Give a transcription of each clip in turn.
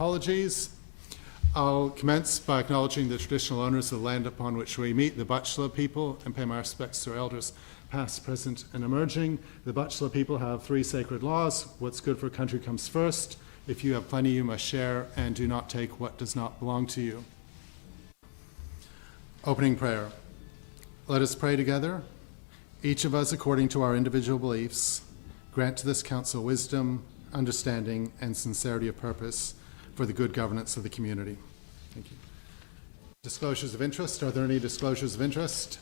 Apologies. I'll commence by acknowledging the traditional owners of the land upon which we meet, the Butchulla people, and pay my respects to our elders, past, present, and emerging. The Butchulla people have 3 sacred laws. What's good for a country comes first. If you have plenty, you must share, and do not take what does not belong to you. Opening prayer. Let us pray together. Each of us, according to our individual beliefs, grant to this council wisdom, understanding, and sincerity of purpose for the good governance of the community. Thank you. Disclosures of interest. Are there any disclosures of interest?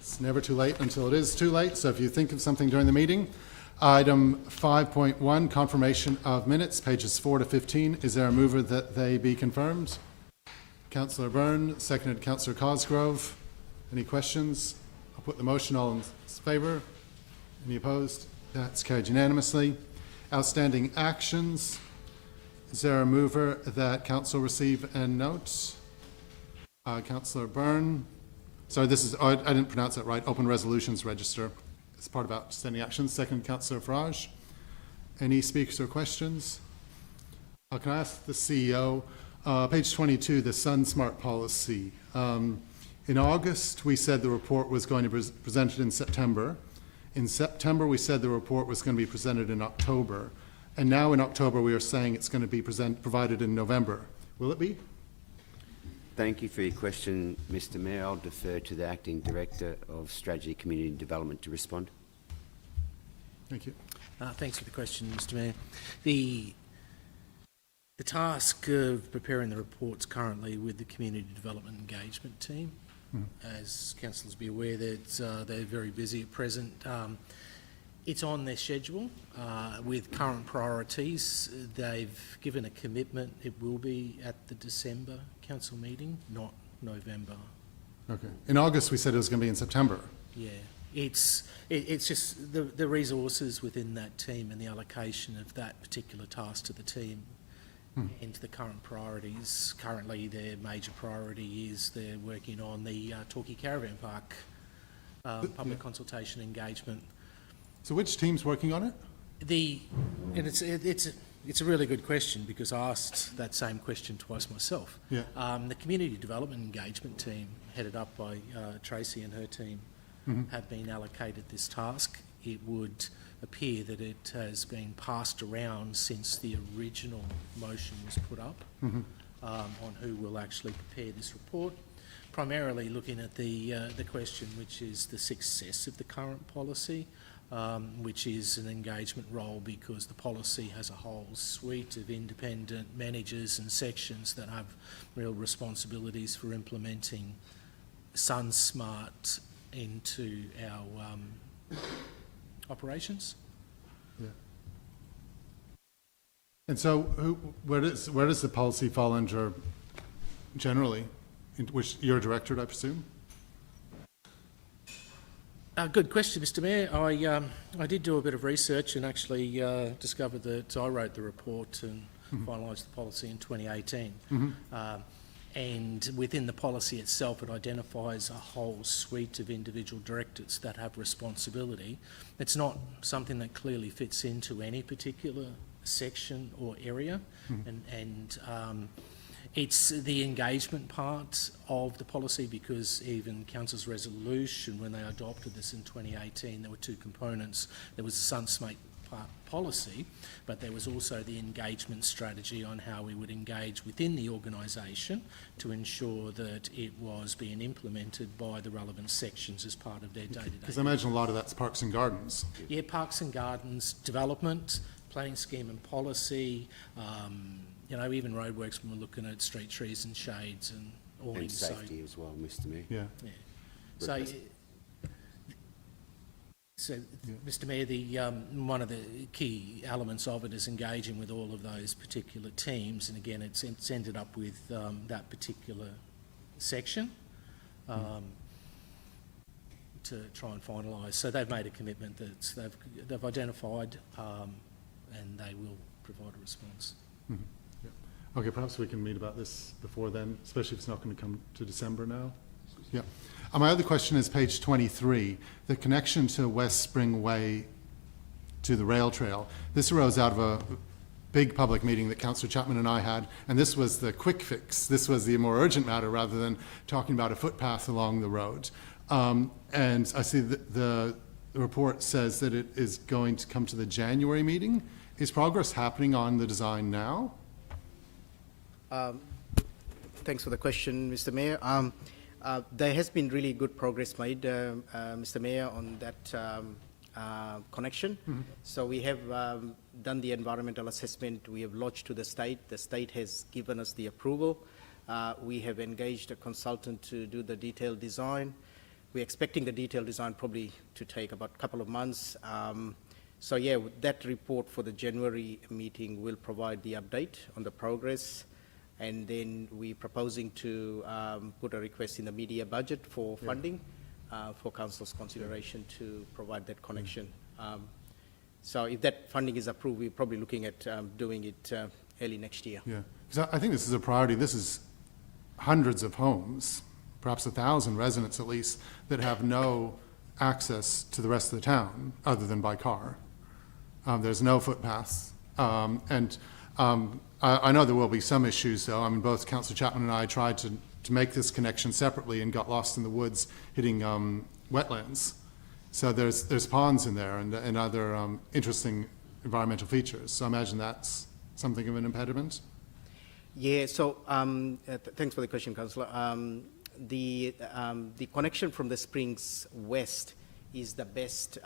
It's never too late until it is too late, so if you think of something during the meeting. Item 5.1, confirmation of minutes, pages 4 to 15. Is there a mover that they be confirmed? Councillor Byrne, seconded Councillor Cosgrove. Any questions? I'll put the motion. All in favour? Any opposed? That's carried unanimously. Outstanding actions. Is there a mover that council receive and note? Councillor Byrne. Sorry, this is, I didn't pronounce that right. Open resolutions register. It's part of outstanding actions. Second, Councillor Farage. Any speakers or questions? Can I ask the CEO, page 22, the Sun Smart policy. In August, we said the report was going to be presented in September. In September, we said the report was going to be presented in October. And now in October, we are saying it's going to be provided in November. Will it be? Thank you for your question, Mr. Mayor. I'll defer to the Acting Director of Strategy, Community and Development to respond. Thank you. Thanks for the question, Mr. Mayor. The task of preparing the reports currently with the Community Development Engagement team. As councillors be aware, that they're very busy at present. It's on their schedule with current priorities. They've given a commitment. It will be at the December council meeting, not November. Okay. In August, we said it was going to be in September. Yeah, it's just the resources within that team and the allocation of that particular task to the team into the current priorities. Currently, their major priority is they're working on the Torquay Caravan Park public consultation engagement. So which team's working on it? It's a really good question, because I asked that same question twice myself. Yeah. The Community Development Engagement team, headed up by Tracy and her team, have been allocated this task. It would appear that it has been passed around since the original motion was put up on who will actually prepare this report. Primarily looking at the question, which is the success of the current policy, which is an engagement role, because the policy has a whole suite of independent managers and sections that have real responsibilities for implementing Sun Smart into our operations. Yeah. And so, where does the policy fall under generally? In which you're a director, I presume? Good question, Mr. Mayor. I did do a bit of research and actually discovered that I wrote the report and finalised the policy in 2018. And within the policy itself, it identifies a whole suite of individual directorates that have responsibility. It's not something that clearly fits into any particular section or area, and it's the engagement part of the policy, because even Council's resolution, when they adopted this in 2018, there were 2 components. There was the Sun Smart policy, but there was also the engagement strategy on how we would engage within the organisation to ensure that it was being implemented by the relevant sections as part of their day-to-day. Because I imagine a lot of that's parks and gardens. Yeah, parks and gardens, development, planning scheme and policy, you know, even roadworks when we're looking at street trees and shades and all. And safety as well, Mr. Mayor. Yeah. Yeah. So, Mr. Mayor, one of the key elements of it is engaging with all of those particular teams, and again, it's ended up with that particular section to try and finalise. So they've made a commitment that they've identified, and they will provide a response. Okay, perhaps we can meet about this before then, especially if it's not going to come to December now. Yeah. My other question is page 23, the connection to West Spring Way to the rail trail. This arose out of a big public meeting that Councillor Chapman and I had, and this was the quick fix. This was the more urgent matter rather than talking about a footpath along the road. And I see that the report says that it is going to come to the January meeting. Is progress happening on the design now? Thanks for the question, Mr. Mayor. There has been really good progress made, Mr. Mayor, on that connection. So we have done the environmental assessment. We have lodged to the state. The state has given us the approval. We have engaged a consultant to do the detailed design. We're expecting the detailed design probably to take about a couple of months. So yeah, that report for the January meeting will provide the update on the progress. And then we're proposing to put a request in the media budget for funding for council's consideration to provide that connection. So if that funding is approved, we're probably looking at doing it early next year. Yeah, because I think this is a priority. This is hundreds of homes, perhaps 1,000 residents at least, that have no access to the rest of the town other than by car. There's no footpaths. I know there will be some issues, though. I mean, both Councillor Chapman and I tried to make this connection separately and got lost in the woods hitting wetlands. So there's ponds in there and other interesting environmental features. So I imagine that's something of an impediment. Yeah, so thanks for the question, Councillor. The connection from the Springs West is the best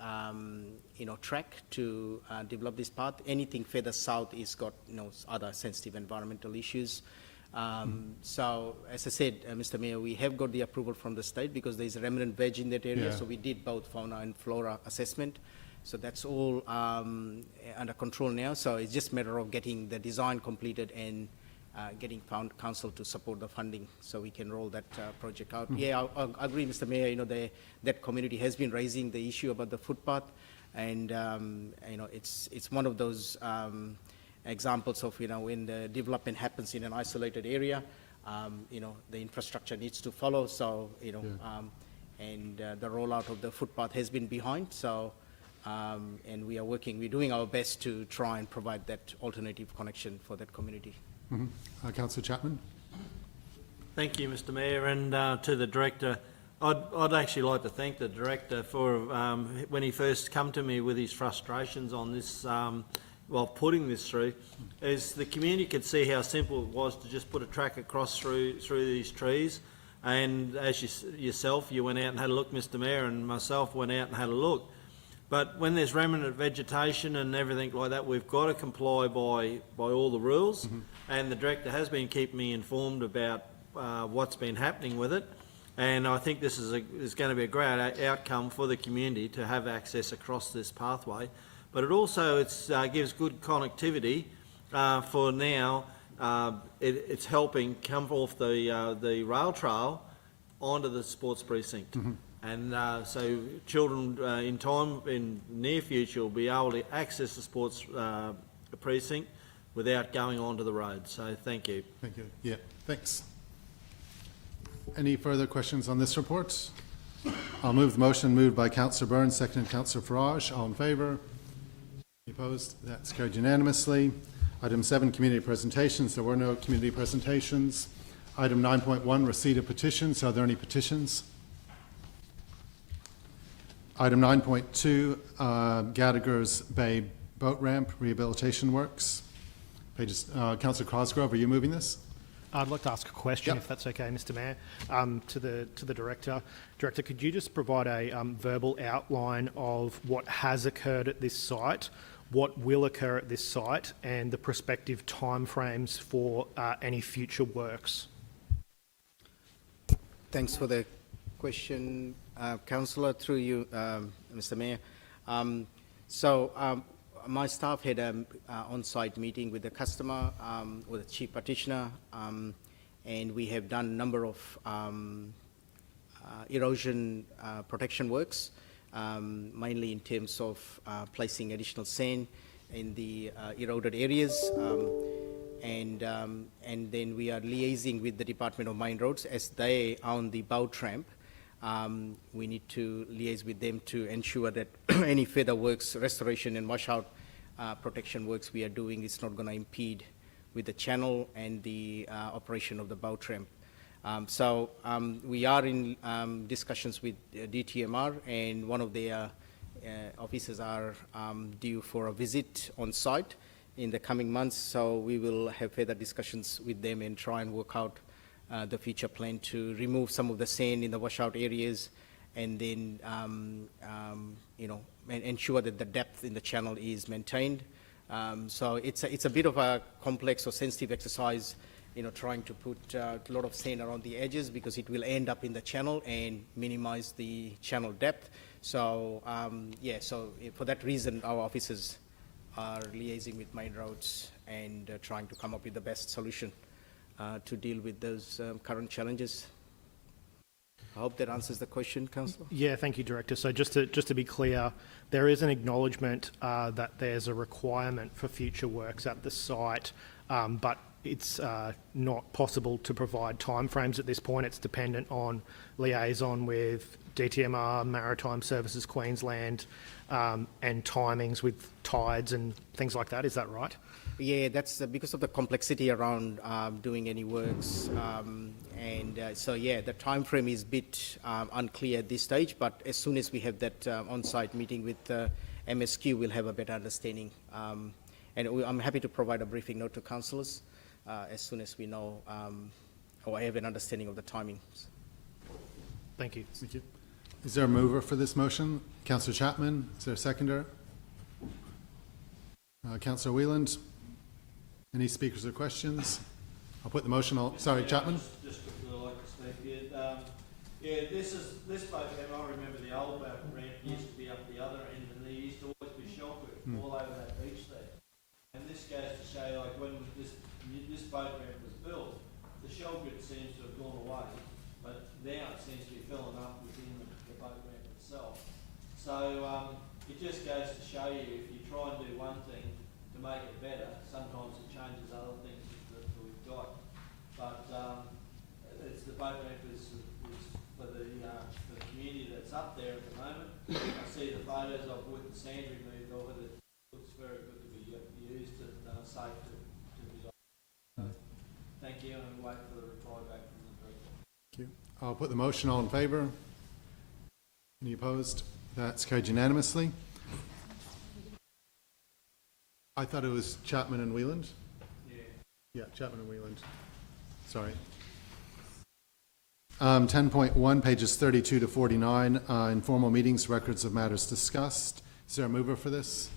track to develop this path. Anything further south is got other sensitive environmental issues. So as I said, Mr. Mayor, we have got the approval from the state because there is a remnant veg in that area. Yeah. So we did both fauna and flora assessment. So that's all under control now. So it's just a matter of getting the design completed and getting council to support the funding so we can roll that project out. Yeah, I agree, Mr. Mayor. That community has been raising the issue about the footpath, and it's one of those examples of when the development happens in an isolated area, the infrastructure needs to follow. So and the rollout of the footpath has been behind. So and we're doing our best to try and provide that alternative connection for that community. Councillor Chapman? Thank you, Mr. Mayor, and to the Director. I'd actually like to thank the Director for when he first come to me with his frustrations on this, while putting this through, is the community could see how simple it was to just put a track across through these trees. And as yourself, you went out and had a look, Mr. Mayor, and myself went out and had a look. But when there's remnant vegetation and everything like that, we've got to comply by all the rules. And the Director has been keeping me informed about what's been happening with it. And I think this is going to be a great outcome for the community to have access across this pathway. But it also gives good connectivity for now. It's helping come off the rail trail onto the sports precinct. And so children in near future will be able to access the sports precinct without going onto the road. So thank you. Thank you. Yeah, thanks. Any further questions on this report? I'll move the motion moved by Councillor Burns, seconded Councillor Farage. All in favour? Any opposed? That's carried unanimously. Item 7, community presentations. There were no community presentations. Item 9.1, receipt of petitions. Are there any petitions? Item 9.2, Gallagher's Bay Boat Ramp Rehabilitation Works. Councillor Cosgrove, are you moving this? I'd like to ask a question, Yep. if that's okay, Mr. Mayor, to the Director. Director, could you just provide a verbal outline of what has occurred at this site, what will occur at this site, and the prospective timeframes for any future works? Thanks for the question, Councillor, through you, Mr. Mayor. My staff had an on-site meeting with the customer, with the chief petitioner, and we have done a number of erosion protection works, mainly in terms of placing additional sand in the eroded areas. And then we are liaising with the Department of Mine Roads as they own the boat ramp. we need to liaise with them to ensure that any further works, restoration and washout protection works we are doing is not going to impede with the channel and the operation of the boat ramp. We are in discussions with DTMR, and one of their officers are due for a visit on site in the coming months, so we will have further discussions with them and try and work out the future plan to remove some of the sand in the washout areas, and then and ensure that the depth in the channel is maintained. So it's a bit of a complex or sensitive exercise, trying to put a lot of sand around the edges, because it will end up in the channel and minimize the channel depth. So for that reason, our officers are liaising with Main Roads and trying to come up with the best solution to deal with those current challenges. I hope that answers the question, Councillor. Yeah, thank you, Director. So just to be clear, there is an acknowledgement that there's a requirement for future works at the site, but it's not possible to provide timeframes at this point. It's dependent on liaison with DTMR, Maritime Services Queensland, and timings with tides and things like that. Is that right? Yeah, that's because of the complexity around doing any works. The time frame is a bit unclear at this stage, but as soon as we have that on-site meeting with MSQ, we'll have a better understanding. I'm happy to provide a briefing note to councillors as soon as we know or have an understanding of the timings. Thank you. Thank you. Is there a mover for this motion? Councillor Chapman. Is there a seconder? Councillor Wheeland. Any speakers or questions? I'll put the motion on. Sorry, Chapman. Just quickly, I'd like to speak here. This boat ramp, I remember the old boat ramp used to be up the other end, and there used to always be shelter all over that beach there. And this goes to show, like, when this boat ramp was built, the shell grid seems to have gone away, but now it seems to be filling up within the boat ramp itself. So it just goes to show you, if you try and do one thing to make it better, sometimes it changes other things that we've got. But it's the boat ramp is for the community that's up there at the moment. I see the photos of with the sand removed of it. It looks very good to be used and safe to be done. So, thank you, and wait for the reply back from the director. Thank you. I'll put the motion. All in favour? Any opposed? That's carried unanimously. I thought it was Chapman and Wheeland. Yeah, Chapman and Wheeland. Sorry. 10.1, pages 32 to 49, informal meetings, records of matters discussed. Is there a mover for this?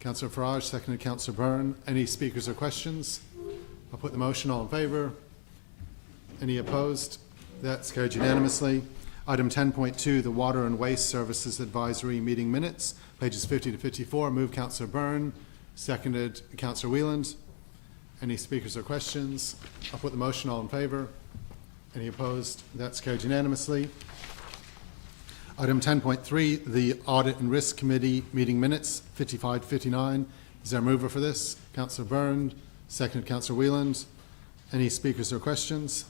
Councillor Farage, seconded Councillor Byrne. Any speakers or questions? I'll put the motion. All in favour? Any opposed? That's carried unanimously. Item 10.2, the Water and Waste Services Advisory Meeting Minutes, pages 50 to 54. Move Councillor Byrne, seconded Councillor Wheeland. Any speakers or questions? I'll put the motion. All in favour? Any opposed? That's carried unanimously. Item 10.3, the Audit and Risk Committee Meeting Minutes, 55 to 59. Is there a mover for this? Councillor Byrne, seconded Councillor Wheeland. Any speakers or questions?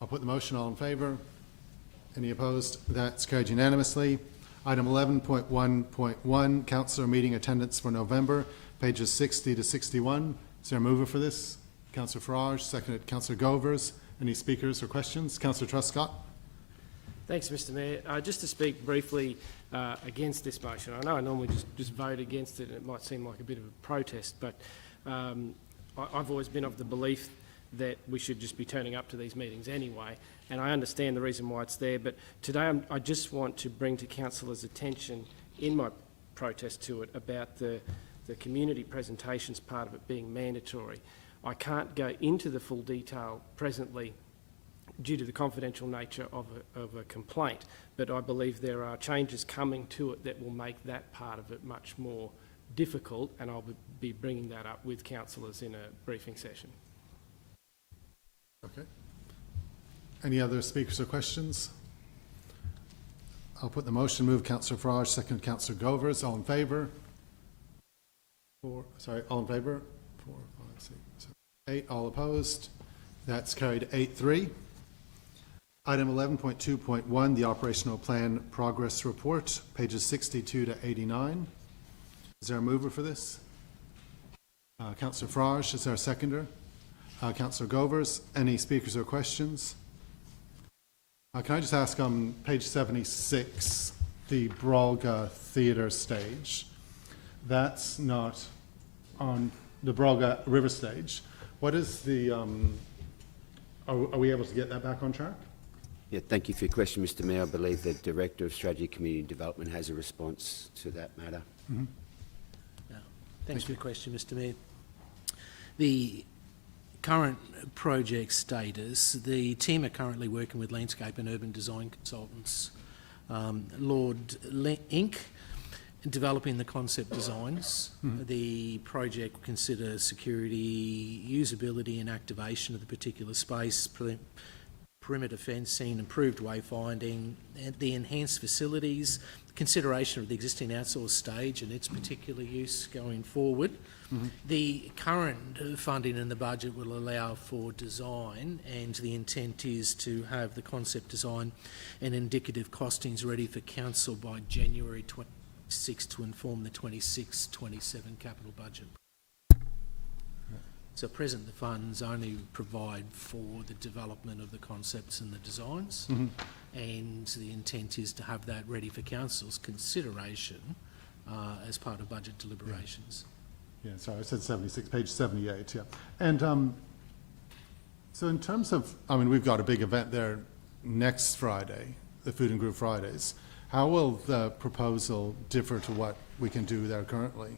I'll put the motion. All in favour? Any opposed? That's carried unanimously. Item 11.1.1, councillor meeting attendance for November, pages 60 to 61. Is there a mover for this? Councillor Farage, seconded Councillor Govers. Any speakers or questions? Councillor Truscott. Thanks, Mr Mayor. Just to speak briefly against this motion. I know I normally just vote against it, and it might seem like a bit of a protest, but I've always been of the belief that we should just be turning up to these meetings anyway, and I understand the reason why it's there, but today I just want to bring to councillors' attention in my protest to it about the community presentations part of it being mandatory. I can't go into the full detail presently due to the confidential nature of a complaint, but I believe there are changes coming to it that will make that part of it much more difficult, and I'll be bringing that up with councillors in a briefing session. Okay. Any other speakers or questions? I'll put the motion. Move Councillor Farage, second Councillor Govers. All in favour? All in favour? 4, 5, 6, 7, 8. All opposed? That's carried 8-3. Item 11.2.1, the operational plan progress report, pages 62 to 89. Is there a mover for this? Councillor Farage, is there a seconder? Councillor Govers, any speakers or questions? Can I just ask on page 76, the Braga Theatre stage, that's not on the Braga River stage. What is the, are we able to get that back on track? Yeah, thank you for your question, Mr Mayor. I believe the Director of Strategy Community Development has a response to that matter. Thanks for your question, Mr Mayor. The current project status, the team are currently working with landscape and urban design consultants, Lord Inc., developing the concept designs. The project will consider security, usability and activation of the particular space, perimeter fencing, improved wayfinding, and the enhanced facilities, consideration of the existing outsourced stage and its particular use going forward. The current funding in the budget will allow for design, and the intent is to have the concept design and indicative costings ready for council by January 26 to inform the 26-27 capital budget. So at present, the funds only provide for the development of the concepts and the designs, and the intent is to have that ready for council's consideration as part of budget deliberations. Yeah, sorry, I said 76, page 78, yeah. And so in terms of, I mean, we've got a big event there next Friday, the Food and Group Fridays. How will the proposal differ to what we can do there currently?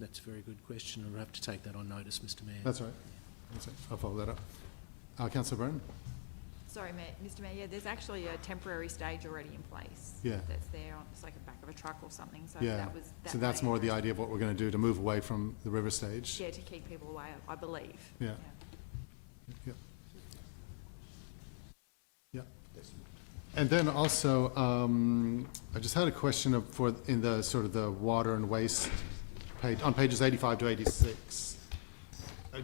That's a very good question. I'll have to take that on notice, Mr Mayor. That's right. That's right. I'll follow that up. Councillor Byrne? Sorry, Mr Mayor, yeah, there's actually a temporary stage already in place. Yeah. That's there, it's like a back of a truck or something, so Yeah. that was. So that's more the idea of what we're going to do to move away from the river stage. Yeah, to keep people away, I believe. Yeah. Yeah. Yeah. And then also, I just had a question for in the sort of the water and waste page, on pages 85 to 86.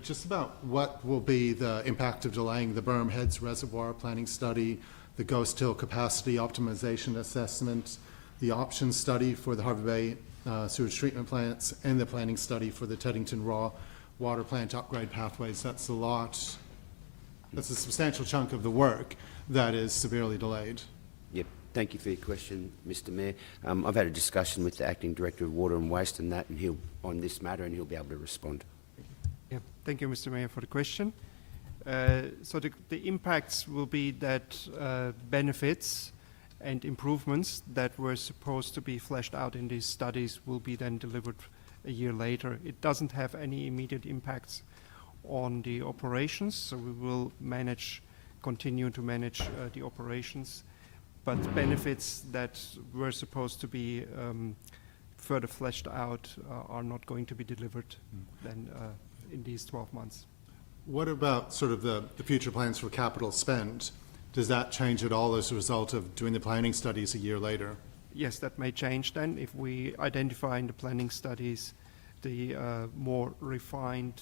Just about what will be the impact of delaying the Berm Heads Reservoir planning study, the Ghost Hill capacity optimization assessment, the options study for the Harvey Bay sewage treatment plants, and the planning study for the Teddington Raw water plant upgrade pathways. That's a lot. That's a substantial chunk of the work that is severely delayed. Yep, thank you for your question, Mr Mayor. I've had a discussion with the Acting Director of Water and Waste and that, and he'll, on this matter, and he'll be able to respond. Yeah, thank you, Mr. Mayor, for the question. So the impacts will be that benefits and improvements that were supposed to be fleshed out in these studies will be then delivered a year later. It doesn't have any immediate impacts on the operations, so we will continue to manage the operations, but benefits that were supposed to be further fleshed out are not going to be delivered then in these 12 months. What about sort of the future plans for capital spend? Does that change at all as a result of doing the planning studies a year later? Yes, that may change then if we identify in the planning studies the more refined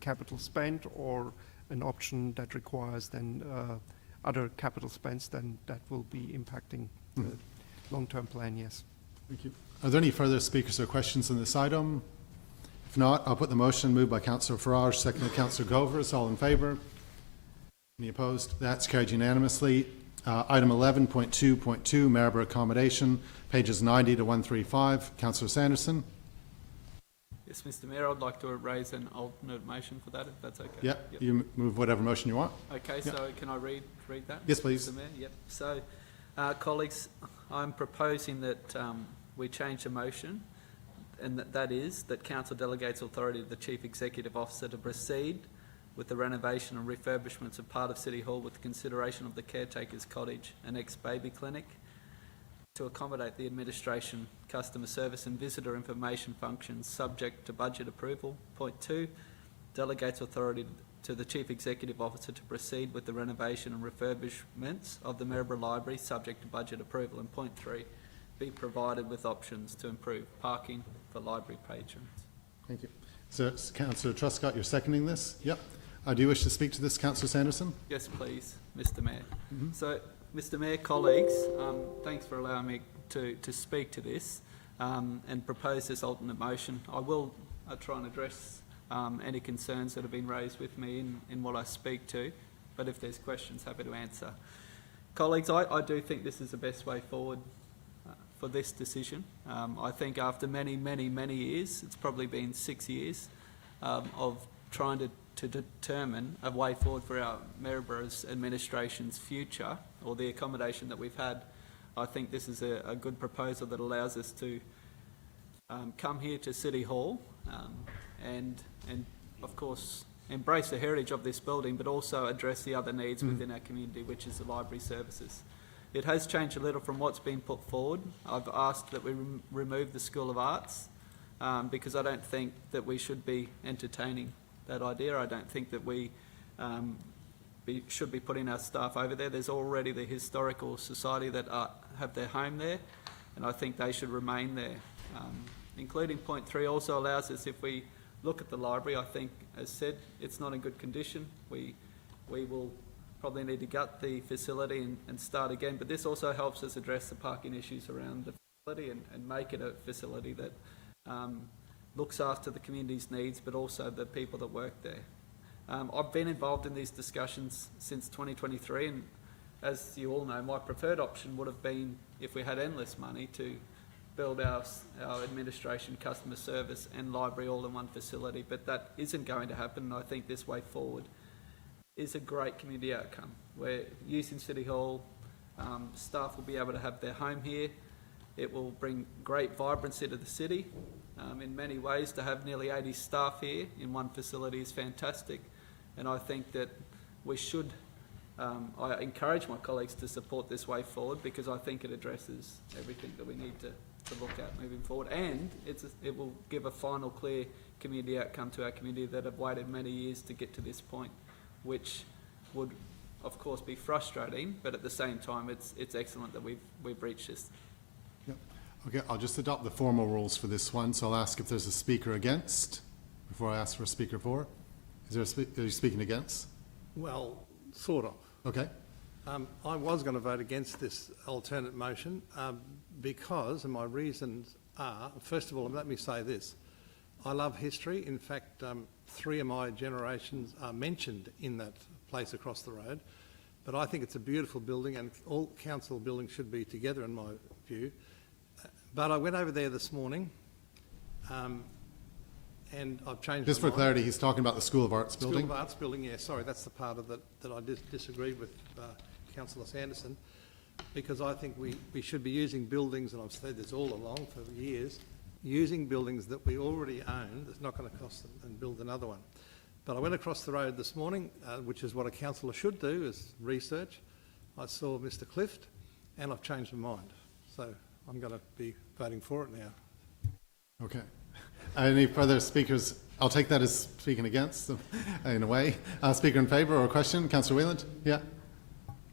capital spend or an option that requires then other capital spends, then that will be impacting the long-term plan, yes. Thank you. Are there any further speakers or questions on this item? If not, I'll put the motion moved by Councillor Farage, seconded by Councillor Govers. All in favour? Any opposed? That's carried unanimously. Item 11.2.2, Maryborough accommodation, pages 90 to 135. Councillor Sanderson? Yes, Mr Mayor, I'd like to raise an alternate motion for that, if that's okay. Yep. You move whatever motion you want. Okay, Yep. so can I read that? Yes, please. Mr Mayor, yep. So, colleagues, I'm proposing that we change the motion, and that is that Council delegates authority to the Chief Executive Officer to proceed with the renovation and refurbishments of part of City Hall with consideration of the caretaker's cottage and ex-baby clinic to accommodate the administration, customer service and visitor information functions subject to budget approval. Point 2, delegates authority to the Chief Executive Officer to proceed with the renovation and refurbishments of the Maryborough Library subject to budget approval. And point 3, be provided with options to improve parking for library patrons. Thank you. So, Councillor Truscott, you're seconding this? Yep. Do you wish to speak to this, Councillor Sanderson? Yes, please. Mr Mayor. So, Mr Mayor, colleagues, thanks for allowing me to speak to this and propose this alternate motion. I will try and address any concerns that have been raised with me in what I speak to, but if there's questions, happy to answer. Colleagues, I do think this is the best way forward for this decision. I think after many, many, many years, it's probably been 6 years of trying to determine a way forward for our Maryborough administration's future, or the accommodation that we've had. I think this is a good proposal that allows us to come here to City Hall and of course embrace the heritage of this building, but also address the other needs within our community, which is the library services. It has changed a little from what's been put forward. I've asked that we remove the School of Arts because I don't think that we should be entertaining that idea. I don't think that we should be putting our staff over there. There's already the Historical Society that have their home there, and I think they should remain there. Including point 3 also allows us, if we look at the library, I think, as said, it's not in good condition. We will probably need to gut the facility and start again, but this also helps us address the parking issues around the facility and make it a facility that looks after the community's needs, but also the people that work there. I've been involved in these discussions since 2023, and as you all know, my preferred option would have been, if we had endless money, to build our administration, customer service and library all in one facility, but that isn't going to happen, and I think this way forward is a great community outcome. We're using City Hall, staff will be able to have their home here. It will bring great vibrancy to the city. In many ways, to have nearly 80 staff here in one facility is fantastic, and I think that we should, I encourage my colleagues to support this way forward, because I think it addresses everything that we need to look at moving forward, and it will give a final clear community outcome to our community that have waited many years to get to this point, which would of course be frustrating, but at the same time it's excellent that we've reached this. Yep. Okay, I'll just adopt the formal rules for this one, so I'll ask if there's a speaker against before I ask for a speaker for. Is there are you speaking against? Well, sort of. Okay. I was going to vote against this alternate motion because, and my reasons are, first of all, let me say this. I love history. In fact, 3 of my generations are mentioned in that place across the road. But I think it's a beautiful building, and all council buildings should be together, in my view. But I went over there this morning, and I've changed Just my for mind. clarity, he's talking about the School of Arts building. School of Arts building, yeah, sorry, that's the part of that I disagreed with Councillor Sanderson, because I think we should be using buildings, and I've said this all along for years, using buildings that we already own, that's not going to cost them, and build another one. But I went across the road this morning, which is what a councillor should do, is research. I saw Mr Clift, and I've changed my mind. So I'm going to be voting for it now. Okay. Any further speakers? I'll take that as speaking against, in a way. Speaker in favour or a question? Councillor Whelan? Yeah.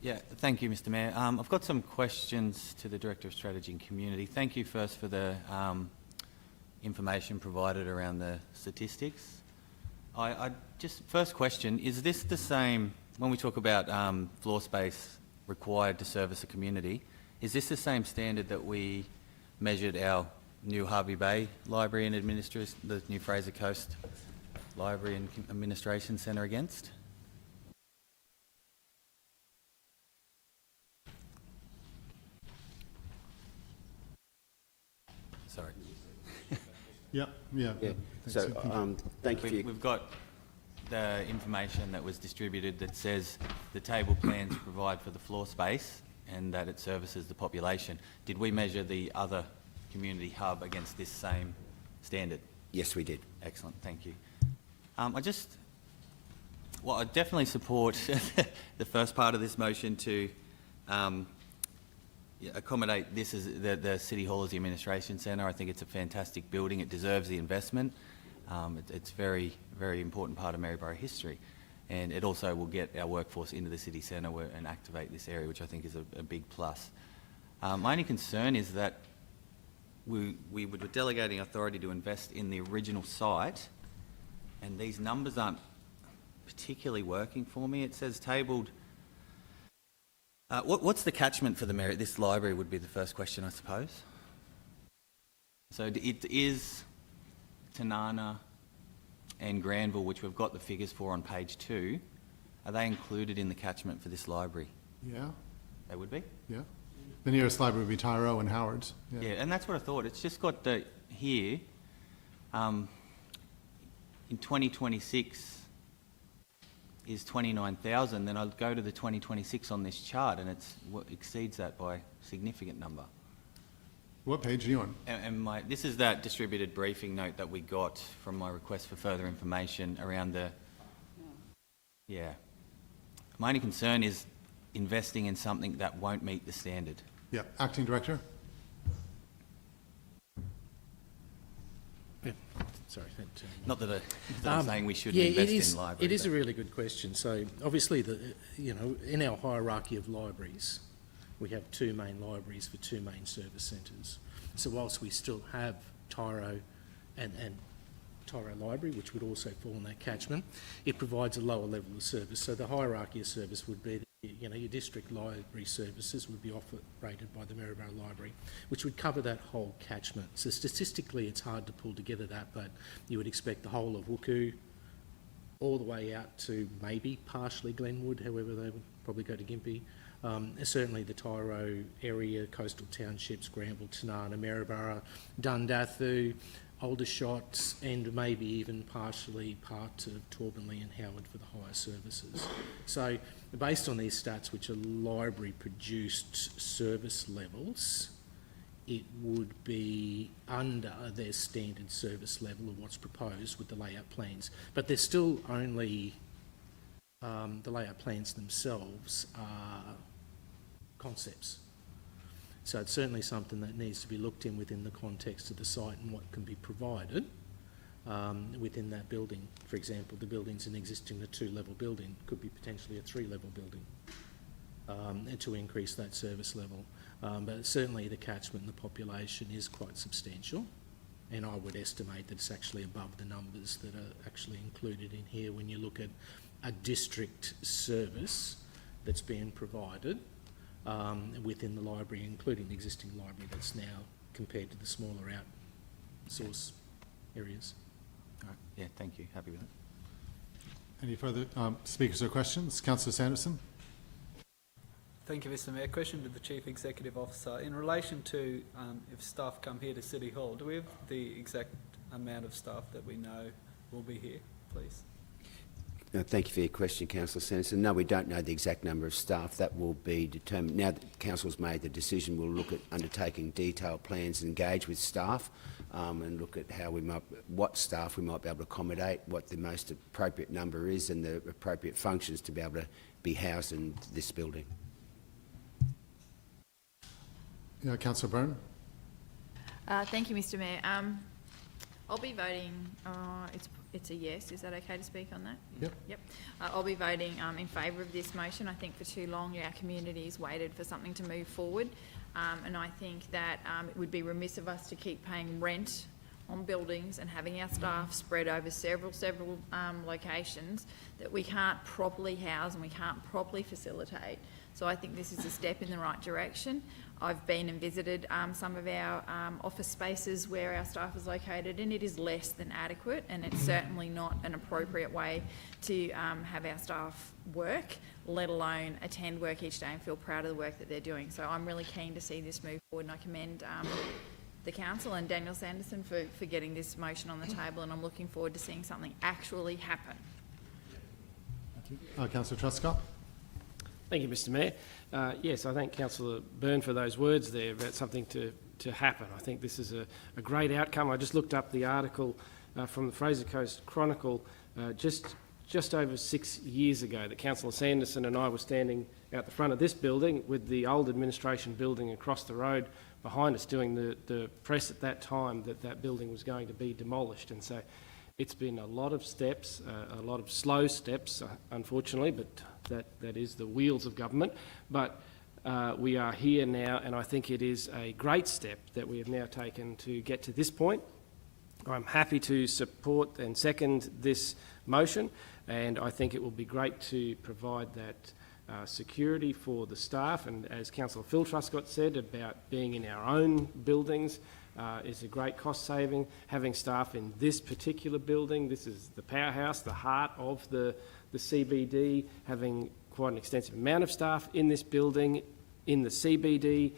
Yeah, thank you, Mr Mayor. I've got some questions to the Director of Strategy and Community. Thank you first for the information provided around the statistics. First question, is this the same, when we talk about floor space required to service a community, is this the same standard that we measured our new Harvey Bay Library and the new Fraser Coast Library and Administration Centre against? Sorry. Yeah. So, thank you for your... We've got the information that was distributed that says the table plans provide for the floor space and that it services the population. Did we measure the other community hub against this same standard? Yes, we did. Excellent, thank you. I definitely support the first part of this motion to accommodate this as the City Hall as the administration centre. I think it's a fantastic building. It deserves the investment. It's very, very important part of Maryborough history. And it also will get our workforce into the city centre and activate this area, which I think is a big plus. My only concern is that we would be delegating authority to invest in the original site, and these numbers aren't particularly working for me. It says tabled What's the catchment for this library would be the first question, I suppose. So it is Tanana and Granville, which we've got the figures for on page 2. Are they included in the catchment for this library? Yeah, They would be? yeah. The nearest library would be Tyro and Howard. Yeah, and that's what I thought. It's just got the, here, in 2026 is 29,000, then I'll go to the 2026 on this chart and it exceeds that by a significant number. What page are you on? And this is that distributed briefing note that we got from my request for further information around the, yeah. My only concern is investing in something that won't meet the standard. Yeah, Acting Director? Yeah, sorry. Not that I'm saying we shouldn't yeah, invest in libraries. It is a really good question. So obviously, in our hierarchy of libraries, we have 2 main libraries for 2 main service centres. So whilst we still have Tyro and Tyro Library, which would also fall in that catchment, it provides a lower level of service. So the hierarchy of service would be, your district library services would be operated by the Maryborough Library, which would cover that whole catchment. So statistically, it's hard to pull together that, but you would expect the whole of Wooku all the way out to maybe partially Glenwood, however they would probably go to Gympie. Certainly the Tyro area, coastal townships, Granville, Tanana, Maryborough, Dundathu, Aldershot, and maybe even partially part of Torbanley and Howard for the higher services. So based on these stats, which are library-produced service levels, it would be under their standard service level of what's proposed with the layout plans. But they're still only, the layout plans themselves are concepts. So it's certainly something that needs to be looked in within the context of the site and what can be provided within that building. For example, the building's an existing 2-level building, could be potentially a 3-level building and to increase that service level. But certainly the catchment and the population is quite substantial, and I would estimate that it's actually above the numbers that are actually included in here when you look at a district service that's being provided within the library, including the existing library that's now compared to the smaller outsource areas. All right. Yeah, thank you. Happy with it. Any further speakers or questions? Councillor Sanderson? Thank you, Mr Mayor. Question to the Chief Executive Officer. In relation to if staff come here to City Hall, do we have the exact amount of staff that we know will be here, please? Thank you for your question, Councillor Sanderson. No, we don't know the exact number of staff. That will be determined. Now that Council's made the decision, we'll look at undertaking detailed plans and engage with staff and look at how what staff we might be able to accommodate, what the most appropriate number is and the appropriate functions to be able to be housed in this building. Yeah, Councillor Byrne? Thank you, Mr Mayor. I'll be voting, it's a yes. Is that okay to speak on that? Yep. Yep. I'll be voting in favour of this motion. I think for too long our community has waited for something to move forward, and I think that it would be remiss of us to keep paying rent on buildings and having our staff spread over several locations that we can't properly house and we can't properly facilitate. So I think this is a step in the right direction. I've been and visited some of our office spaces where our staff is located, and it is less than adequate, and it's certainly not an appropriate way to have our staff work, let alone attend work each day and feel proud of the work that they're doing. So I'm really keen to see this move forward, and I commend the Council and Daniel Sanderson for getting this motion on the table, and I'm looking forward to seeing something actually happen. Thank you. Councillor Truscott? Thank you, Mr Mayor. Yes, I thank Councillor Byrne for those words there about something to happen. I think this is a great outcome. I just looked up the article from the Fraser Coast Chronicle just over 6 years ago that Councillor Sanderson and I were standing out the front of this building with the old administration building across the road behind us doing the press at that time that building was going to be demolished. And so it's been a lot of steps, a lot of slow steps, unfortunately, but that is the wheels of government. But we are here now, and I think it is a great step that we have now taken to get to this point. I'm happy to support and second this motion, and I think it will be great to provide security for the staff, and as Councillor Phil Truscott said about being in our own buildings is a great cost saving. Having staff in this particular building, this is the powerhouse, the heart of the CBD, having quite an extensive amount of staff in this building, in the CBD,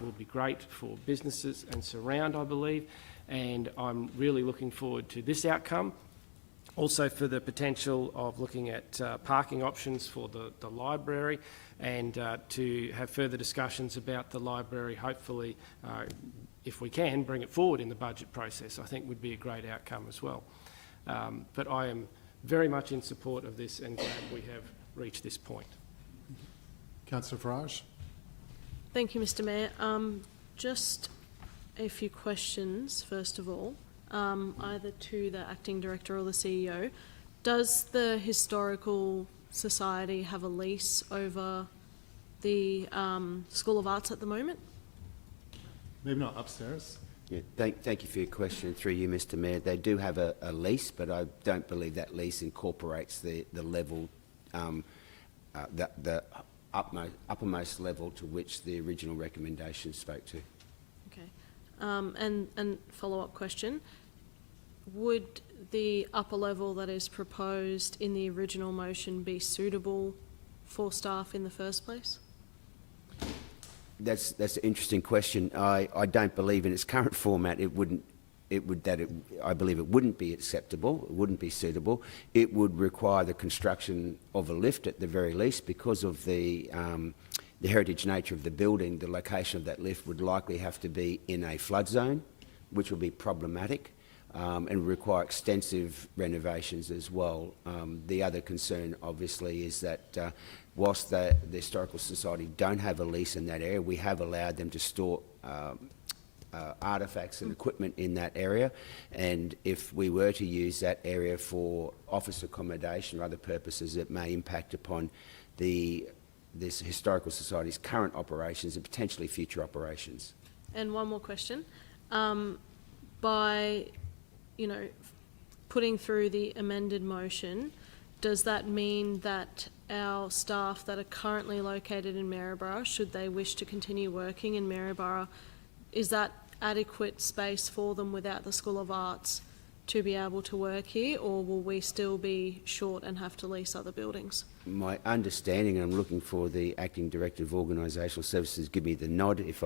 will be great for businesses and surround, I believe, and I'm really looking forward to this outcome. Also for the potential of looking at parking options for the library, and to have further discussions about the library, hopefully, if we can, bring it forward in the budget process, I think would be a great outcome as well. But I am very much in support of this and glad we have reached this point. Councillor Farage. Thank you, Mr. Mayor. Just a few questions, first of all, either to the Acting Director or the CEO. Does the Historical Society have a lease over the School of Arts at the moment? Maybe not upstairs. Yeah, thank you for your question. Through you, Mr. Mayor, they do have a lease, but I don't believe that lease incorporates the level, the uppermost level to which the original recommendation spoke to. Okay. And follow-up question. Would the upper level that is proposed in the original motion be suitable for staff in the first place? That's an interesting question. I don't believe in its current format I believe it wouldn't be acceptable, it wouldn't be suitable. It would require the construction of a lift at the very least because of the heritage nature of the building. The location of that lift would likely have to be in a flood zone, which would be problematic, and require extensive renovations as well. The other concern, obviously, is that whilst the Historical Society don't have a lease in that area, we have allowed them to store artefacts and equipment in that area, and if we were to use that area for office accommodation or other purposes, it may impact upon this Historical Society's current operations and potentially future operations. And one more question. By, putting through the amended motion, does that mean that our staff that are currently located in Maryborough, should they wish to continue working in Maryborough, is that adequate space for them without the School of Arts to be able to work here, or will we still be short and have to lease other buildings? My understanding, and I'm looking for the Acting Director of Organisational Services, give me the nod if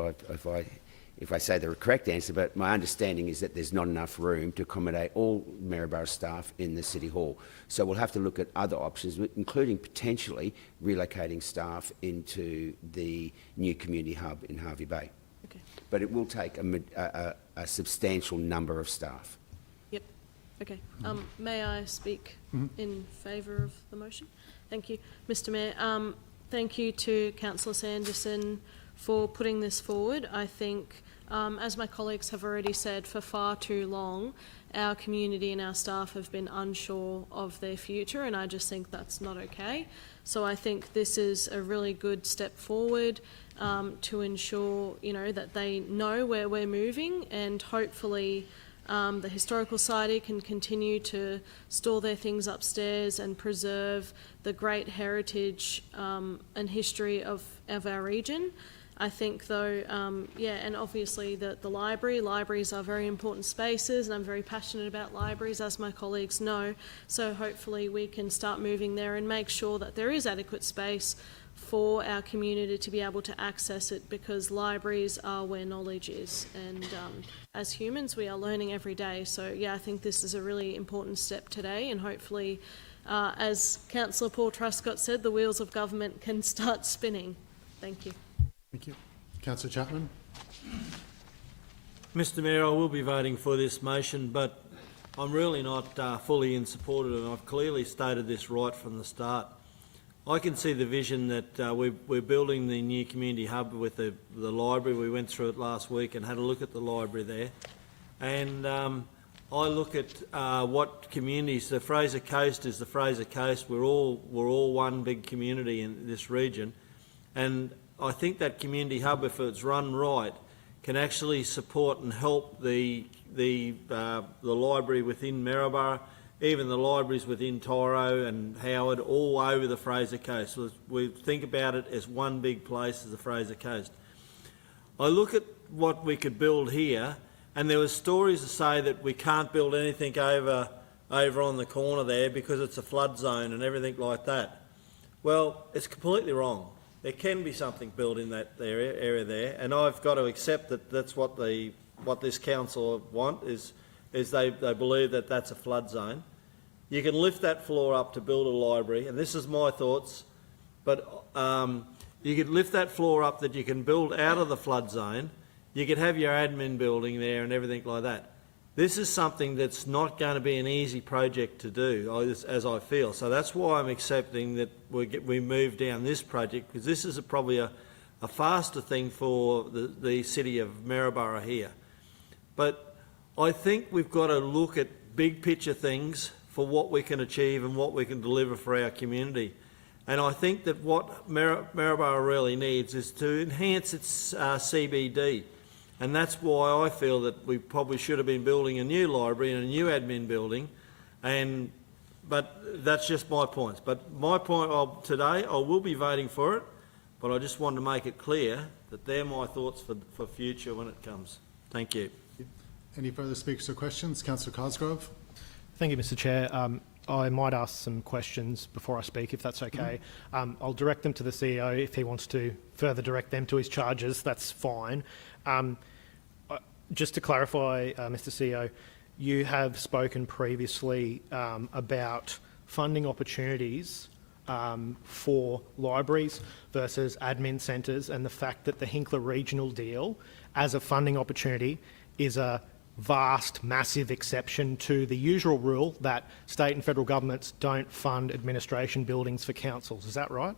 I say the correct answer, but my understanding is that there's not enough room to accommodate all Maryborough staff in the City Hall. So we'll have to look at other options, including potentially relocating staff into the new community hub in Hervey Bay. Okay. But it will take a substantial number of staff. Yep. Okay. May I speak in favour of the motion? Thank you, Mr. Mayor. Thank you to Councillor Sanderson for putting this forward. I think, as my colleagues have already said, for far too long, our community and our staff have been unsure of their future, and I just think that's not okay. So I think this is a really good step forward to ensure, that they know where we're moving, and hopefully the Historical Society can continue to store their things upstairs and preserve the great heritage and history of our region. I think, though, and obviously the libraries are very important spaces, and I'm very passionate about libraries, as my colleagues know, so hopefully we can start moving there and make sure that there is adequate space for our community to be able to access it, because libraries are where knowledge is, and as humans we are learning every day. So yeah, I think this is a really important step today, and hopefully, as Councillor Paul Truscott said, the wheels of government can start spinning. Thank you. Thank you. Councillor Chapman. Mr. Mayor, I will be voting for this motion, but I'm really not fully in support of it, and I've clearly stated this right from the start. I can see the vision that we're building the new community hub with the library. We went through it last week and had a look at the library there. And I look at what communities, the Fraser Coast is the Fraser Coast. We're all one big community in this region. And I think that community hub, if it's run right, can actually support and help the library within Maryborough. even the libraries within Tyro and Howard, all over the Fraser Coast. We think about it as one big place as the Fraser Coast. I look at what we could build here, and there were stories to say that we can't build anything over on the corner there because it's a flood zone and everything like that. Well, it's completely wrong. There can be something built in that area there, and I've got to accept that that's what this council want is they believe that that's a flood zone. You can lift that floor up to build a library, and this is my thoughts, but you could lift that floor up that you can build out of the flood zone. You could have your admin building there and everything like that. This is something that's not going to be an easy project to do, as I feel. So that's why I'm accepting that we move down this project, because this is probably a faster thing for the city of Maryborough here. But I think we've got to look at big picture things for what we can achieve and what we can deliver for our community. And I think that what Maryborough really needs is to enhance its CBD. And that's why I feel that we probably should have been building a new library and a new admin building. But that's just my points. But my point today, I will be voting for it, but I just wanted to make it clear that they're my thoughts for future when it comes. Thank you. Any further speakers or questions? Councillor Cosgrove. Thank you, Mr. Chair. I might ask some questions before I speak, if that's okay. I'll direct them to the CEO. If he wants to further direct them to his charges, that's fine. Just to clarify, Mr. CEO, you have spoken previously about funding opportunities for libraries versus admin centres, and the fact that the Hinkler Regional deal as a funding opportunity is a vast, massive exception to the usual rule that state and federal governments don't fund administration buildings for councils. Is that right?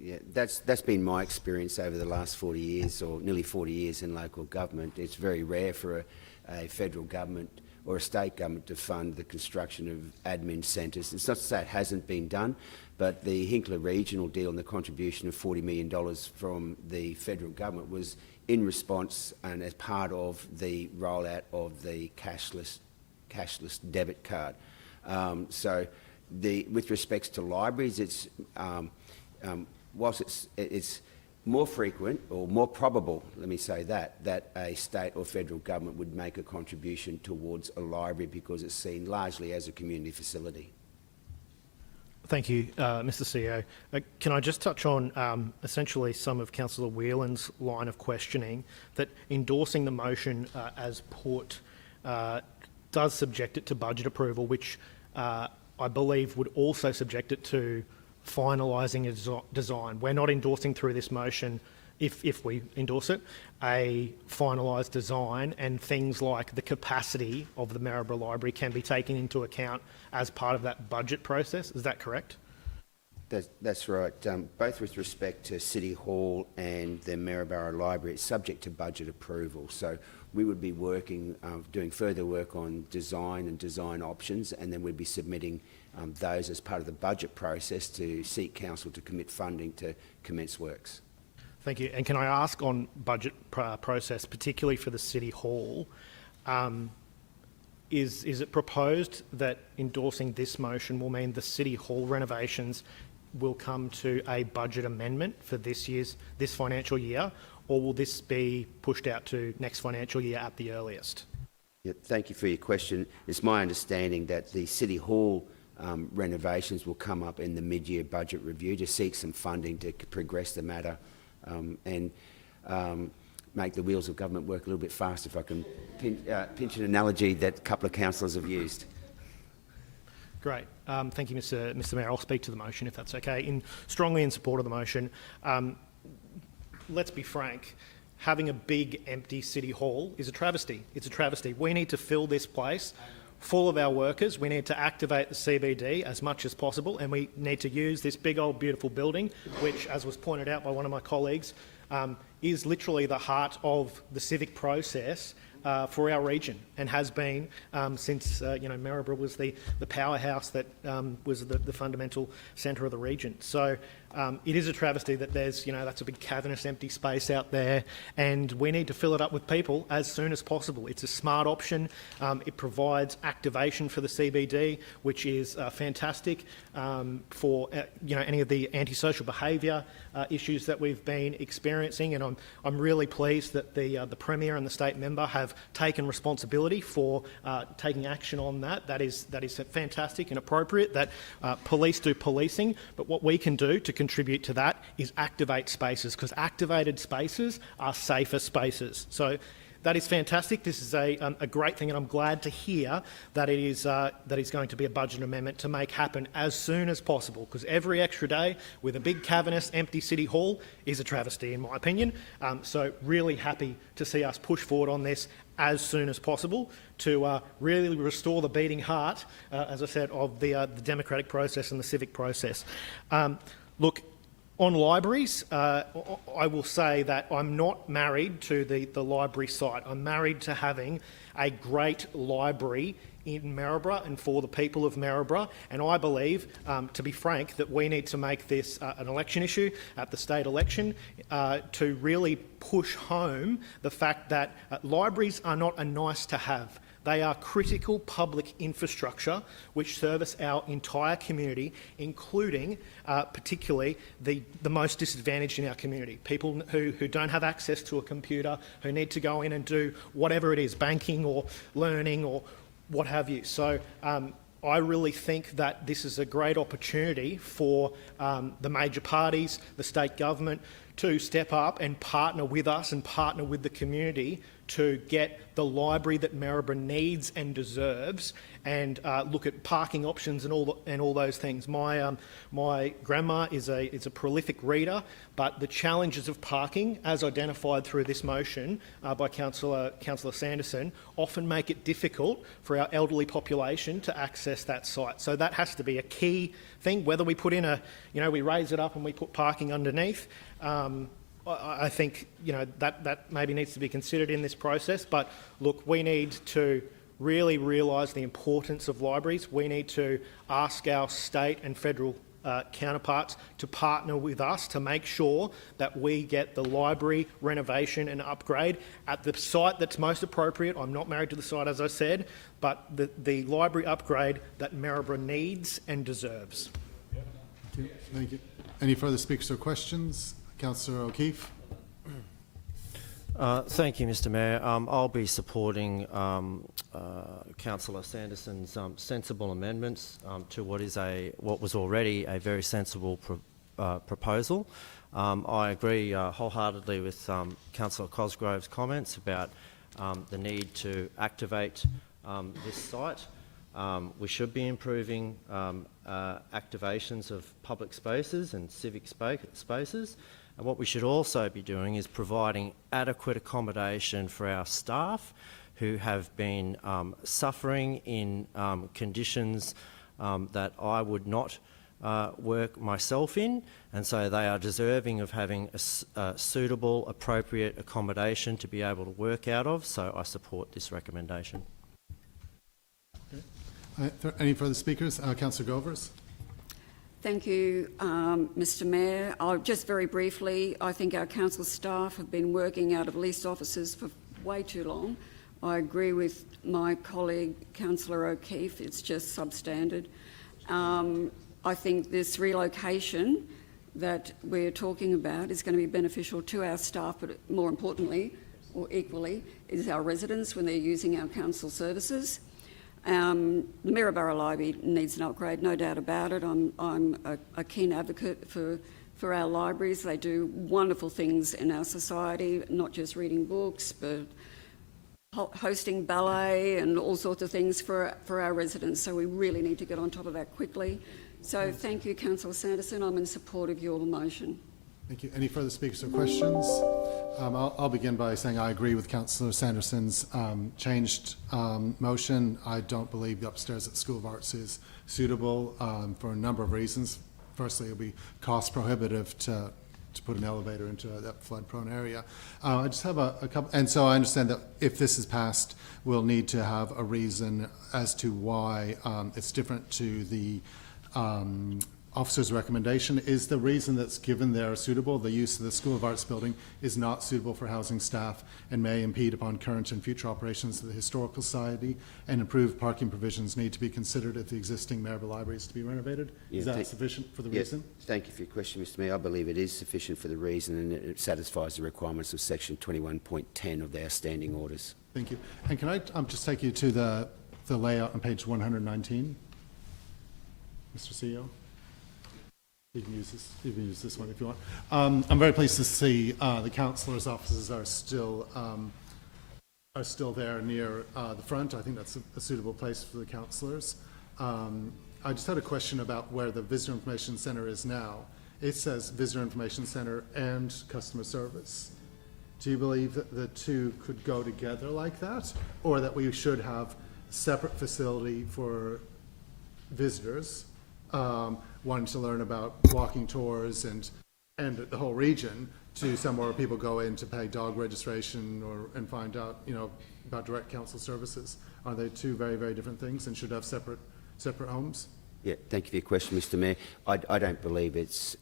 Yeah, that's been my experience over the last 40 years, or nearly 40 years in local government. It's very rare for a federal government or a state government to fund the construction of admin centres. It's not to say it hasn't been done, but the Hinkler Regional deal and the contribution of $40 million from the federal government was in response and as part of the rollout of the cashless debit card. So with respects to libraries, it's whilst it's more frequent or more probable, let me say that a state or federal government would make a contribution towards a library because it's seen largely as a community facility. Thank you, Mr. CEO. Can I just touch on essentially some of Councillor Whelan's line of questioning, that endorsing the motion as put does subject it to budget approval, which I believe would also subject it to finalising a design. We're not endorsing through this motion, if we endorse it, a finalised design, and things like the capacity of the Maryborough Library can be taken into account as part of that budget process. Is that correct? That's right. Both with respect to City Hall and the Maryborough Library, it's subject to budget approval. So we would be working, doing further work on design and design options, and then we'd be submitting those as part of the budget process to seek council to commit funding to commence works. Thank you. And can I ask on budget process, particularly for the City Hall, is it proposed that endorsing this motion will mean the City Hall renovations will come to a budget amendment for this financial year, or will this be pushed out to next financial year at the earliest? Yeah, thank you for your question. It's my understanding that the City Hall renovations will come up in the mid-year budget review to seek some funding to progress the matter and make the wheels of government work a little bit faster, if I can pinch an analogy that a couple of councillors have used. Great. Thank you, Mr. Mayor. I'll speak to the motion if that's okay. Strongly in support of the motion. Let's be frank. Having a big empty City Hall is a travesty. It's a travesty. We need to fill this place full of our workers. We need to activate the CBD as much as possible, and we need to use this big old beautiful building, which, as was pointed out by one of my colleagues, is literally the heart of the civic process for our region, and has been since Maryborough was the powerhouse that was the fundamental centre of the region. So it is a travesty that there's that's a big cavernous empty space out there, and we need to fill it up with people as soon as possible. It's a smart option. It provides activation for the CBD, which is fantastic for any of the antisocial behaviour issues that we've been experiencing, and I'm really pleased that the Premier and the State Member have taken responsibility for taking action on that. That is fantastic and appropriate that police do policing, but what we can do to contribute to that is activate spaces, because activated spaces are safer spaces. So that is fantastic. This is a great thing, and I'm glad to hear that it is going to be a budget amendment to make happen as soon as possible, because every extra day with a big cavernous empty City Hall is a travesty, in my opinion. So really happy to see us push forward on this as soon as possible to really restore the beating heart, as I said, of the democratic process and the civic process. Look, on libraries, I will say that I'm not married to the library site. I'm married to having a great library in Maryborough and for the people of Maryborough, and I believe, to be frank, that we need to make this an election issue at the state election to really push home the fact that libraries are not a nice to have. They are critical public infrastructure which service our entire community, including particularly the most disadvantaged in our community, people who don't have access to a computer, who need to go in and do whatever it is, banking or learning or what have you. So I really think that this is a great opportunity for the major parties, the state government, to step up and partner with us and partner with the community to get the library that Maryborough needs and deserves, and look at parking options and all those things. My grandma is a prolific reader, but the challenges of parking, as identified through this motion by Councillor Sanderson, often make it difficult for our elderly population to access that site. So that has to be a key thing. Whether we put in we raise it up and we put parking underneath. I think that maybe needs to be considered in this process. But look, we need to really realise the importance of libraries. We need to ask our state and federal counterparts to partner with us to make sure that we get the library renovation and upgrade at the site that's most appropriate. I'm not married to the site, as I said, but the library upgrade that Maryborough needs and deserves. Thank you. Any further speakers or questions? Councillor O'Keefe. Thank you, Mr Mayor. I'll be supporting Councillor Sanderson's sensible amendments to what was already a very sensible proposal. I agree wholeheartedly with Councillor Cosgrove's comments about the need to activate this site. We should be improving activations of public spaces and civic spaces. And what we should also be doing is providing adequate accommodation for our staff who have been suffering in conditions that I would not work myself in, and so they are deserving of having a suitable, appropriate accommodation to be able to work out of, so I support this recommendation. Any further speakers? Councillor Govers. Thank you, Mr Mayor. Just very briefly, I think our council staff have been working out of leased offices for way too long. I agree with my colleague, Councillor O'Keefe, it's just substandard. I think this relocation that we're talking about is going to be beneficial to our staff, but more importantly, or equally, is our residents when they're using our council services. The Maryborough Library needs an upgrade, no doubt about it. I'm a keen advocate for our libraries. They do wonderful things in our society, not just reading books, but hosting ballet and all sorts of things for our residents. So we really need to get on top of that quickly. So thank you, Councillor Sanderson. I'm in support of your motion. Thank you. Any further speakers or questions? I'll begin by saying I agree with Councillor Sanderson's changed motion. I don't believe the upstairs at the School of Arts is suitable for a number of reasons. Firstly, it'll be cost prohibitive to to put an elevator into that flood-prone area. I just have a couple, and so I understand that if this is passed, we'll need to have a reason as to why it's different to the officer's recommendation. Is the reason that's given there suitable? The use of the School of Arts building is not suitable for housing staff and may impede upon current and future operations of the Historical Society, and improved parking provisions need to be considered if the existing Maryborough Library is to be renovated. Yeah, Is that sufficient for the reason? Thank you for your question, Mr Mayor. I believe it is sufficient for the reason, and it satisfies the requirements of section 21.10 of our standing orders. Thank you. And can I just take you to the layout on page 119, Mr. CEO? You can use this one if you want. I'm very pleased to see the councillors' offices are still there near the front. I think that's a suitable place for the councillors. I just had a question about where the Visitor Information Centre is now. It says Visitor Information Centre and Customer Service. Do you believe that the two could go together like that, or that we should have separate facility for visitors wanting to learn about walking tours and the whole region, to somewhere where people go in to pay dog registration and find out, about direct council services? Are they two very, very different things and should have separate homes? Yeah, thank you for your question, Mr Mayor. I don't believe it's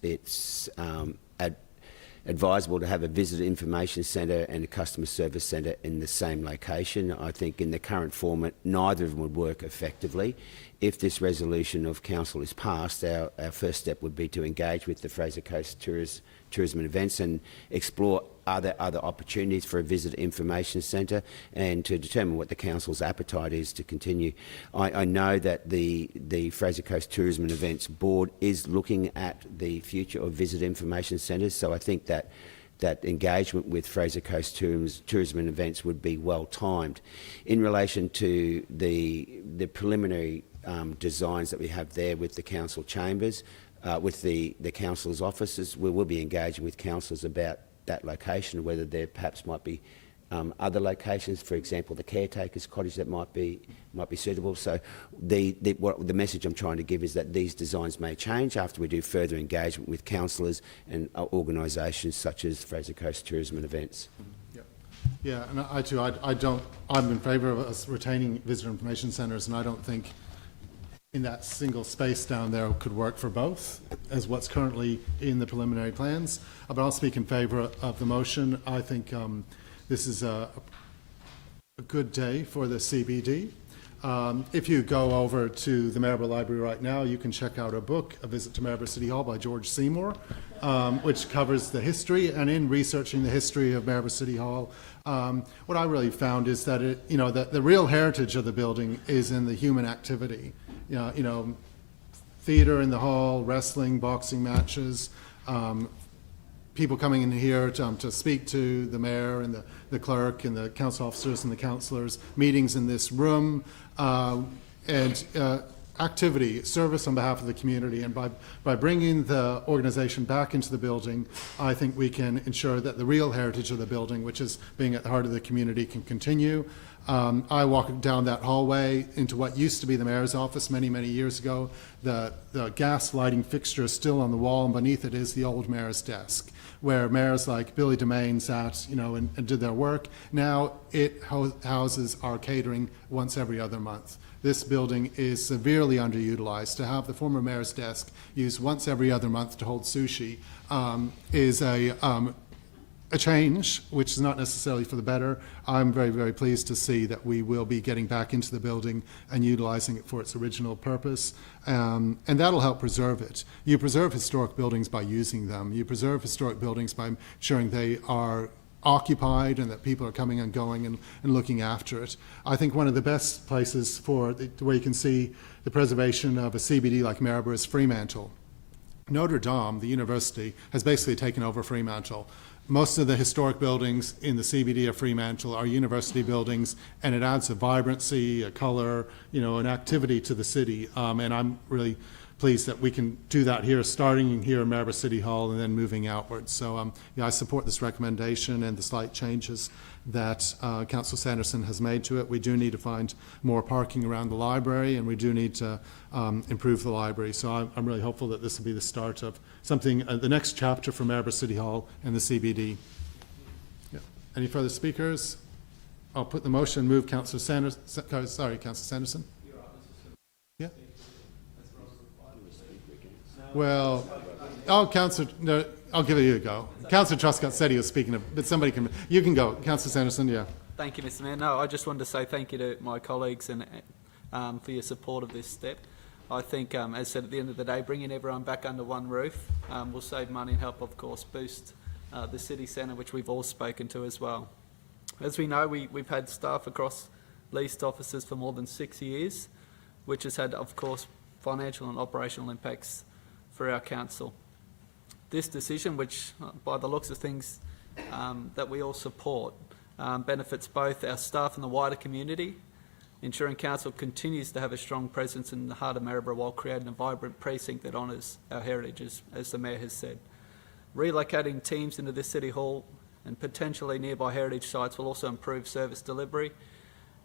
advisable to have a visitor information centre and a customer service centre in the same location. I think in the current format, neither of them would work effectively. If this resolution of council is passed, our first step would be to engage with the Fraser Coast Tourism and Events and explore other opportunities for a visitor information centre, and to determine what the council's appetite is to continue. I know that the Fraser Coast Tourism and Events Board is looking at the future of visitor information centres, so I think that engagement with Fraser Coast Tourism and Events would be well timed. In relation to the preliminary designs that we have there with the council chambers, with the council's offices, we will be engaging with councillors about that location, whether there perhaps might be other locations, for example, the caretaker's cottage that might be suitable. So the message I'm trying to give is that these designs may change after we do further engagement with councillors and organisations such as Fraser Coast Tourism and Events. Yeah, and I too, I'm in favour of us retaining visitor information centres, and I don't think in that single space down there could work for both, as what's currently in the preliminary plans. But I'll speak in favour of the motion. I think this is a good day for the CBD. If you go over to the Maryborough Library right now, you can check out a book, A Visit to Maryborough City Hall by George Seymour, which covers the history. And in researching the history of Maryborough City Hall, what I really found is that that the real heritage of the building is in the human activity. Theatre in the hall, wrestling, boxing matches, people coming in here to speak to the mayor and the clerk and the council officers and the councillors, meetings in this room, and activity, service on behalf of the community. And by bringing the organisation back into the building, I think we can ensure that the real heritage of the building, which is being at the heart of the community, can continue. I walk down that hallway into what used to be the mayor's office many, many years ago. The gas lighting fixture is still on the wall, and beneath it is the old mayor's desk, where mayors like Billy Domain sat, and did their work. Now it houses our catering once every other month. This building is severely underutilized. To have the former mayor's desk used once every other month to hold sushi is a change, which is not necessarily for the better. I'm very, very pleased to see that we will be getting back into the building and utilizing it for its original purpose, and that'll help preserve it. You preserve historic buildings by using them. You preserve historic buildings by ensuring they are occupied and that people are coming and going and looking after it. I think one of the best places where you can see the preservation of a CBD like Maryborough is Fremantle. Notre Dame, the university, has basically taken over Fremantle. Most of the historic buildings in the CBD of Fremantle are university buildings, and it adds a vibrancy, a colour, an activity to the city. And I'm really pleased that we can do that here, starting here in Maryborough City Hall and then moving outwards. So I support this recommendation and the slight changes that Councillor Sanderson has made to it. We do need to find more parking around the library, and we do need to improve the library. So I'm really hopeful that this will be the start of something, the next chapter for Maryborough City Hall and the CBD. Yeah. Any further speakers? I'll put the motion, move Councillor Sanderson. Sorry, Councillor Sanderson. Yeah. Well, Councillor, no, I'll give you a go. Councillor Truscott said he was speaking, but somebody can. You can go, Councillor Sanderson. Yeah. Thank you, Mr. Mayor. No, I just wanted to say thank you to my colleagues and for your support of this step. I think, as said, at the end of the day, bringing everyone back under one roof will save money and help, of course, boost the city centre, which we've all spoken to as well. As we know, we've had staff across leased offices for more than 6 years, which has had, of course, financial and operational impacts for our council. This decision, which by the looks of things that we all support, benefits both our staff and the wider community, ensuring council continues to have a strong presence in the heart of Maryborough while creating a vibrant precinct that honours our heritage, as the Mayor has said. Relocating teams into this City Hall and potentially nearby heritage sites will also improve service delivery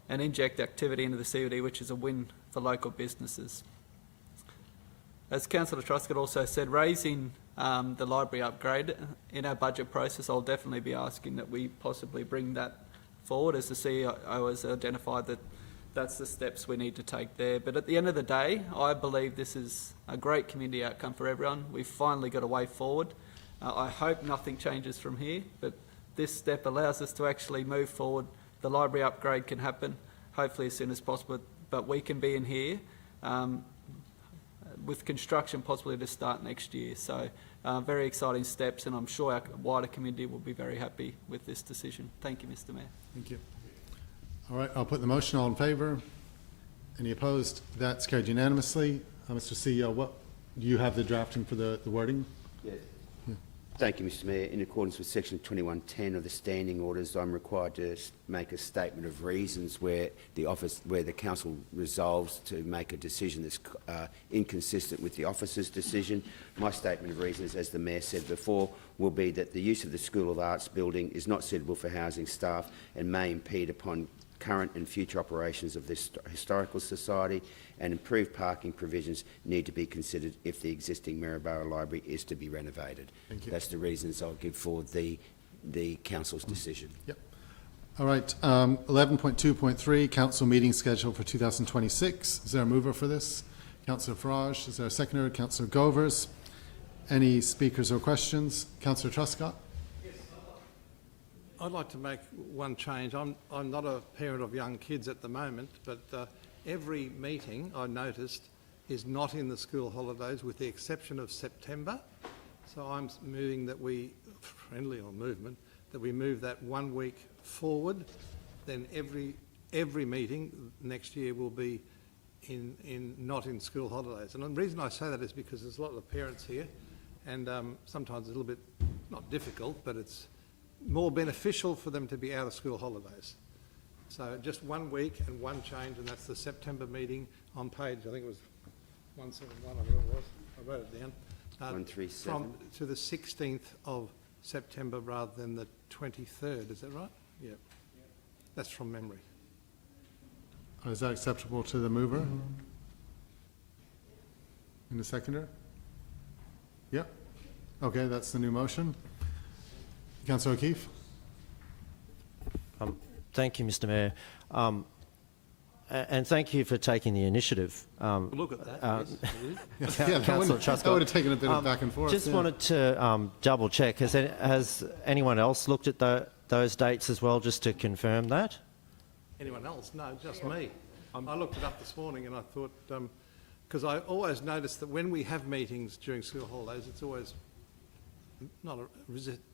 and inject activity into the CBD, which is a win for local businesses. As Councillor Truscott also said, raising the library upgrade in our budget process, I'll definitely be asking that we possibly bring that forward, as the CEO has identified that that's the steps we need to take there. But at the end of the day, I believe this is a great community outcome for everyone. We've finally got a way forward. I hope nothing changes from here, but this step allows us to actually move forward. The library upgrade can happen, hopefully as soon as possible, but we can be in here with construction possibly to start next year. So very exciting steps, and I'm sure our wider community will be very happy with this decision. Thank you, Mr. Mayor. Thank you. All right, I'll put the motion. All in favour? Any opposed? That's carried unanimously. Mr. CEO, what do you have the drafting for the wording? Yes. Thank you, Mr. Mayor. In accordance with section 2110 of the standing orders, I'm required to make a statement of reasons where the council resolves to make a decision that's inconsistent with the officer's decision. My statement of reasons, as the Mayor said before, will be that the use of the School of Arts building is not suitable for housing staff and may impede upon current and future operations of this historical society, and improved parking provisions need to be considered if the existing Maryborough Library is to be renovated. Thank you. That's the reasons I'll give for the council's decision. Yep. All right, 11.2.3, council meeting schedule for 2026. Is there a mover for this? Councillor Farage. Is there a seconder? Councillor Govers. Any speakers or questions? Councillor Truscott. I'd like to make one change. I'm not a parent of young kids at the moment, but every meeting I noticed is not in the school holidays with the exception of September. So I'm moving that we, friendly on movement, that we move that 1 week forward. Then every meeting next year will be not in school holidays. And the reason I say that is because there's a lot of parents here, and sometimes it's a little bit, not difficult, but it's more beneficial for them to be out of school holidays. So just 1 week and one change, and that's the September meeting on page, I think it was 171, I whatever it was. I wrote it down. 137. To the 16th of September rather than the 23rd, is that right? Yeah. That's from memory. Is that acceptable to the mover? And the seconder? Yep. Okay, that's the new motion. Councillor O'Keefe. Thank you, Mr. Mayor. And thank you for taking the initiative. Look at that. That would have taken a bit of back and forth. Just wanted to double check. Has anyone else looked at those dates as well, just to confirm that? Anyone else? No, just me. I looked it up this morning and I thought, because I always notice that when we have meetings during school holidays, it's always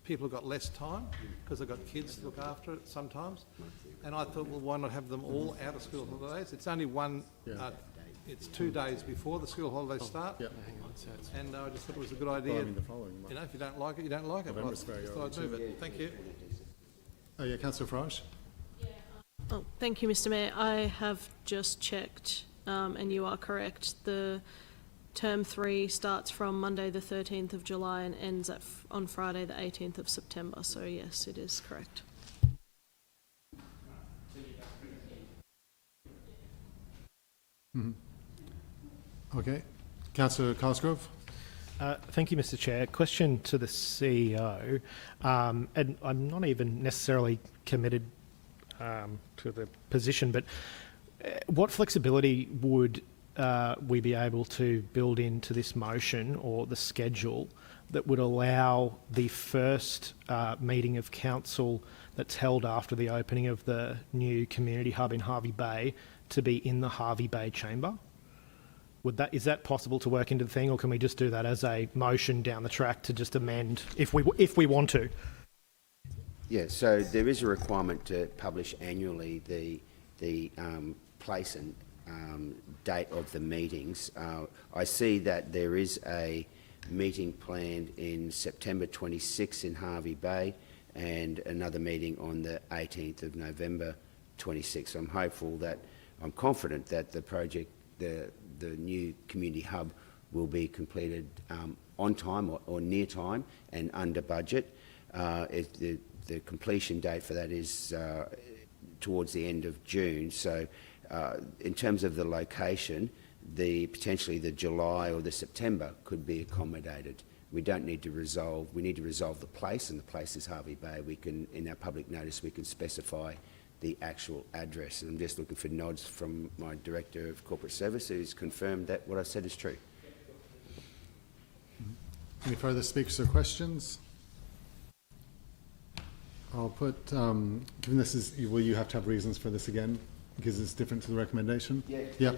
people have got less time because they've got kids to look after it sometimes. And I thought, well, why not have them all out of school holidays? It's only it's 2 days before the school holidays start. Yep. And I just thought it was a good idea. You know, if you don't like it, you don't like it. Well, just thought I'd move it. Thank you. Oh yeah, Councillor Farage. Oh, thank you, Mr. Mayor. I have just checked, and you are correct. The Term 3 starts from Monday the 13th of July and ends on Friday the 18th of September. So yes, it is correct. Okay. Councillor Cosgrove? Thank you, Mr Chair. Question to the CEO, and I'm not even necessarily committed to the position, but what flexibility would we be able to build into this motion or the schedule that would allow the first meeting of council that's held after the opening of the new community hub in Hervey Bay to be in the Hervey Bay chamber? Is that possible to work into the thing, or can we just do that as a motion down the track to just amend if we want to? Yeah, so there is a requirement to publish annually the place and date of the meetings. I see that there is a meeting planned in September 26 in Hervey Bay and another meeting on the 18th of November 26. I'm confident that the project, the new community hub, will be completed on time or near time and under budget. The completion date for that is towards the end of June. So in terms of the location, potentially the July or the September could be accommodated. We need to resolve the place, and the place is Hervey Bay. In our public notice, we can specify the actual address. And I'm just looking for nods from my Director of Corporate Service, who's confirmed that what I said is true. Any further speakers or questions? I'll put, given this is, will you have to have reasons for this again, because it's different to the recommendation? Yeah.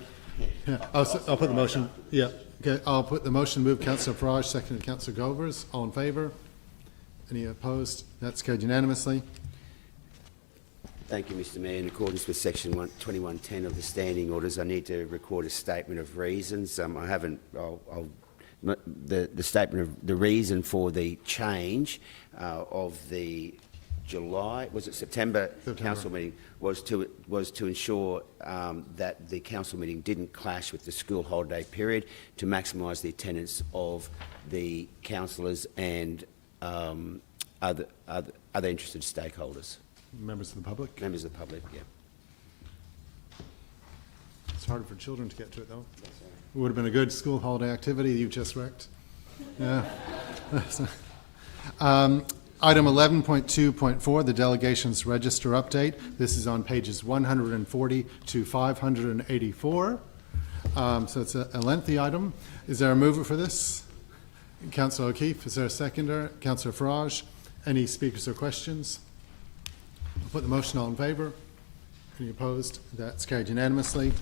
I'll put the motion. Yeah. Okay. I'll put the motion. Move Councillor Farage, seconded Councillor Govers. All in favour? Any opposed? That's carried unanimously. Thank you, Mr Mayor. In accordance with section 2110 of the standing orders, I need to record a statement of reasons. The statement of the reason for the change of the July, was it September council meeting, was to ensure that the council meeting didn't clash with the school holiday period, to maximise the attendance of the councillors and other interested stakeholders. Members of the public? Members of the public, yeah. It's harder for children to get to it, though. It would have been a good school holiday activity you've just wrecked. Yeah. Item 11.2.4, the delegations register update. This is on pages 140 to 584. So it's a lengthy item. Is there a mover for this? Councillor O'Keefe. Is there a seconder? Councillor Farage. Any speakers or questions? I'll put the motion. All in favour? Any opposed? That's carried unanimously.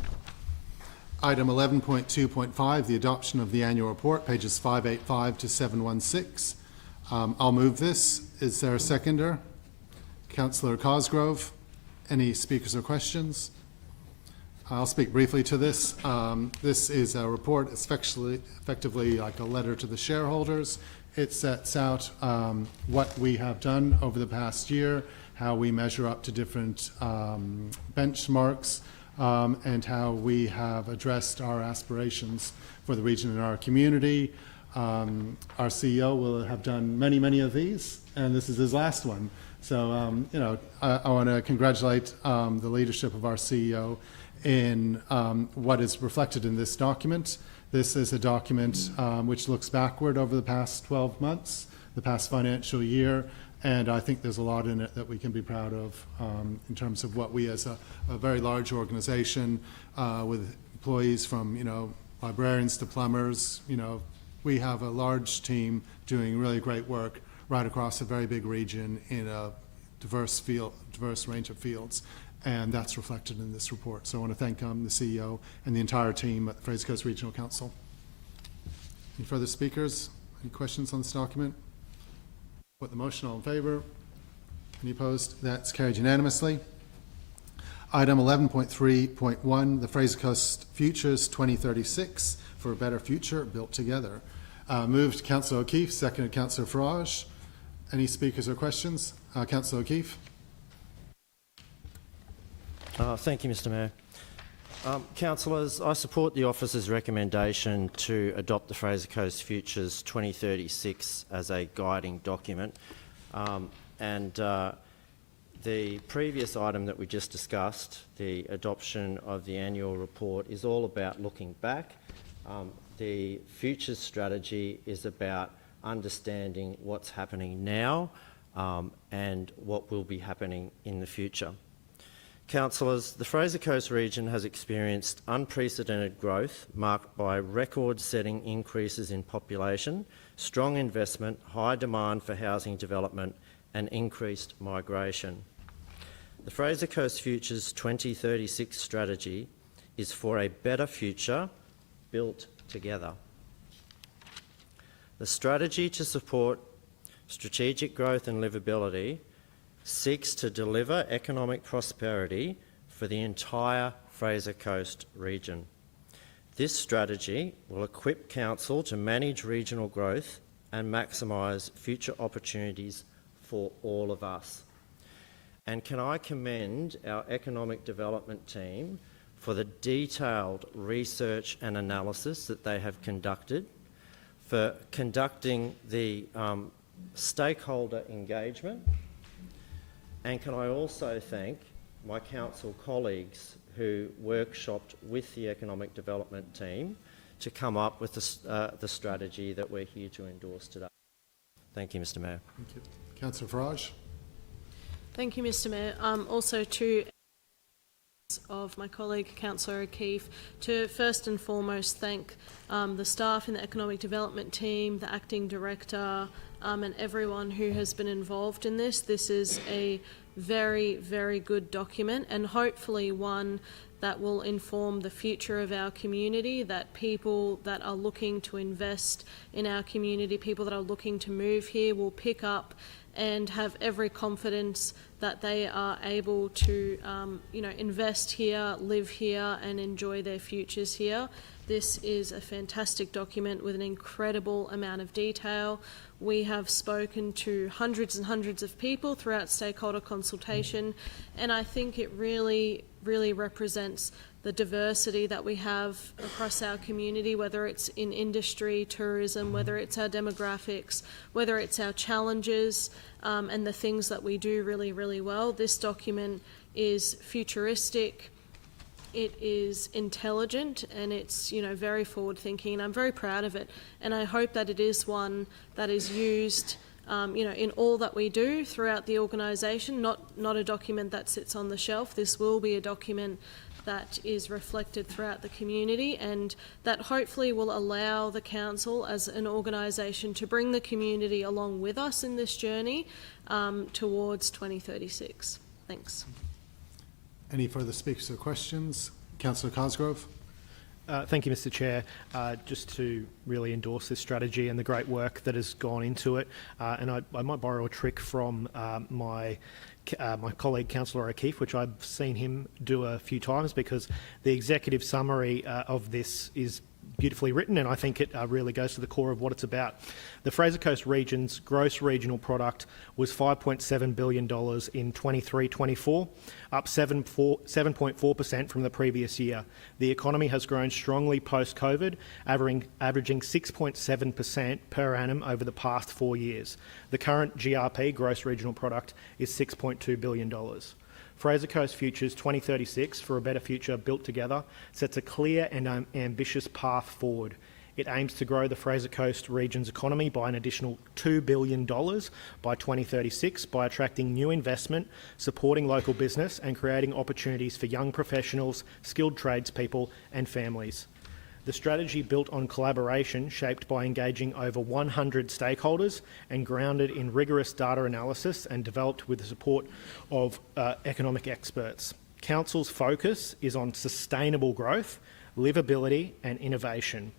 Item 11.2.5, the adoption of the annual report, pages 585 to 716. I'll move this. Is there a seconder? Councillor Cosgrove. Any speakers or questions? I'll speak briefly to this. This is a report. It's effectively like a letter to the shareholders. It sets out what we have done over the past year, how we measure up to different benchmarks, and how we have addressed our aspirations for the region and our community. Our CEO will have done many, many of these, and this is his last one. So, you know, I want to congratulate the leadership of our CEO in what is reflected in this document. This is a document which looks backward over the past 12 months, the past financial year, and I think there's a lot in it that we can be proud of in terms of what we as a very large organization with employees from, you know, librarians to plumbers, you know, we have a large team doing really great work right across a very big region in a diverse range of fields, and that's reflected in this report. So I want to thank the CEO and the entire team at the Fraser Coast Regional Council. Any further speakers? Any questions on this document? Put the motion. All in favour? Any opposed? That's carried unanimously. Item 11.3.1, the Fraser Coast Futures 2036 for a Better Future Built Together. Moved Councillor O'Keefe, seconded Councillor Farage. Any speakers or questions? Councillor O'Keefe. Thank you, Mr Mayor. Councillors, I support the officer's recommendation to adopt the Fraser Coast Futures 2036 as a guiding document. the previous item that we just discussed, the adoption of the annual report, is all about looking back. The futures strategy is about understanding what's happening now and what will be happening in the future. Councillors, the Fraser Coast region has experienced unprecedented growth marked by record-setting increases in population, strong investment, high demand for housing development and increased migration. The Fraser Coast Futures 2036 strategy is for a better future built together. The strategy to support strategic growth and livability seeks to deliver economic prosperity for the entire Fraser Coast region. This strategy will equip Council to manage regional growth and maximise future opportunities for all of us. And can I commend our economic development team for the detailed research and analysis that they have conducted, for conducting the stakeholder engagement, and can I also thank my council colleagues who workshopped with the economic development team to come up with the strategy that we're here to endorse today. Thank you, Mr. Mayor. Thank you. Councillor Farage. Thank you, Mr. Mayor. Also to of my colleague Councillor O'Keefe to first and foremost thank the staff in the economic development team, the acting director, and everyone who has been involved in this. This is a very, very good document and hopefully one that will inform the future of our community, that people that are looking to invest in our community, people that are looking to move here will pick up and have every confidence that they are able to invest here, live here and enjoy their futures here. This is a fantastic document with an incredible amount of detail. We have spoken to hundreds and hundreds of people throughout stakeholder consultation, and I think it really, really represents the diversity that we have across our community, whether it's in industry, tourism, whether it's our demographics, whether it's our challenges, and the things that we do really, really well. This document is futuristic, it is intelligent, and it's very forward-thinking, and I'm very proud of it. And I hope that it is one that is used in all that we do throughout the organisation, not a document that sits on the shelf. This will be a document that is reflected throughout the community and that hopefully will allow the council as an organisation to bring the community along with us in this journey towards 2036. Thanks. Any further speakers or questions? Councillor Cosgrove. Thank you, Mr. Chair. Just to really endorse this strategy and the great work that has gone into it, and I might borrow a trick from my colleague Councillor O'Keefe, which I've seen him do a few times, because the executive summary of this is beautifully written, and I think it really goes to the core of what it's about. The Fraser Coast region's gross regional product was $5.7 billion in 23-24, up 7.4% from the previous year. The economy has grown strongly post-COVID, averaging 6.7% per annum over the past 4 years. The current GRP, gross regional product, is $6.2 billion. Fraser Coast Futures 2036 for a better future built together sets a clear and ambitious path forward. It aims to grow the Fraser Coast region's economy by an additional $2 billion by 2036 by attracting new investment, supporting local business and creating opportunities for young professionals, skilled tradespeople and families. The strategy built on collaboration, shaped by engaging over 100 stakeholders and grounded in rigorous data analysis and developed with the support of economic experts. Council's focus is on sustainable growth, livability and innovation.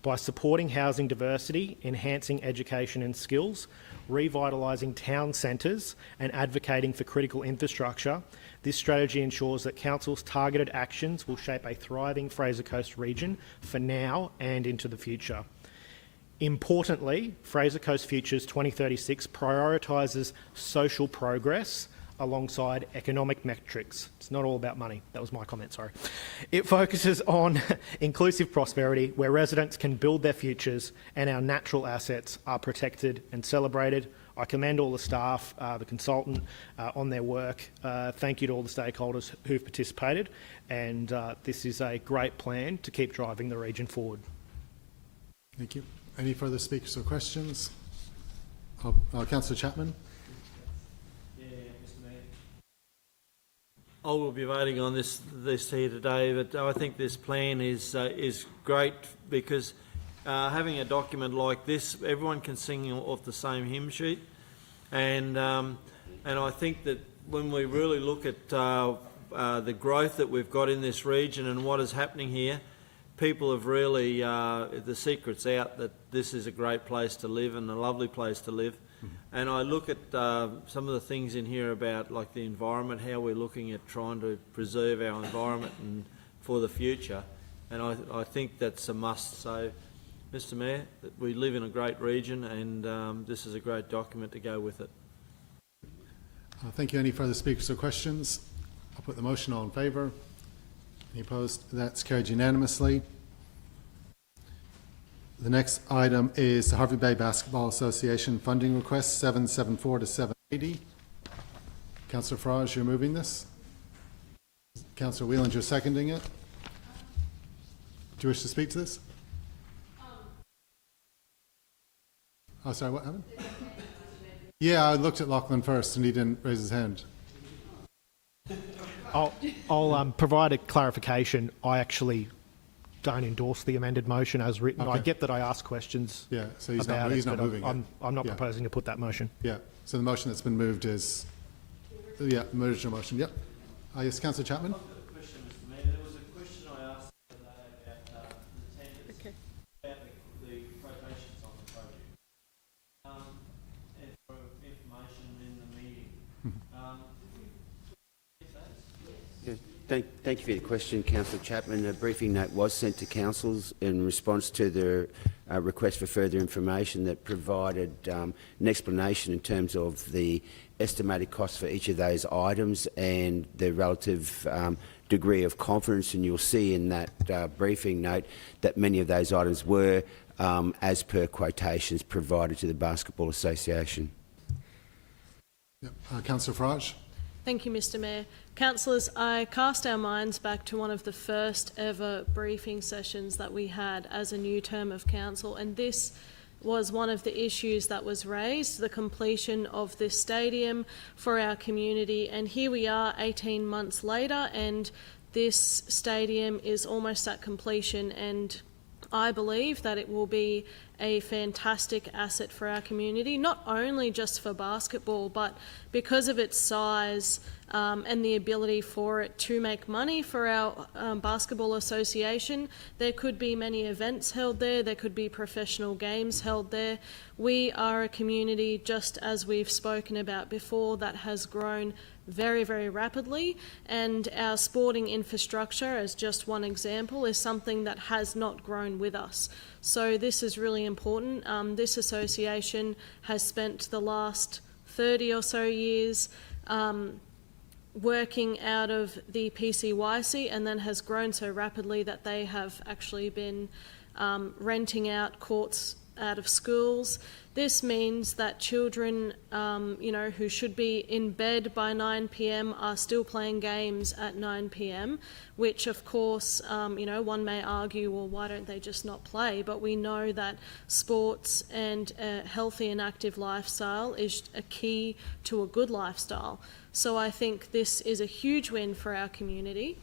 By supporting housing diversity, enhancing education and skills, revitalising town centres and advocating for critical infrastructure, this strategy ensures that Council's targeted actions will shape a thriving Fraser Coast region for now and into the future. Importantly, Fraser Coast Futures 2036 prioritises social progress alongside economic metrics. It's not all about money. That was my comment, sorry. It focuses on inclusive prosperity where residents can build their futures and our natural assets are protected and celebrated. I commend all the staff, the consultant on their work. Thank you to all the stakeholders who've participated, and this is a great plan to keep driving the region forward. Thank you. Any further speakers or questions? Councillor Chapman. I will be voting on this here today, but I think this plan is great because having a document like this, everyone can sing off the same hymn sheet, and I think that when we really look at the growth that we've got in this region and what is happening here, people have really the secret's out that this is a great place to live and a lovely place to live. And I look at some of the things in here about like the environment, how we're looking at trying to preserve our environment and for the future, and I think that's a must. So, Mr Mayor, we live in a great region, and this is a great document to go with it. Thank you. Any further speakers or questions? I'll put the motion. All in favour? Any opposed? That's carried unanimously. The next item is the Harvey Bay Basketball Association funding request 774 to 780. Councillor Farage, you're moving this. Councillor Whelan, you're seconding it. Do you wish to speak to this? Oh, sorry, what happened? Yeah, I looked at Lachlan first and he didn't raise his hand. I'll provide a clarification. I actually don't endorse the amended motion as written. Okay. I get that I ask questions. Yeah, so he's about not moving it. I'm not Yeah. proposing to put that motion. Yeah, so the motion that's been moved is, yeah, the original motion, yep. Yes, Councillor Chapman? I've got a question, Mr Mayor. There was a question I asked the other day about the tenders, about the quotations on the project, and for information in the meeting. Thank you for your question, Councillor Chapman. A briefing note was sent to councils in response to the request for further information that provided an explanation in terms of the estimated cost for each of those items and the relative degree of confidence, and you'll see in that briefing note that many of those items were as per quotations provided to the Basketball Association. Yep. Councillor Farage? Thank you, Mr Mayor. Councillors, I cast our minds back to one of the first ever briefing sessions that we had as a new term of council, and this was one of the issues that was raised, the completion of this stadium for our community. And here we are 18 months later, and this stadium is almost at completion, and I believe that it will be a fantastic asset for our community, not only just for basketball, but because of its size and the ability for it to make money for our basketball association. There could be many events held there, there could be professional games held there. We are a community, just as we've spoken about before, that has grown very, very rapidly, and our sporting infrastructure, as just one example, is something that has not grown with us. So this is really important. This association has spent the last 30 or so years working out of the PCYC, and then has grown so rapidly that they have actually been renting out courts out of schools. This means that children, who should be in bed by 9 p.m. are still playing games at 9 p.m, which of course, one may argue, well, why don't they just not play? But we know that sports and a healthy and active lifestyle is a key to a good lifestyle. So I think this is a huge win for our community,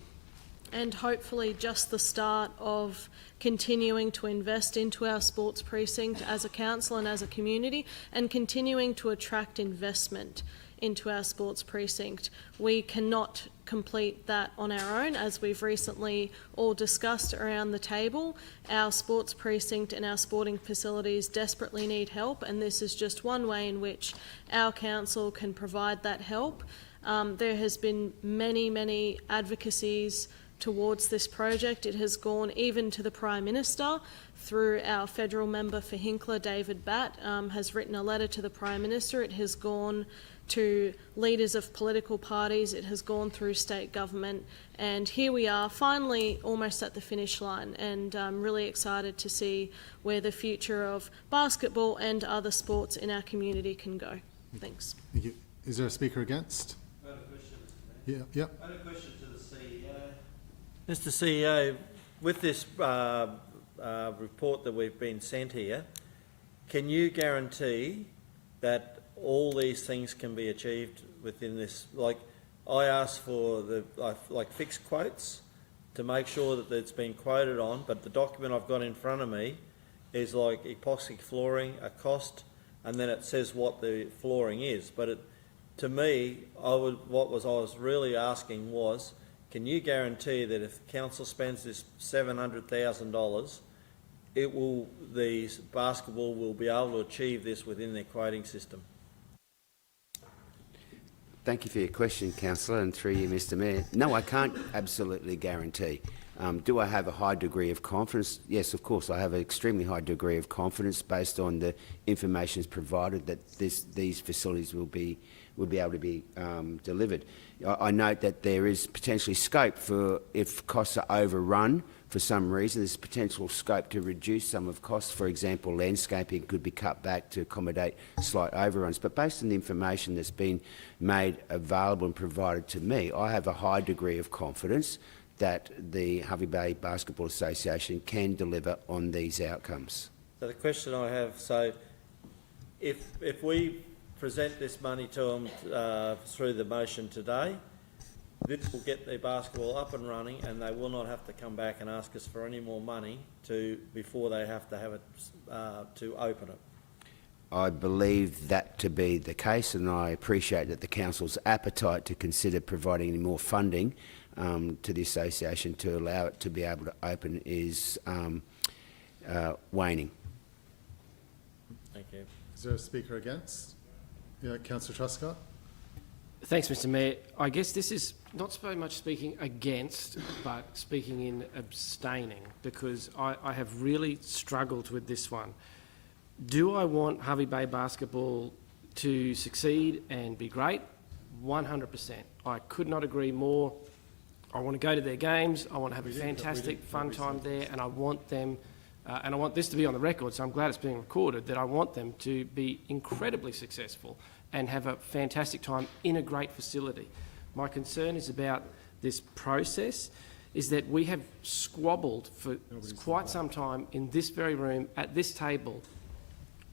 and hopefully just the start of continuing to invest into our sports precinct as a council and as a community, and continuing to attract investment into our sports precinct. We cannot complete that on our own, as we've recently all discussed around the table. Our sports precinct and our sporting facilities desperately need help, and this is just one way in which our council can provide that help. There has been many advocacies towards this project. It has gone even to the Prime Minister through our federal member for Hinkler, David Batt, has written a letter to the Prime Minister. It has gone to leaders of political parties. It has gone through state government, And here we are, finally almost at the finish line, and I'm really excited to see where the future of basketball and other sports in our community can go. Thanks. Thank you. Is there a speaker against? I have a question, Mr. Mayor. Yeah. I have a question to the CEO. Mr. CEO, with this report that we've been sent here, can you guarantee that all these things can be achieved within this? Like, I asked for the fixed quotes to make sure that it's been quoted on, but the document I've got in front of me is like epoxy flooring, a cost, and then it says what the flooring is. But to me, I was really asking was, can you guarantee that if council spends this $700,000, the basketball will be able to achieve this within their quoting system? Thank you for your question, Councillor, and through you, Mr. Mayor. No, I can't absolutely guarantee. Do I have a high degree of confidence? Yes, of course, I have an extremely high degree of confidence based on the information provided that these facilities will be able to be delivered. I note that there is potentially scope for, if costs are overrun for some reason, there's potential scope to reduce some of costs. For example, landscaping could be cut back to accommodate slight overruns. But based on the information that's been made available and provided to me, I have a high degree of confidence that the Hervey Bay Basketball Association can deliver on these outcomes. So the question I have, so if we present this money to them through the motion today, this will get their basketball up and running, and they will not have to come back and ask us for any more money before they have to have it to open it. I believe that to be the case, and I appreciate that the council's appetite to consider providing any more funding to the association to allow it to be able to open is waning. Thank you. Is there a speaker against? Yeah, Councillor Truscott. Thanks, Mr. Mayor. I guess this is not so much speaking against, but speaking in abstaining, because I have really struggled with this one. Do I want Hervey Bay Basketball to succeed and be great? 100%. I could not agree more. I want to go to their games. I want to have a fantastic fun time there, and I want them, and I want this to be on the record, so I'm glad it's being recorded, that I want them to be incredibly successful and have a fantastic time in a great facility. My concern is about this process, is that we have squabbled for quite some time in this very room, at this table,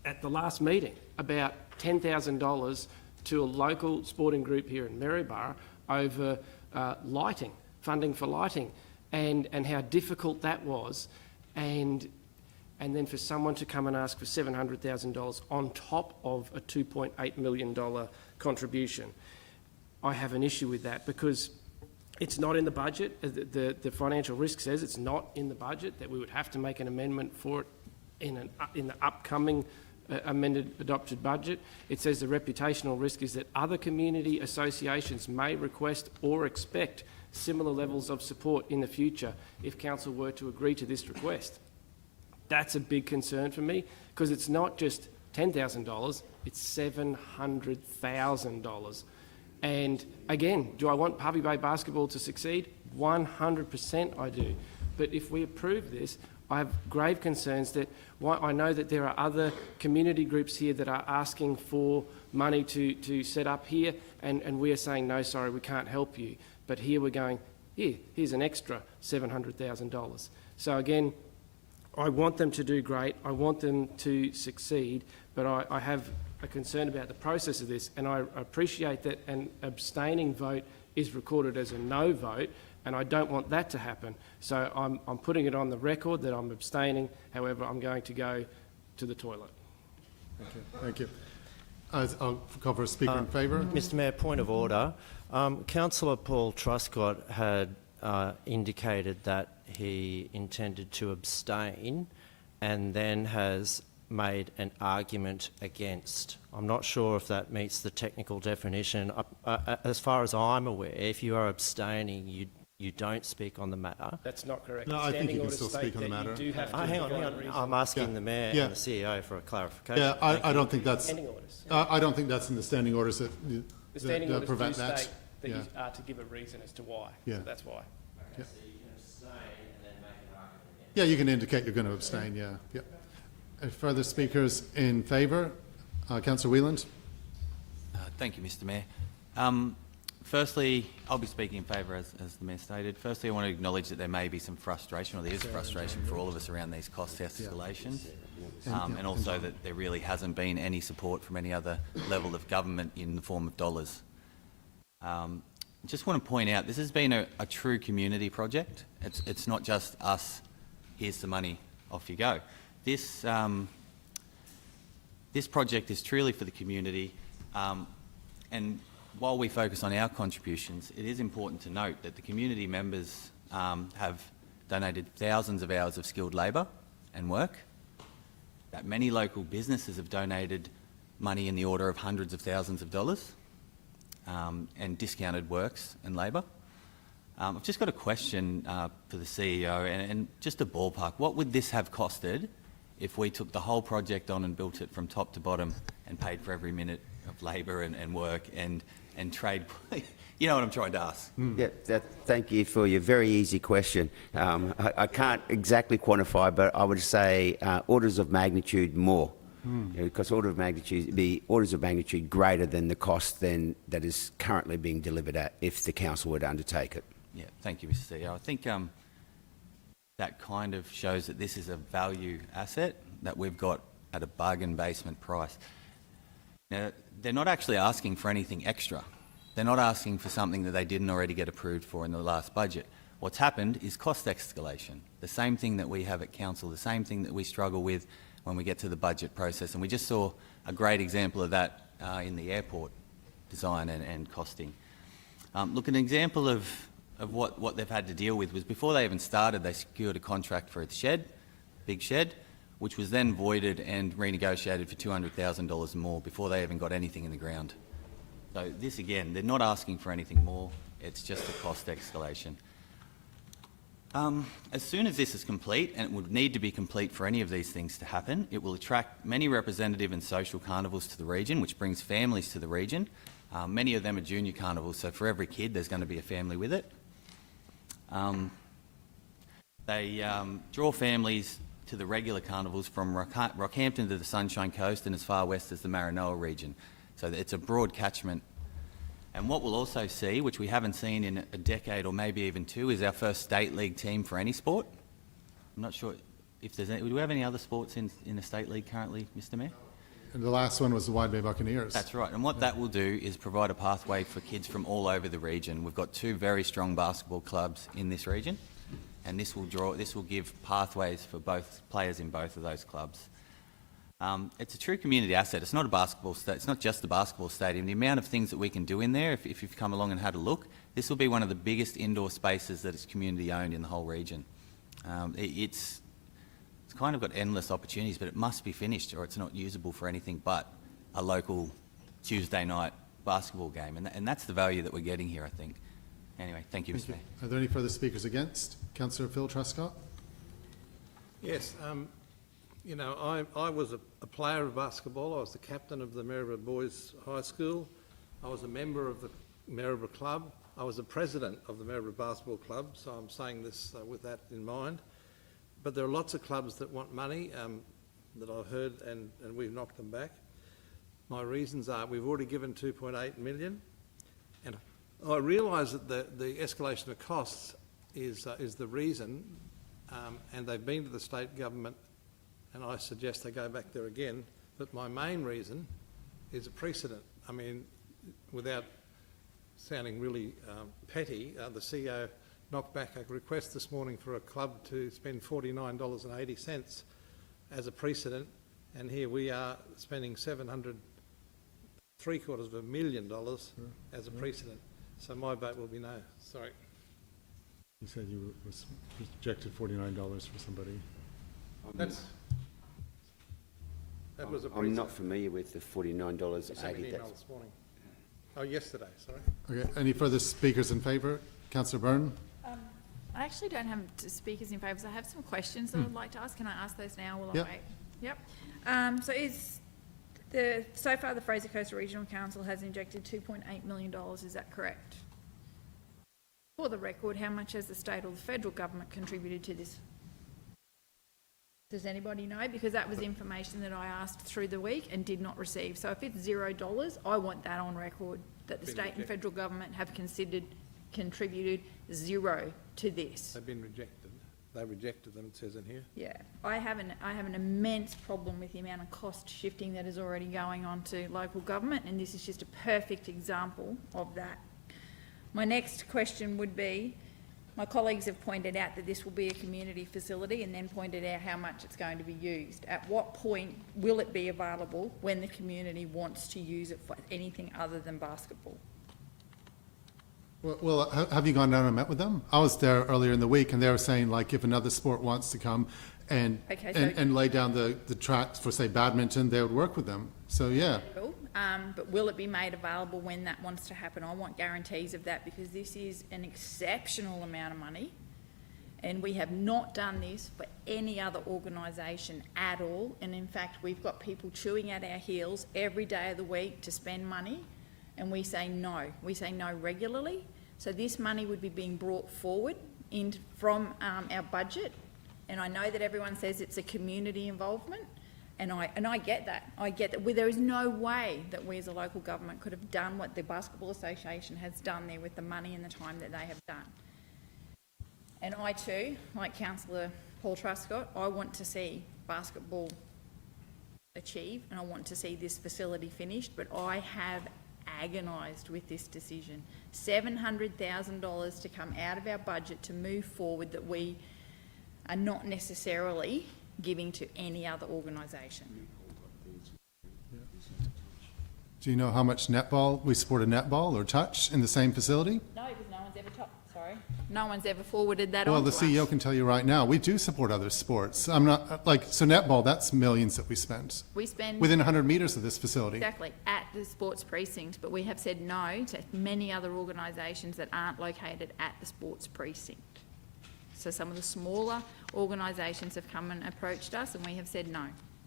at the last meeting, about $10,000 to a local sporting group here in Maryborough over lighting, funding for lighting, and how difficult that was, and then for someone to come and ask for $700,000 on top of a $2.8 million contribution. I have an issue with that because it's not in the budget. The financial risk says it's not in the budget, that we would have to make an amendment for it in the upcoming amended adopted budget. It says the reputational risk is that other community associations may request or expect similar levels of support in the future if council were to agree to this request. That's a big concern for me, because it's not just $10,000, it's $700,000. And again, do I want Hervey Bay Basketball to succeed? 100% I do. But if we approve this, I have grave concerns that I know that there are other community groups here that are asking for money to set up here, and we are saying, no, sorry, we can't help you. But here we're going, here's an extra $700,000. So again, I want them to do great, I want them to succeed, but I have a concern about the process of this, and I appreciate that an abstaining vote is recorded as a no vote, and I don't want that to happen. So I'm putting it on the record that I'm abstaining. However, I'm going to go to the toilet. Thank you. I'll call for a speaker in favour. Mr. Mayor, point of order. Councillor Paul Truscott had indicated that he intended to abstain and then has made an argument against. I'm not sure if that meets the technical definition. As far as I'm aware, if you are abstaining, you don't speak on the matter. That's not correct. No, I think you can still speak on the matter. Hang on. I'm asking the Mayor and the CEO for a clarification. Yeah, I don't think that's... Standing orders. I don't think that's in the standing orders that The standing orders prevent do that. state that Yeah. you are to give a reason as to why. Yeah. So that's why. Yeah. Yeah, you can indicate you're going to abstain, yeah. Yep. Any further speakers in favour? Councillor Whelan. Thank you, Mr Mayor. Firstly, I'll be speaking in favour, as the Mayor stated. Firstly, I want to acknowledge that there may be some frustration, or there is frustration for all of us around these cost escalations, and also that there really hasn't been any support from any other level of government in the form of dollars. Just want to point out, this has been a true community project. It's not just us, here's the money, off you go. This project is truly for the community, and while we focus on our contributions, it is important to note that the community members have donated thousands of hours of skilled labour and work, that many local businesses have donated money in the order of hundreds of thousands of dollars, and discounted works and labour. I've just got a question for the CEO, and just a ballpark. What would this have costed if we took the whole project on and built it from top to bottom and paid for every minute of labour and work and trade? You know what I'm trying to ask? Yeah, thank you for your very easy question. I can't exactly quantify, but I would say orders of magnitude more. Because orders of magnitude greater than the cost that is currently being delivered at if the council were to undertake it. Yeah, thank you, Mr CEO. I think that kind of shows that this is a value asset that we've got at a bargain basement price. Now, they're not actually asking for anything extra. They're not asking for something that they didn't already get approved for in the last budget. What's happened is cost escalation, the same thing that we have at council, the same thing that we struggle with when we get to the budget process. And we just saw a great example of that in the airport design and costing. Look, an example of what they've had to deal with was before they even started, they secured a contract for a shed, big shed, which was then voided and renegotiated for $200,000 more before they even got anything in the ground. So this, again, they're not asking for anything more. It's just a cost escalation. As soon as this is complete, and it would need to be complete for any of these things to happen, it will attract many representative and social carnivals to the region, which brings families to the region. Many of them are junior carnivals, so for every kid there's going to be a family with it. They draw families to the regular carnivals from Rockhampton to the Sunshine Coast and as far west as the Maranoa region. So it's a broad catchment. And what we'll also see, which we haven't seen in a decade or maybe even two, is our first state league team for any sport. I'm not sure if there's any, do we have any other sports in the state league currently, Mr Mayor? And the last one was the Wide Bay Buccaneers. That's right. And what that will do is provide a pathway for kids from all over the region. We've got two very strong basketball clubs in this region, and this will give pathways for both players in both of those clubs. It's a true community asset. It's not it's not just the basketball stadium. The amount of things that we can do in there, if you've come along and had a look, this will be one of the biggest indoor spaces that is community owned in the whole region. It's kind of got endless opportunities, but it must be finished or it's not usable for anything but a local Tuesday night basketball game. And that's the value that we're getting here, I think. Anyway, thank you, Mr Mayor. Are there any further speakers against? Councillor Phil Truscott. Yes, you know, I was a player of basketball. I was the captain of the Maryborough Boys High School. I was a member of the Maryborough Club. I was the president of the Maryborough Basketball Club, so I'm saying this with that in mind. But there are lots of clubs that want money that I've heard, and we've knocked them back. My reasons are we've already given $2.8 million, and I realise that the escalation of costs is the reason, and they've been to the state government, and I suggest they go back there again. But my main reason is a precedent. I mean, without sounding really petty, the CEO knocked back a request this morning for a club to spend $49.80 as a precedent, and here we are spending $775,000 as a precedent. So my vote will be no. Sorry. You said you rejected $49 for somebody. That was a precedent. I'm not familiar with the $49.80. I sent an email this morning. Oh, yesterday, sorry. Okay, any further speakers in favour? Councillor Byrne? I actually don't have speakers in favour, so I have some questions that I'd like to ask. Can I ask those now or will I wait? Yep. So far the Fraser Coast Regional Council has injected $2.8 million, is that correct? For the record, how much has the state or the federal government contributed to this? Does anybody know? Because that was information that I asked through the week and did not receive. So if it's $0, I want that on record, that the state and federal government have contributed zero to this. They've been rejected. They rejected them, it says in here. Yeah, I have an immense problem with the amount of cost shifting that is already going on to local government, and this is just a perfect example of that. My next question would be, my colleagues have pointed out that this will be a community facility and then pointed out how much it's going to be used. At what point will it be available when the community wants to use it for anything other than basketball? Well, have you gone down and met with them? I was there earlier in the week, and they were saying, like, if another sport wants to come and lay down the tracks for, say, badminton, they would work with them. So, yeah. But will it be made available when that wants to happen? I want guarantees of that, because this is an exceptional amount of money, and we have not done this for any other organisation at all. And in fact, we've got people chewing at our heels every day of the week to spend money, and we say no. We say no regularly. So this money would be being brought forward from our budget, and I know that everyone says it's a community involvement. And I get that. I get that. There is no way that we as a local government could have done what the Basketball Association has done there with the money and the time that they have done. And I too, like Councillor Paul Truscott, I want to see basketball achieve, and I want to see this facility finished, but I have agonised with this decision. $700,000 to come out of our budget to move forward that we are not necessarily giving to any other organisation. Do you know how much netball, we support a netball or touch in the same facility? No, because no one's ever no one's ever forwarded that on Well, the to CEO us. can tell you right now, we do support other sports. I'm not, so netball, that's millions that we spend. We spend Within 100 metres of this facility. exactly at the sports precinct, but we have said no to many other organisations that aren't located at the sports precinct. So some of the smaller organisations have come and approached us, and we have said no,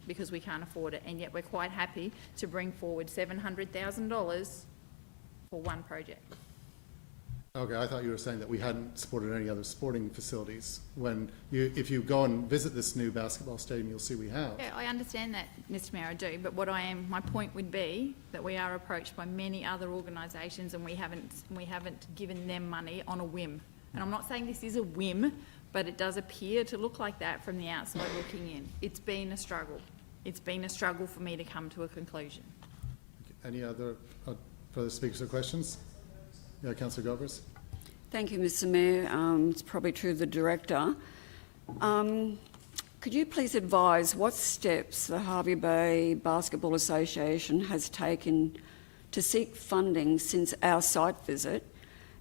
because we can't afford it, and yet we're quite happy to bring forward $700,000 for one project. Okay, I thought you were saying that we hadn't supported any other sporting facilities. If you go and visit this new basketball stadium, you'll see we have. Yeah, I understand that, Mr Mayor, I do, but my point would be that we are approached by many other organisations, and we haven't given them money on a whim. And I'm not saying this is a whim, but it does appear to look like that from the outside looking in. It's been a struggle. It's been a struggle for me to come to a conclusion. Any other further speakers or questions? Yeah, Councillor Govers. Thank you, Mr Mayor. It's probably to the Director. Could you please advise what steps the Hervey Bay Basketball Association has taken to seek funding since our site visit,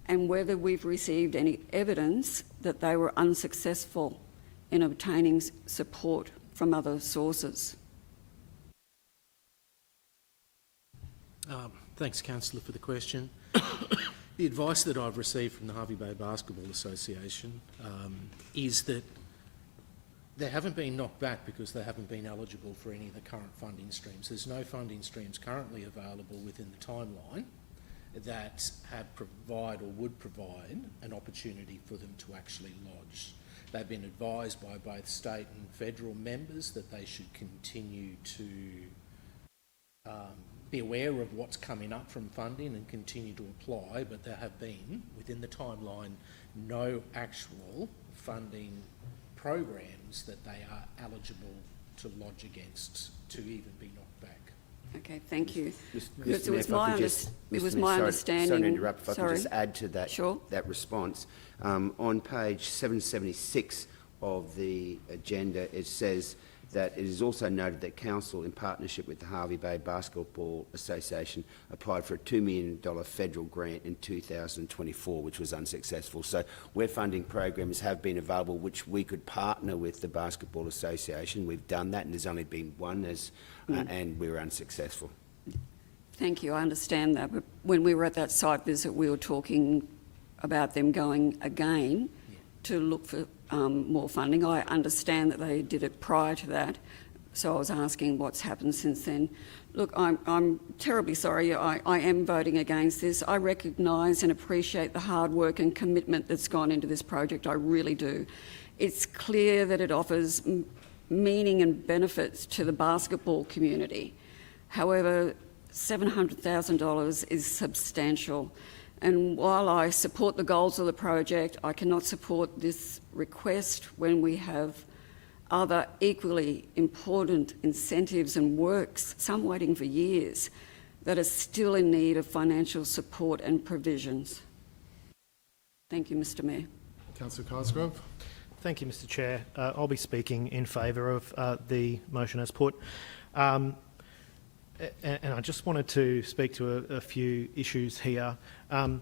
and whether we've received any evidence that they were unsuccessful in obtaining support from other sources? Thanks, Councillor, for the question. The advice that I've received from the Hervey Bay Basketball Association is that they haven't been knocked back because they haven't been eligible for any of the current funding streams. There's no funding streams currently available within the timeline that would provide an opportunity for them to actually lodge. They've been advised by both state and federal members that they should continue to be aware of what's coming up from funding and continue to apply, but there have been, within the timeline, no actual funding programs that they are eligible to lodge against to even be knocked back. Okay, thank you. Mr. Mayor, if I could just- It was Mr. Mayor, my sorry- understanding... Sorry to interrupt, if I Sorry. could just add to that, Sure. that response. On page 776 of the agenda, it says that it is also noted that Council, in partnership with the Hervey Bay Basketball Association, applied for a $2 million federal grant in 2024, which was unsuccessful. So where funding programs have been available, which we could partner with the Basketball Association, we've done that, and there's only been one, and we were unsuccessful. Thank you, I understand that. But when we were at that site visit, we were talking about them going again to look for more funding. I understand that they did it prior to that, So I was asking what's happened since then. Look, I'm terribly sorry. I am voting against this. I recognise and appreciate the hard work and commitment that's gone into this project. I really do. It's clear that it offers meaning and benefits to the basketball community. However, $700,000 is substantial. And while I support the goals of the project, I cannot support this request when we have other equally important incentives and works, some waiting for years, that are still in need of financial support and provisions. Thank you, Mr Mayor. Councillor Cosgrove. Thank you, Mr Chair. I'll be speaking in favour of the motion as put. And I just wanted to speak to a few issues here. I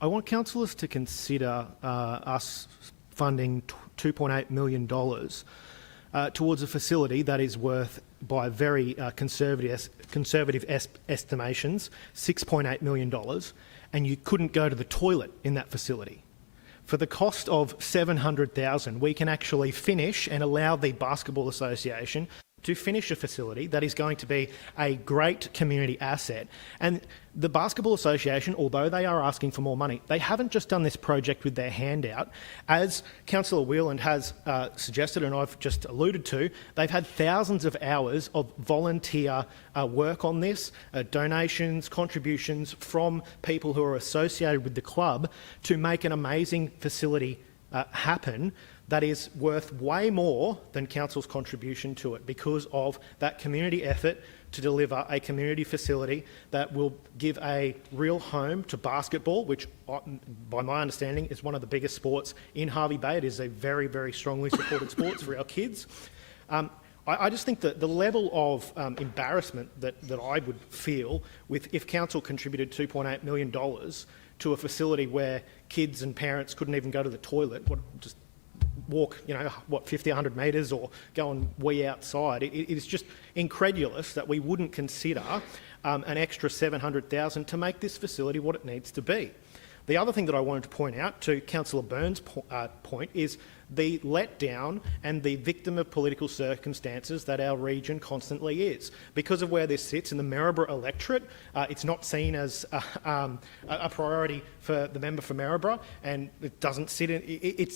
want councillors to consider us funding $2.8 million towards a facility that is worth, by very conservative estimations, $6.8 million, and you couldn't go to the toilet in that facility. For the cost of $700,000, we can actually finish and allow the Basketball Association to finish a facility that is going to be a great community asset. And the Basketball Association, although they are asking for more money, they haven't just done this project with their hand out. As Councillor Whelan has suggested, and I've just alluded to, they've had thousands of hours of volunteer work on this, donations, contributions from people who are associated with the club to make an amazing facility happen that is worth way more than council's contribution to it, because of that community effort to deliver a community facility that will give a real home to basketball, which, by my understanding, is one of the biggest sports in Hervey Bay. It is a very, very strongly supported sport for our kids. I just think that the level of embarrassment that I would feel if council contributed $2.8 million to a facility where kids and parents couldn't even go to the toilet, just walk, 50, 100 metres or go and wee outside. It is just incredulous that we wouldn't consider an extra $700,000 to make this facility what it needs to be. The other thing that I wanted to point out to Councillor Byrne's point is the letdown and the victim of political circumstances that our region constantly is. Because of where this sits in the Maryborough electorate, it's not seen as a priority for the member for Maryborough, and it doesn't sit in...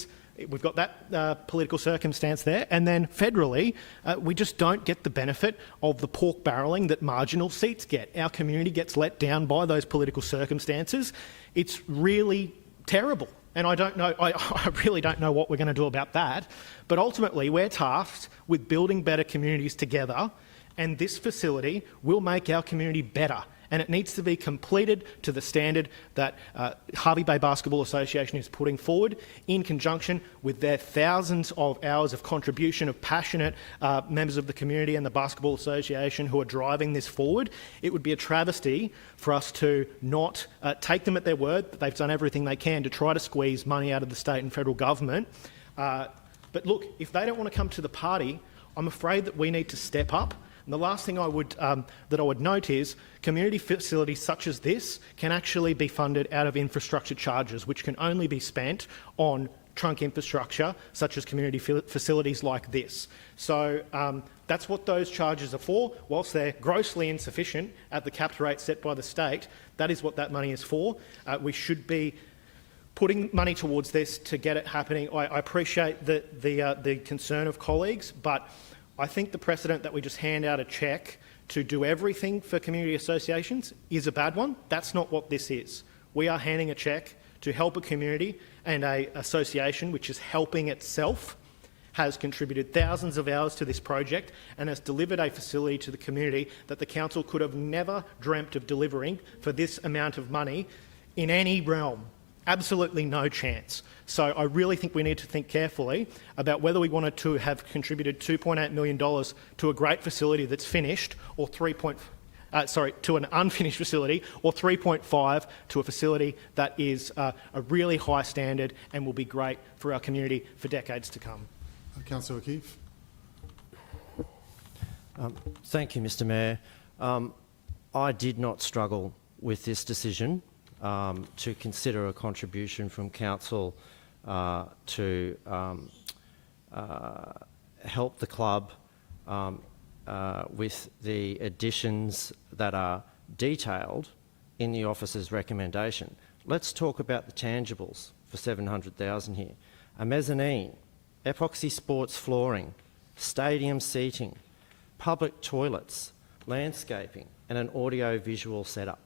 We've got that political circumstance there, and then federally, we just don't get the benefit of the pork barrelling that marginal seats get. Our community gets let down by those political circumstances. It's really terrible, and I really don't know what we're going to do about that. But ultimately, we're tasked with building better communities together, and this facility will make our community better. And it needs to be completed to the standard that Hervey Bay Basketball Association is putting forward, in conjunction with their thousands of hours of contribution of passionate members of the community and the Basketball Association who are driving this forward. It would be a travesty for us to not take them at their word that they've done everything they can to try to squeeze money out of the state and federal government. But look, if they don't want to come to the party, I'm afraid that we need to step up. And the last thing I would note is community facilities such as this can actually be funded out of infrastructure charges, which can only be spent on trunk infrastructure, such as community facilities like this. So that's what those charges are for. Whilst they're grossly insufficient at the capped rate set by the state, that is what that money is for. We should be putting money towards this to get it happening. I appreciate the concern of colleagues, but I think the precedent that we just hand out a cheque to do everything for community associations is a bad one. That's not what this is. We are handing a cheque to help a community, and an association which is helping itself has contributed thousands of hours to this project and has delivered a facility to the community that the council could have never dreamt of delivering for this amount of money in any realm. Absolutely no chance. So I really think we need to think carefully about whether we wanted to have contributed $2.8 million to a great facility that's finished, or to an unfinished facility, or 3.5 to a facility that is a really high standard and will be great for our community for decades to come. Councillor O'Keefe. Thank you, Mr Mayor. I did not struggle with this decision to consider a contribution from council to help the club with the additions that are detailed in the officer's recommendation. Let's talk about the tangibles for $700,000 here. A mezzanine, epoxy sports flooring, stadium seating, public toilets, landscaping, and an audio-visual setup.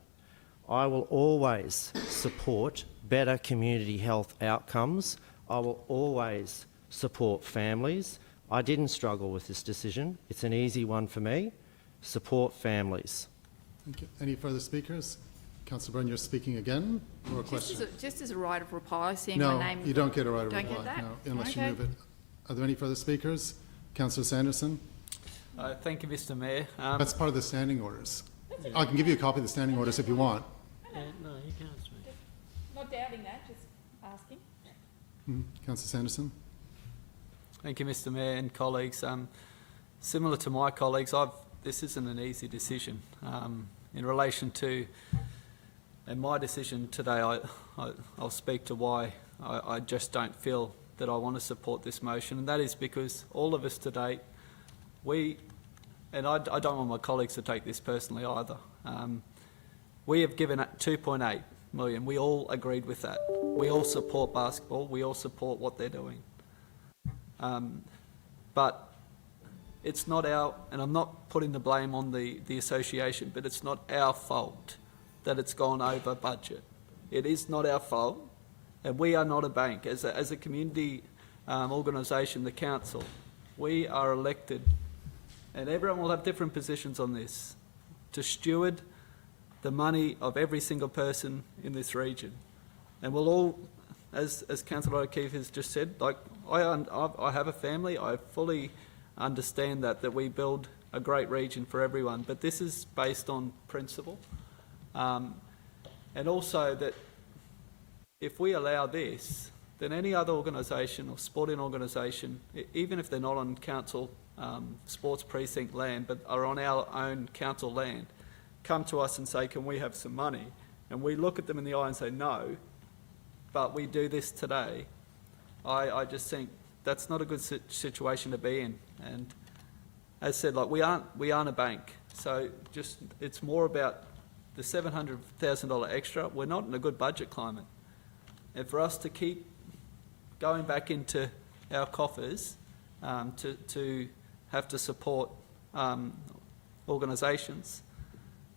I will always support better community health outcomes. I will always support families. I didn't struggle with this decision. It's an easy one for me. Support families. Thank you. Any further speakers? Councillor Byrne, you're speaking again, or a question? Just as a right of reply, seeing No, my name. you don't get a right of Don't reply, get that? no, unless you Okay. move it. Are there any further speakers? Councillor Sanderson? Thank you, Mr Mayor. That's part of the standing orders. I can give you a copy of the standing orders if you want. No, you can't speak. Not doubting that, just asking. Councillor Sanderson? Thank you, Mr Mayor and colleagues. Similar to my colleagues, this isn't an easy decision. In relation to and my decision today, I'll speak to why I just don't feel that I want to support this motion, and that is because all of us to date, and I don't want my colleagues to take this personally either, we have given 2.8 million. We all agreed with that. We all support basketball. We all support what they're doing. But it's not our, and I'm not putting the blame on the association, but it's not our fault that it's gone over budget. It is not our fault, and we are not a bank. As a community organisation, the council, we are elected, and everyone will have different positions on this, to steward the money of every single person in this region. And we'll all, as Councillor O'Keefe has just said, like I have a family, I fully understand that we build a great region for everyone, but this is based on principle. And also that if we allow this, then any other organisation or sporting organisation, even if they're not on council sports precinct land but are on our own council land, come to us and say, can we have some money? And we look at them in the eye and say, no, but we do this today. I just think that's not a good situation to be in. And as said, like we aren't a bank, so just it's more about the $700,000 extra. We're not in a good budget climate, and for us to keep going back into our coffers to have to support organisations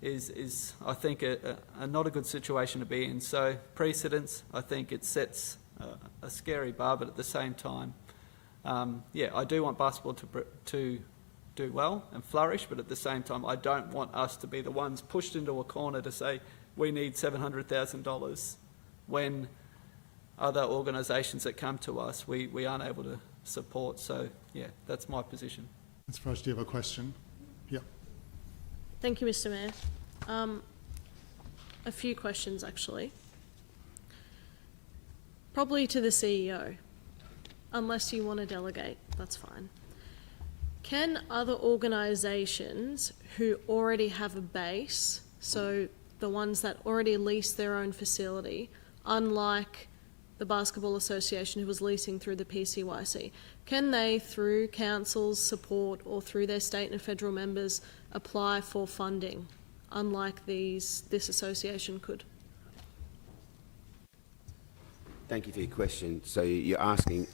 is I think a not a good situation to be in. So precedence, I think it sets a scary bar, but at the same time, yeah, I do want basketball to do well and flourish, but at the same time, I don't want us to be the ones pushed into a corner to say we need $700,000 when other organisations that come to us we aren't able to support. So yeah, that's my position. Ms. Fraser, do you have a question? Yeah. Thank you, Mr Mayor. A few questions, actually. Probably to the CEO. Unless you want to delegate, that's fine. Can other organisations who already have a base, so the ones that already lease their own facility, unlike the Basketball Association who was leasing through the PCYC, can they, through council's support or through their state and federal members, apply for funding, unlike this association could? Thank you for your question. So you're asking,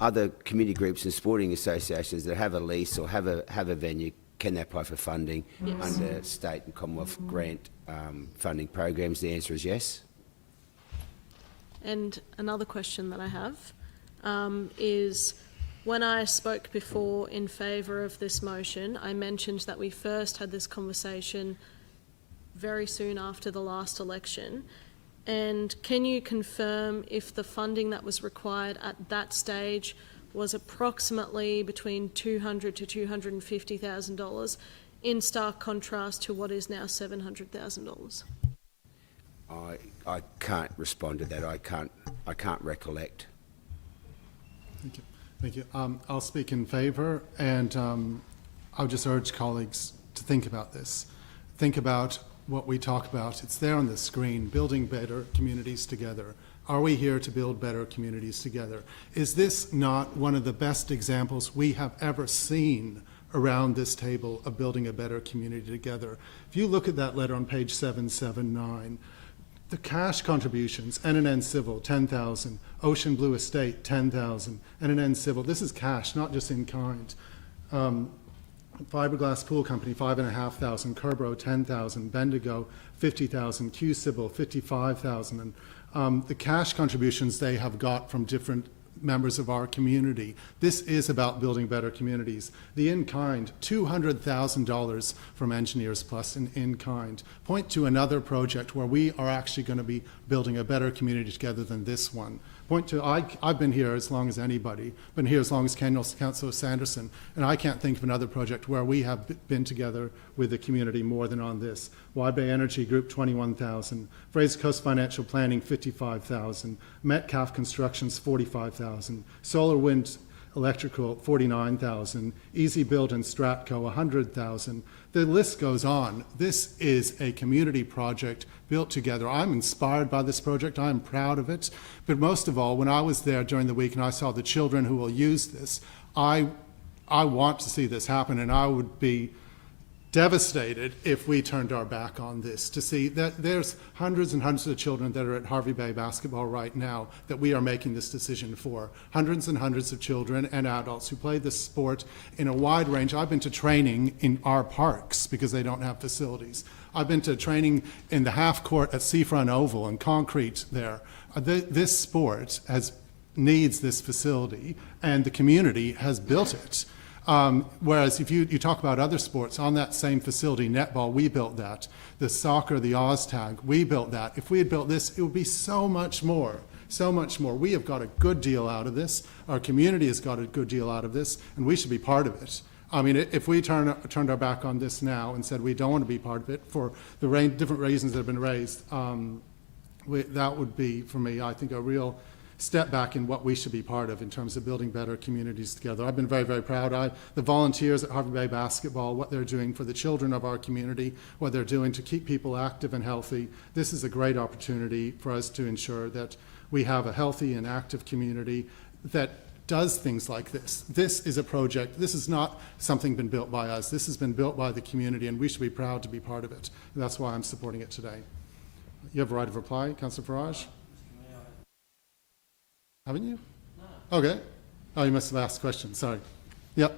other community groups and sporting associations that have a lease or have a venue, can they apply for funding under state and Commonwealth grant funding programs? The answer is yes. And another question that I have is, when I spoke before in favour of this motion, I mentioned that we first had this conversation very soon after the last election. And can you confirm if the funding that was required at that stage was approximately between $200,000 to $250,000, in stark contrast to what is now $700,000? I can't respond to that. I can't recollect. Thank you. Thank you. I'll speak in favour, and I'll just urge colleagues to think about this. Think about what we talk about. It's there on the screen, building better communities together. Are we here to build better communities together? Is this not one of the best examples we have ever seen around this table of building a better community together. If you look at that letter on page 779, the cash contributions, NNN Civil, 10,000, Ocean Blue Estate, 10,000, NNN Civil, this is cash, not just in kind. Fiberglass Pool Company, 5,500, Kerbro, 10,000, Bendigo, 50,000, Q Civil, 55,000. And the cash contributions they have got from different members of our community. This is about building better communities. The in-kind, $200,000 from Engineers Plus in kind. Point to another project where we are actually going to be building a better community together than this one. Point to, I've been here as long as anybody, been here as long as Councillor Sanderson, and I can't think of another project where we have been together with the community more than on this. Wide Bay Energy Group, 21,000. Fraser Coast Financial Planning, 55,000. Metcalf Constructions, 45,000. Solar Wind Electrical, 49,000. Easy Build and Stratco, 100,000. The list goes on. This is a community project built together. I'm inspired by this project. I'm proud of it. But most of all, when I was there during the week and I saw the children who will use this, I want to see this happen, and I would be devastated if we turned our back on this, to see that there's hundreds and hundreds of children that are at Harvey Bay basketball right now that we are making this decision for. Hundreds and hundreds of children and adults who play this sport in a wide range. I've been to training in our parks because they don't have facilities. I've been to training in the half court at Seafront Oval and concrete there. This sport needs this facility, and the community has built it. Whereas if you talk about other sports, on that same facility, netball, we built that. The soccer, the OzTag, we built that. If we had built this, it would be so much more, so much more. We have got a good deal out of this. Our community has got a good deal out of this, and we should be part of it. I mean, if we turned our back on this now and said we don't want to be part of it for the different reasons that have been raised, that would be, for me, I think, a real step back in what we should be part of in terms of building better communities together. I've been very, very proud. The volunteers at Harvey Bay Basketball, what they're doing for the children of our community, what they're doing to keep people active and healthy, this is a great opportunity for us to ensure that we have a healthy and active community that does things like this. This is a project. This is not something been built by us. This has been built by the community, and we should be proud to be part of it. And that's why I'm supporting it today. You have a right of reply, Councillor Farage? Haven't you? No. Okay. Oh, you must have asked a question. Sorry. Yep.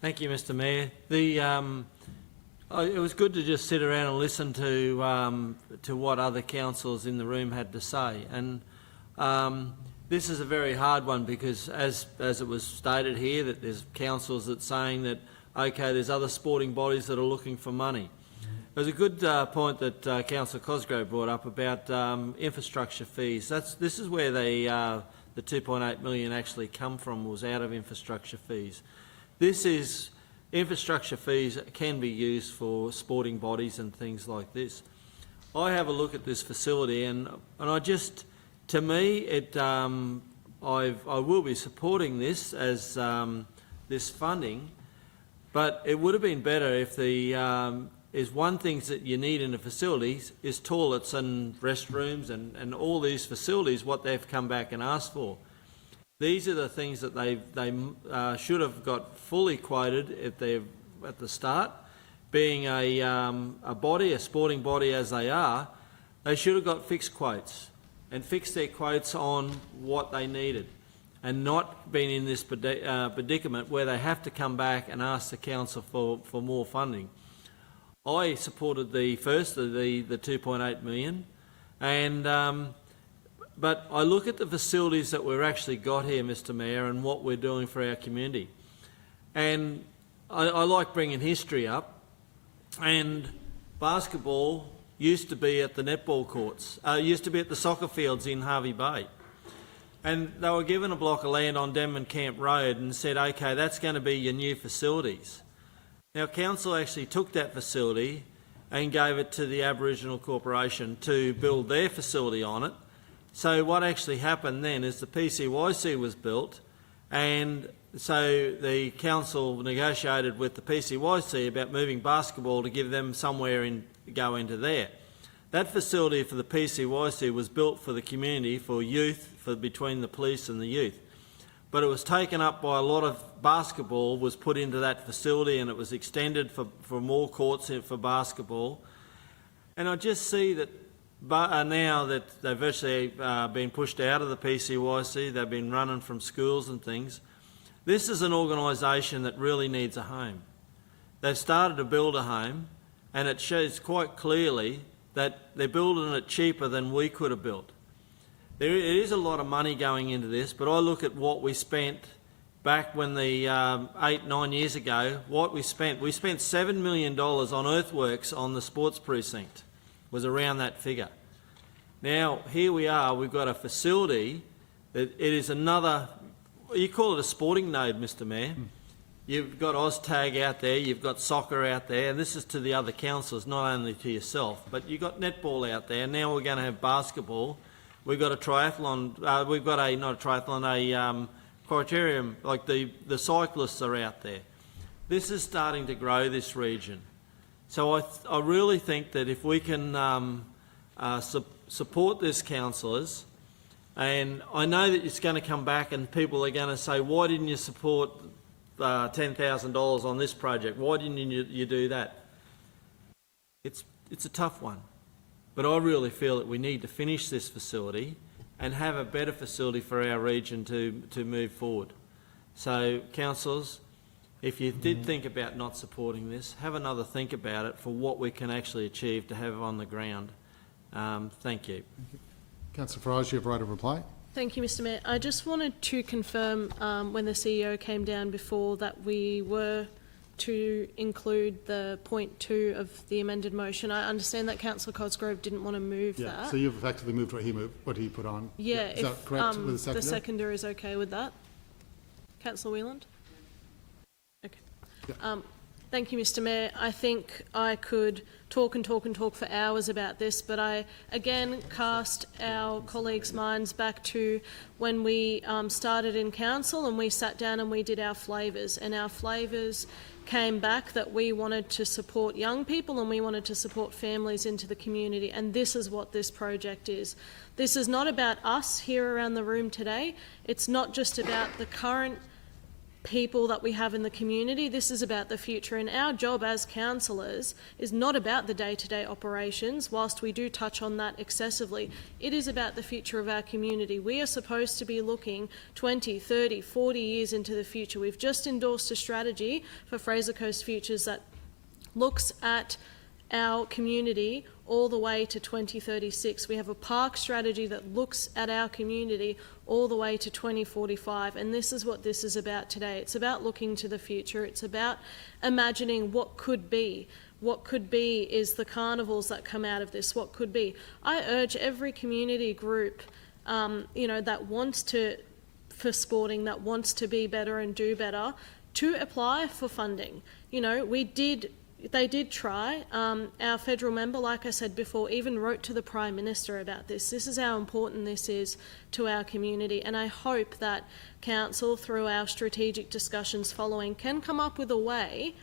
Thank you, Mr. Mayor. It was good to just sit around and listen to what other councillors in the room had to say, and this is a very hard one because, as it was stated here, that there's councillors that saying that okay, there's other sporting bodies that are looking for money. There was a good point that Councillor Cosgrove brought up about infrastructure fees. This is where the 2.8 million actually come from, was out of infrastructure fees. Infrastructure fees can be used for sporting bodies and things like this. I have a look at this facility and I just, to me, I will be supporting this as this funding, but it would have been better if is one thing that you need in the facilities is toilets and restrooms and all these facilities, what they've come back and asked for. These are the things that they should have got fully quoted if they're at the start. Being a sporting body as they are, they should have got fixed quotes and fixed their quotes on what they needed and not been in this predicament where they have to come back and ask the council for more funding. I supported the 2.8 million, but I look at the facilities that we've actually got here, Mr. Mayor, and what we're doing for our community. And I like bringing history up, and basketball used to be at the netball courts, used to be at the soccer fields in Harvey Bay. And they were given a block of land on Denman Camp Road and said, okay, that's going to be your new facilities. Now, council actually took that facility and gave it to the Aboriginal Corporation to build their facility on it. So what actually happened then is the PCYC was built, and so the council negotiated with the PCYC about moving basketball to give them somewhere go into there. That facility for the PCYC was built for the community, for youth, between the police and the youth. But it was taken up by a lot of basketball was put into that facility and it was extended for more courts for basketball. And I just see that now that they've actually been pushed out of the PCYC, they've been running from schools and things, this is an organisation that really needs a home. They've started to build a home, and it shows quite clearly that they're building it cheaper than we could have built. There is a lot of money going into this, but I look at what we spent back when the 8-9 years ago, what we spent $7 million on earthworks on the sports precinct, was around that figure. Now, here we are, we've got a facility that it is another, you call it a sporting node, Mr Mayor. You've got OzTag out there, you've got soccer out there, and this is to the other councillors, not only to yourself, but you've got netball out there. Now we're going to have basketball. We've got a triathlon, we've got a, not a triathlon, a criterium, like the cyclists are out there. This is starting to grow this region. So I really think that if we can support this, councillors, and I know that it's going to come back and people are going to say, why didn't you support $10,000 on this project? Why didn't you do that? It's a tough one, but I really feel that we need to finish this facility and have a better facility for our region to move forward. So, councillors, if you did think about not supporting this, have another think about it for what we can actually achieve to have on the ground. Thank you. Councillor Farage, you have a right of reply. Thank you, Mr Mayor. I just wanted to confirm when the CEO came down before that we were to include the point 2 of the amended motion. I understand that Councillor Cosgrove didn't want to move that. So you've effectively moved what he put on. Yeah, Is that correct with the seconder? The seconder is okay with that. Councillor Wheeland? Okay. Yeah. Thank you, Mr Mayor. I think I could talk and talk and talk for hours about this, but I again cast our colleagues' minds back to when we started in council and we sat down and we did our flavours, and our flavours came back that we wanted to support young people and we wanted to support families into the community, and this is what this project is. This is not about us here around the room today. It's not just about the current people that we have in the community. This is about the future, and our job as councillors is not about the day-to-day operations, whilst we do touch on that excessively. It is about the future of our community. We are supposed to be looking 20, 30, 40 years into the future. We've just endorsed a strategy for Fraser Coast Futures that looks at our community all the way to 2036. We have a park strategy that looks at our community all the way to 2045, and this is what this is about today. It's about looking to the future. It's about imagining what could be. What could be is the carnivals that come out of this. What could be? I urge every community group, that wants to, for sporting, that wants to be better and do better, to apply for funding. They did try. Our federal member, like I said before, even wrote to the Prime Minister about this. This is how important this is to our community, and I hope that Council, through our strategic discussions following, can come up with a way,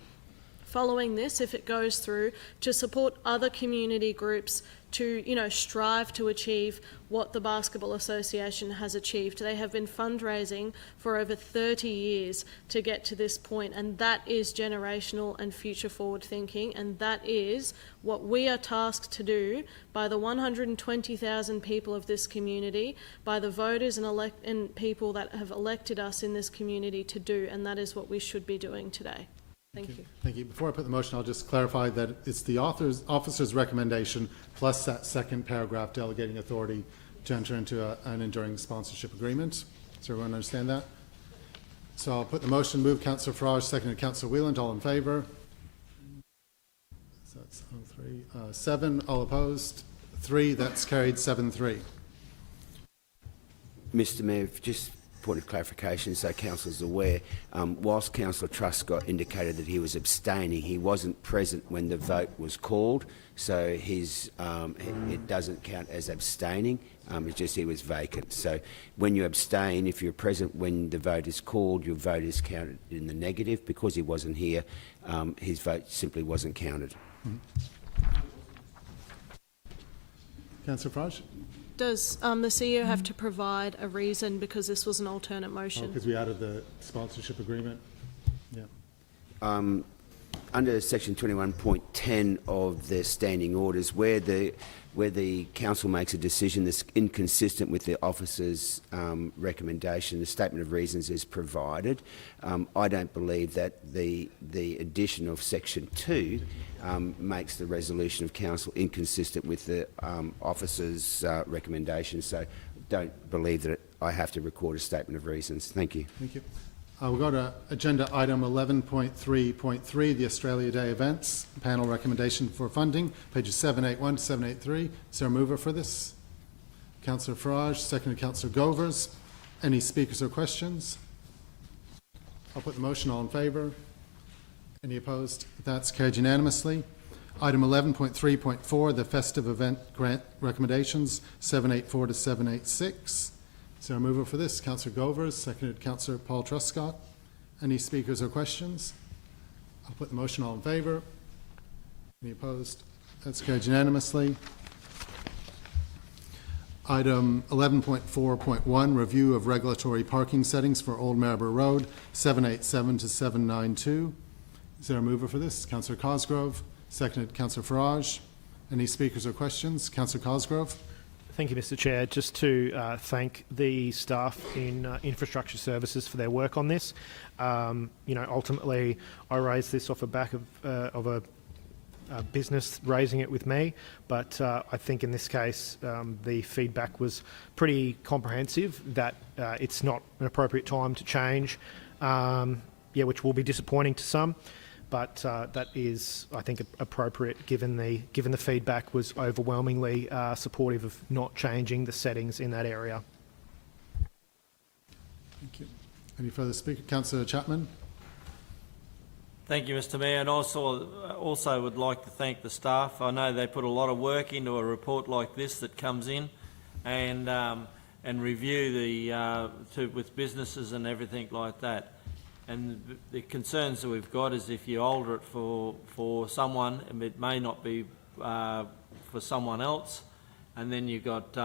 following this, if it goes through, to support other community groups to, strive to achieve what the Basketball Association has achieved. They have been fundraising for over 30 years to get to this point, and that is generational and future forward thinking, and that is what we are tasked to do by the 120,000 people of this community, by the voters and people that have elected us in this community to do, and that is what we should be doing today. Thank you. Thank you. Before I put the motion, I'll just clarify that it's the officer's recommendation plus that second paragraph delegating authority to enter into an enduring sponsorship agreement. Does everyone understand that? So I'll put the motion, move Councillor Farage, seconded Councillor Wheeland. All in favour? So that's 7. All opposed? 3. That's carried 7-3. Mr Mayor, just point of clarification so councillors are aware, whilst Councillor Truscott indicated that he was abstaining, he wasn't present when the vote was called, so it doesn't count as abstaining, it's just he was vacant. So when you abstain, if you're present when the vote is called, your vote is counted in the negative. Because he wasn't here, his vote simply wasn't counted. Councillor Farage? Does the CEO have to provide a reason because this was an alternate motion? Because we added the sponsorship agreement. Yeah. Under section 21.10 of the standing orders, where the council makes a decision that's inconsistent with the officer's recommendation, the statement of reasons is provided. I don't believe that the addition of section 2 makes the resolution of council inconsistent with the officer's recommendation, so don't believe that I have to record a statement of reasons. Thank you. Thank you. We'll go to agenda item 11.3.3, the Australia Day events, panel recommendation for funding, pages 781 to 783. Is there a mover for this? Councillor Farage, seconded Councillor Govers. Any speakers or questions? I'll put the motion. All in favour? Any opposed? That's carried unanimously. Item 11.3.4, the festive event grant recommendations, 784 to 786. Is there a mover for this? Councillor Govers, seconded Councillor Paul Truscott. Any speakers or questions? I'll put the motion. All in favour? Any opposed? That's carried unanimously. Item 11.4.1, review of regulatory parking settings for Old Marlborough Road, 787 to 792. Is there a mover for this? Councillor Cosgrove, seconded Councillor Farage. Any speakers or questions? Councillor Cosgrove. Thank you, Mr. Chair. Just to thank the staff in Infrastructure Services for their work on this. Ultimately, I raised this off the back of a business raising it with me, but I think in this case the feedback was pretty comprehensive that it's not an appropriate time to change, which will be disappointing to some. But that is, I think, appropriate given the feedback was overwhelmingly supportive of not changing the settings in that area. Thank you. Any further speaker? Councillor Chapman. Thank you, Mr. Mayor, and also would like to thank the staff. I know they put a lot of work into a report like this that comes in, and review with businesses and everything like that. And the concerns that we've got is if you alter it for someone, it may not be for someone else, and then you've got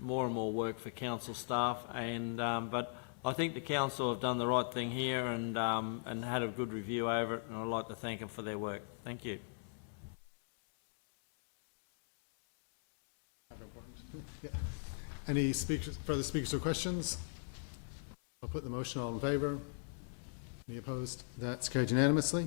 more and more work for council staff. But I think the council have done the right thing here and had a good review over it, and I'd like to thank them for their work. Thank you. Yeah. Any further speakers or questions? I'll put the motion. All in favour? Any opposed? That's carried unanimously.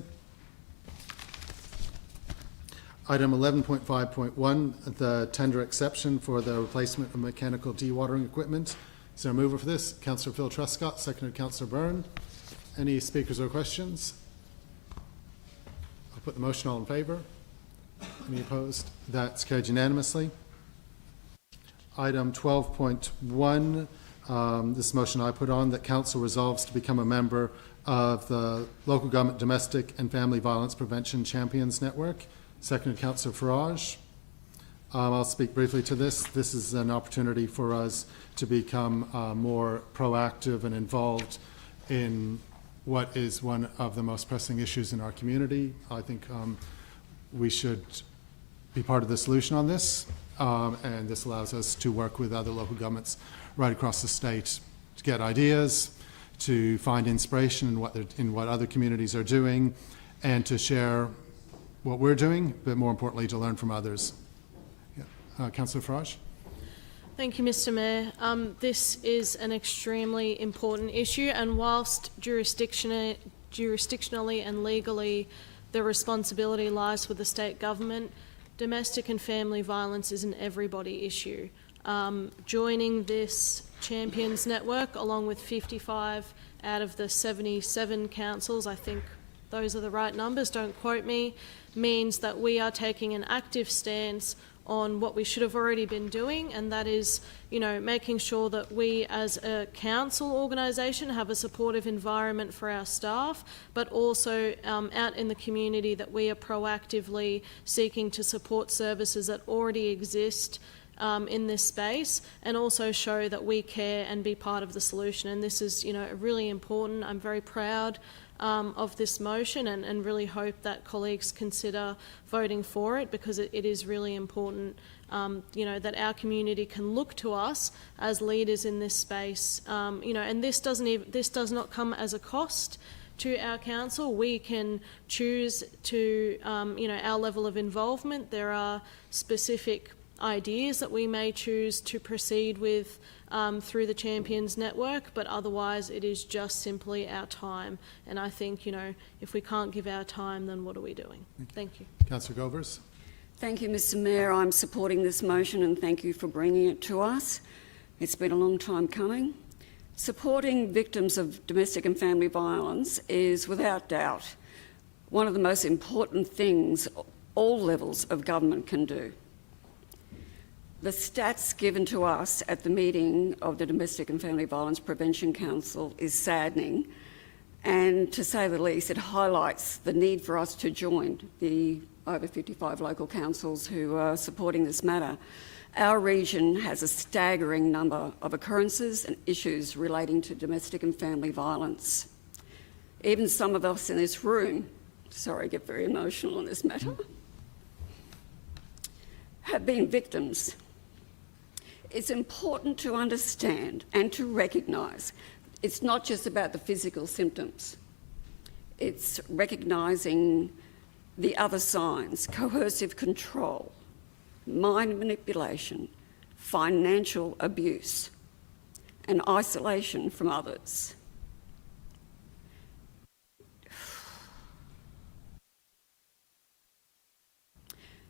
Item 11.5.1, the tender exception for the replacement of mechanical dewatering equipment. Is there a mover for this? Councillor Phil Truscott, seconded Councillor Byrne. Any speakers or questions? I'll put the motion. All in favour? Any opposed? That's carried unanimously. Item 12.1, this motion I put on, that council resolves to become a member of the Local Government Domestic and Family Violence Prevention Champions Network. Seconded Councillor Farage. I'll speak briefly to this. This is an opportunity for us to become more proactive and involved in what is one of the most pressing issues in our community. I think we should be part of the solution on this, and this allows us to work with other local governments right across the state to get ideas, to find inspiration in what other communities are doing, and to share what we're doing, but more importantly, to learn from others. Yeah. Councillor Farage. Thank you, Mr. Mayor. This is an extremely important issue, and whilst jurisdictionally and legally the responsibility lies with the state government, domestic and family violence is an everybody issue. Joining this Champions Network, along with 55 out of the 77 councils, I think those are the right numbers, don't quote me, means that we are taking an active stance on what we should have already been doing, and that is, making sure that we as a council organisation have a supportive environment for our staff, but also out in the community that we are proactively seeking to support services that already exist in this space, and also show that we care and be part of the solution. And this is, really important. I'm very proud of this motion and really hope that colleagues consider voting for it, because it is really important, that our community can look to us as leaders in this space. And this does not come as a cost to our council. We can choose to, our level of involvement. There are specific ideas that we may choose to proceed with through the Champions Network, but otherwise it is just simply our time. And I think, if we can't give our time, then what are we doing? Thank you. Councillor Govers. Thank you, Mr Mayor. I'm supporting this motion and thank you for bringing it to us. It's been a long time coming. Supporting victims of domestic and family violence is, without doubt, one of the most important things all levels of government can do. The stats given to us at the meeting of the Domestic and Family Violence Prevention Council is saddening, and to say the least, it highlights the need for us to join the over 55 local councils who are supporting this matter. Our region has a staggering number of occurrences and issues relating to domestic and family violence. Even some of us in this room, sorry, I get very emotional on this matter, have been victims. It's important to understand and to recognise it's not just about the physical symptoms. It's recognising the other signs: coercive control, mind manipulation, financial abuse, and isolation from others.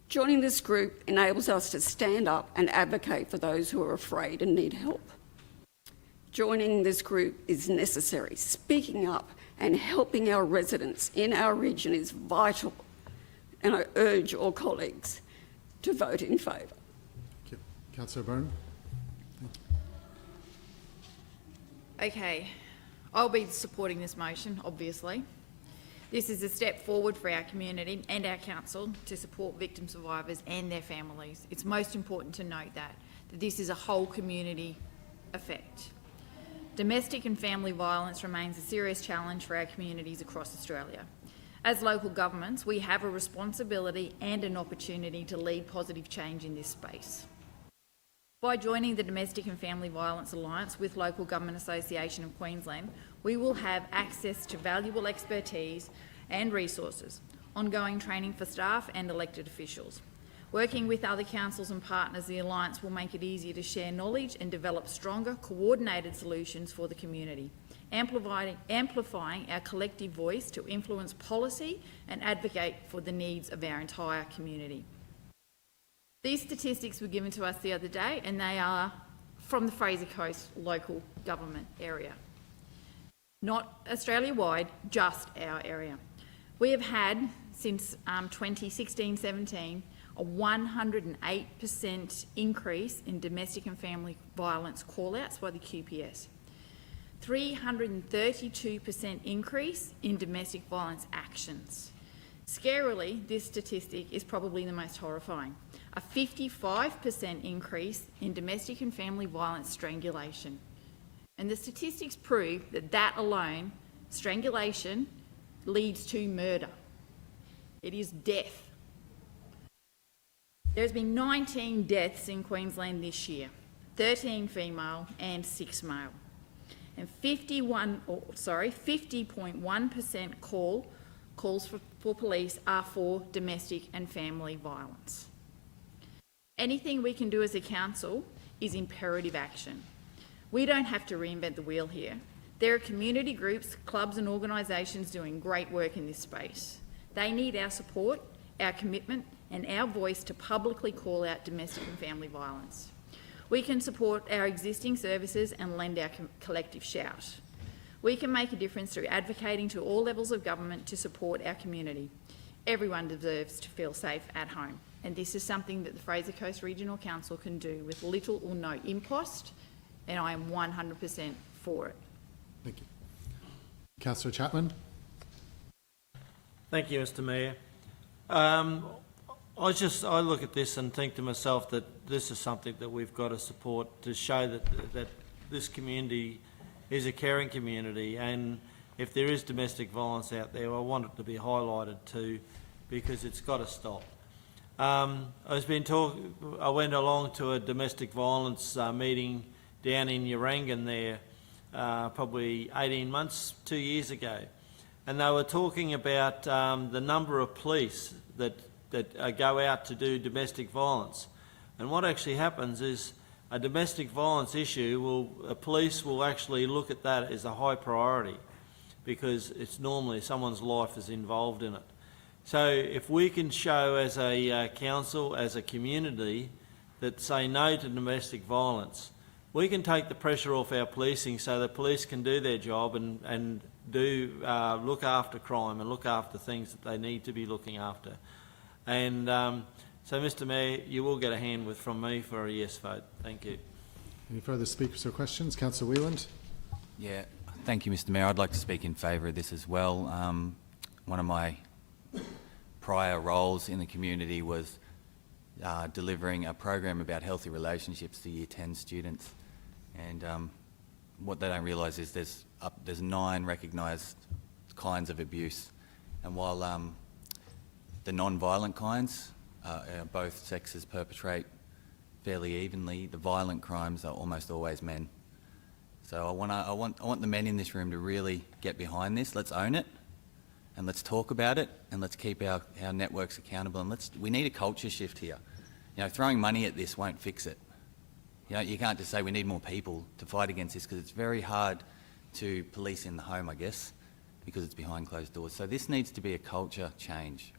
Joining this group enables us to stand up and advocate for those who are afraid and need help. Joining this group is necessary. Speaking up and helping our residents in our region is vital, and I urge all colleagues to vote in favour. Councillor Byrne. Okay, I'll be supporting this motion, obviously. This is a step forward for our community and our council to support victim survivors and their families. It's most important to note that this is a whole community effect. Domestic and family violence remains a serious challenge for our communities across Australia. As local governments, we have a responsibility and an opportunity to lead positive change in this space. By joining the Domestic and Family Violence Alliance with Local Government Association of Queensland, we will have access to valuable expertise and resources, ongoing training for staff and elected officials. Working with other councils and partners, the Alliance will make it easier to share knowledge and develop stronger, coordinated solutions for the community, amplifying our collective voice to influence policy and advocate for the needs of our entire community. These statistics were given to us the other day, and they are from the Fraser Coast local government area. Not Australia-wide, just our area. We have had, since 2016-17, a 108% increase in domestic and family violence call-outs by the QPS. 332% increase in domestic violence actions. Scarily, this statistic is probably the most horrifying. A 55% increase in domestic and family violence strangulation. And the statistics prove that that alone, strangulation, leads to murder. It is death. There's been 19 deaths in Queensland this year, 13 female and 6 male. And 50.1% calls for police are for domestic and family violence. Anything we can do as a council is imperative action. We don't have to reinvent the wheel here. There are community groups, clubs and organisations doing great work in this space. They need our support, our commitment and our voice to publicly call out domestic and family violence. We can support our existing services and lend our collective shout. We can make a difference through advocating to all levels of government to support our community. Everyone deserves to feel safe at home, and this is something that the Fraser Coast Regional Council can do with little or no impost, and I am 100% for it. Thank you. Councillor Chapman. Thank you, Mr Mayor. I look at this and think to myself that this is something that we've got to support to show that this community is a caring community, and if there is domestic violence out there, I want it to be highlighted too, because it's got to stop. I went along to a domestic violence meeting down in Yarangan there, probably 18 months, 2 years ago, and they were talking about the number of police that go out to do domestic violence. And what actually happens is a domestic violence issue, police will actually look at that as a high priority, because it's normally someone's life is involved in it. So if we can show as a council, as a community, that say no to domestic violence, we can take the pressure off our policing so the police can do their job and do look after crime and look after things that they need to be looking after. And so, Mr Mayor, you will get a hand from me for a yes vote. Thank you. Any further speakers or questions? Councillor Wheeland. Yeah, thank you, Mr Mayor. I'd like to speak in favour of this as well. One of my prior roles in the community was delivering a program about healthy relationships to Year 10 students. And what they don't realise is there's 9 recognised kinds of abuse. And while the non-violent kinds, both sexes perpetrate fairly evenly, the violent crimes are almost always men. So I want the men in this room to really get behind this. Let's own it, and let's talk about it, and let's keep our networks accountable. And we need a culture shift here. You know, throwing money at this won't fix it. You know, you can't just say we need more people to fight against this, because it's very hard to police in the home, I guess, because it's behind closed doors. So this needs to be a culture change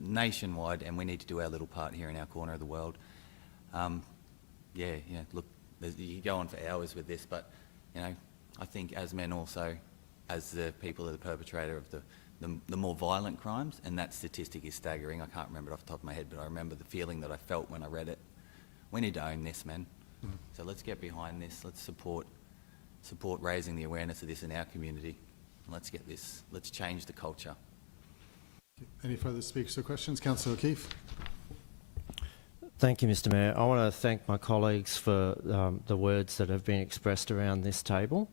nationwide, and we need to do our little part here in our corner of the world. Look, you could go on for hours with this, but you know, I think as men also, as the people are the perpetrator of the more violent crimes, and that statistic is staggering. I can't remember it off the top of my head, but I remember the feeling that I felt when I read it. We need to own this, man. So let's get behind this. Let's support raising the awareness of this in our community. Let's change the culture. Any further speakers or questions? Councillor O'Keefe. Thank you, Mr Mayor. I want to thank my colleagues for the words that have been expressed around this table,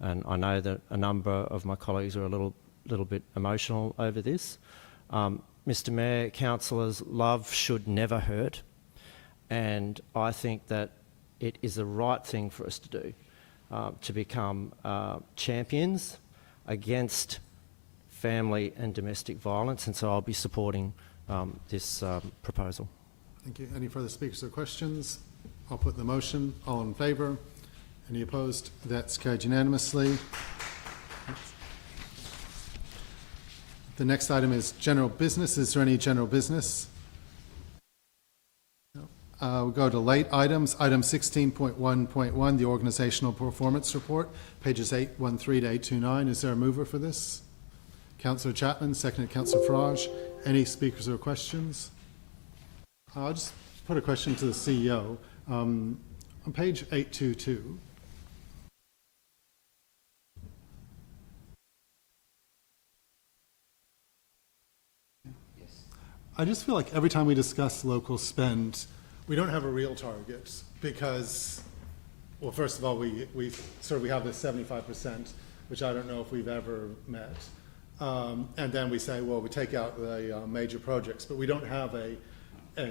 and I know that a number of my colleagues are a little bit emotional over this. Mr Mayor, councillors, love should never hurt, and I think that it is the right thing for us to do, to become champions against family and domestic violence, and so I'll be supporting this proposal. Thank you. Any further speakers or questions? I'll put the motion. All in favour? Any opposed? That's carried unanimously. The next item is general business. Is there any general business? No. We'll go to late items. Item 16.1.1, the organisational performance report, pages 813 to 829. Is there a mover for this? Councillor Chapman, seconded Councillor Farage. Any speakers or questions? I'll just put a question to the CEO. On page 822, I just feel like every time we discuss local spend, we don't have a real target because, well, first of all, we have this 75%, which I don't know if we've ever met. And then we say, well, we take out the major projects, but we don't have a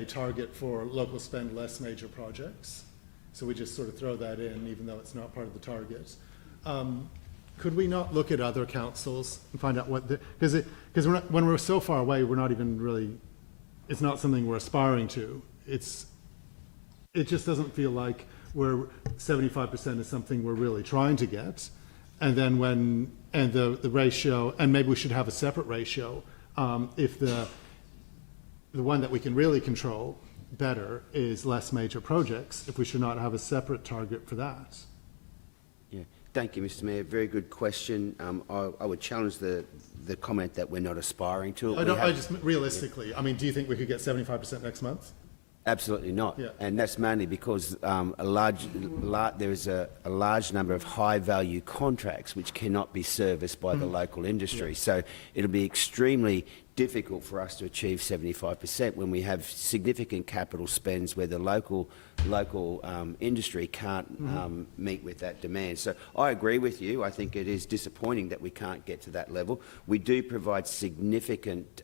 target for local spend less major projects. So we just sort of throw that in, even though it's not part of the target. Could we not look at other councils and find out what because when we're so far away, we're not even really, it's not something we're aspiring to. It just doesn't feel like 75% is something we're really trying to get. And then the ratio, and maybe we should have a separate ratio, if the one that we can really control better is less major projects, if we should not have a separate target for that. Yeah, thank you, Mr Mayor. Very good question. I would challenge the comment that we're not aspiring to it. I just realistically, yeah. I mean, do you think we could get 75% next month? Absolutely not. Yeah. And that's mainly because there is a large number of high-value contracts which cannot be serviced by the local industry. Yeah. So it'll be extremely difficult for us to achieve 75% when we have significant capital spends where the local industry can't meet with that demand. So I agree with you. I think it is disappointing that we can't get to that level. We do provide significant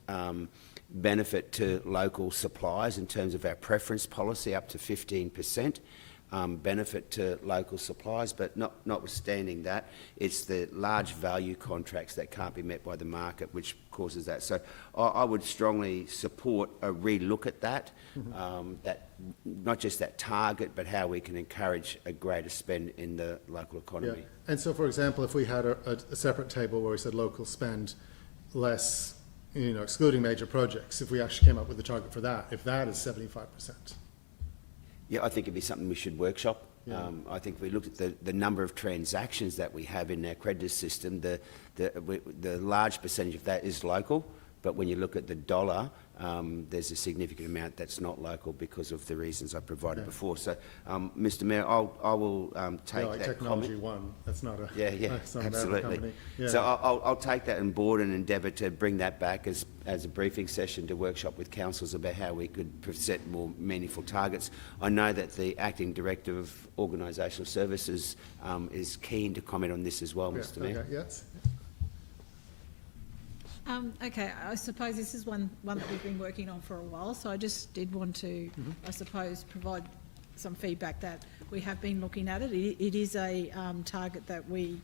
benefit to local suppliers in terms of our preference policy, up to 15%. Benefit to local suppliers, but notwithstanding that, it's the large value contracts that can't be met by the market which causes that. So I would strongly support a re-look at that, that not just that target, but how we can encourage a greater spend in the local economy. Yeah. And so, for example, if we had a separate table where we said local spend less, you know, excluding major projects, if we actually came up with a target for that, if that is 75%. Yeah, I think it'd be something we should workshop. Yeah. I think if we look at the number of transactions that we have in our credit system, the large percentage of that is local, but when you look at the dollar, there's a significant amount that's not local because of the reasons I provided before. So, Mr. Mayor, I will take like that Technology comment. One, that's not a That's not an American absolutely. company. Yeah. So I'll take that on board and endeavour to bring that back as a briefing session to workshop with councils about how we could set more meaningful targets. I know that the Acting Director of Organisational Services is keen to comment on this as well, Mr. Mayor. Okay, yes. Okay, I suppose this is one that we've been working on for a while, so I just did want to, I suppose, provide some feedback that we have been looking at it. It is a target that we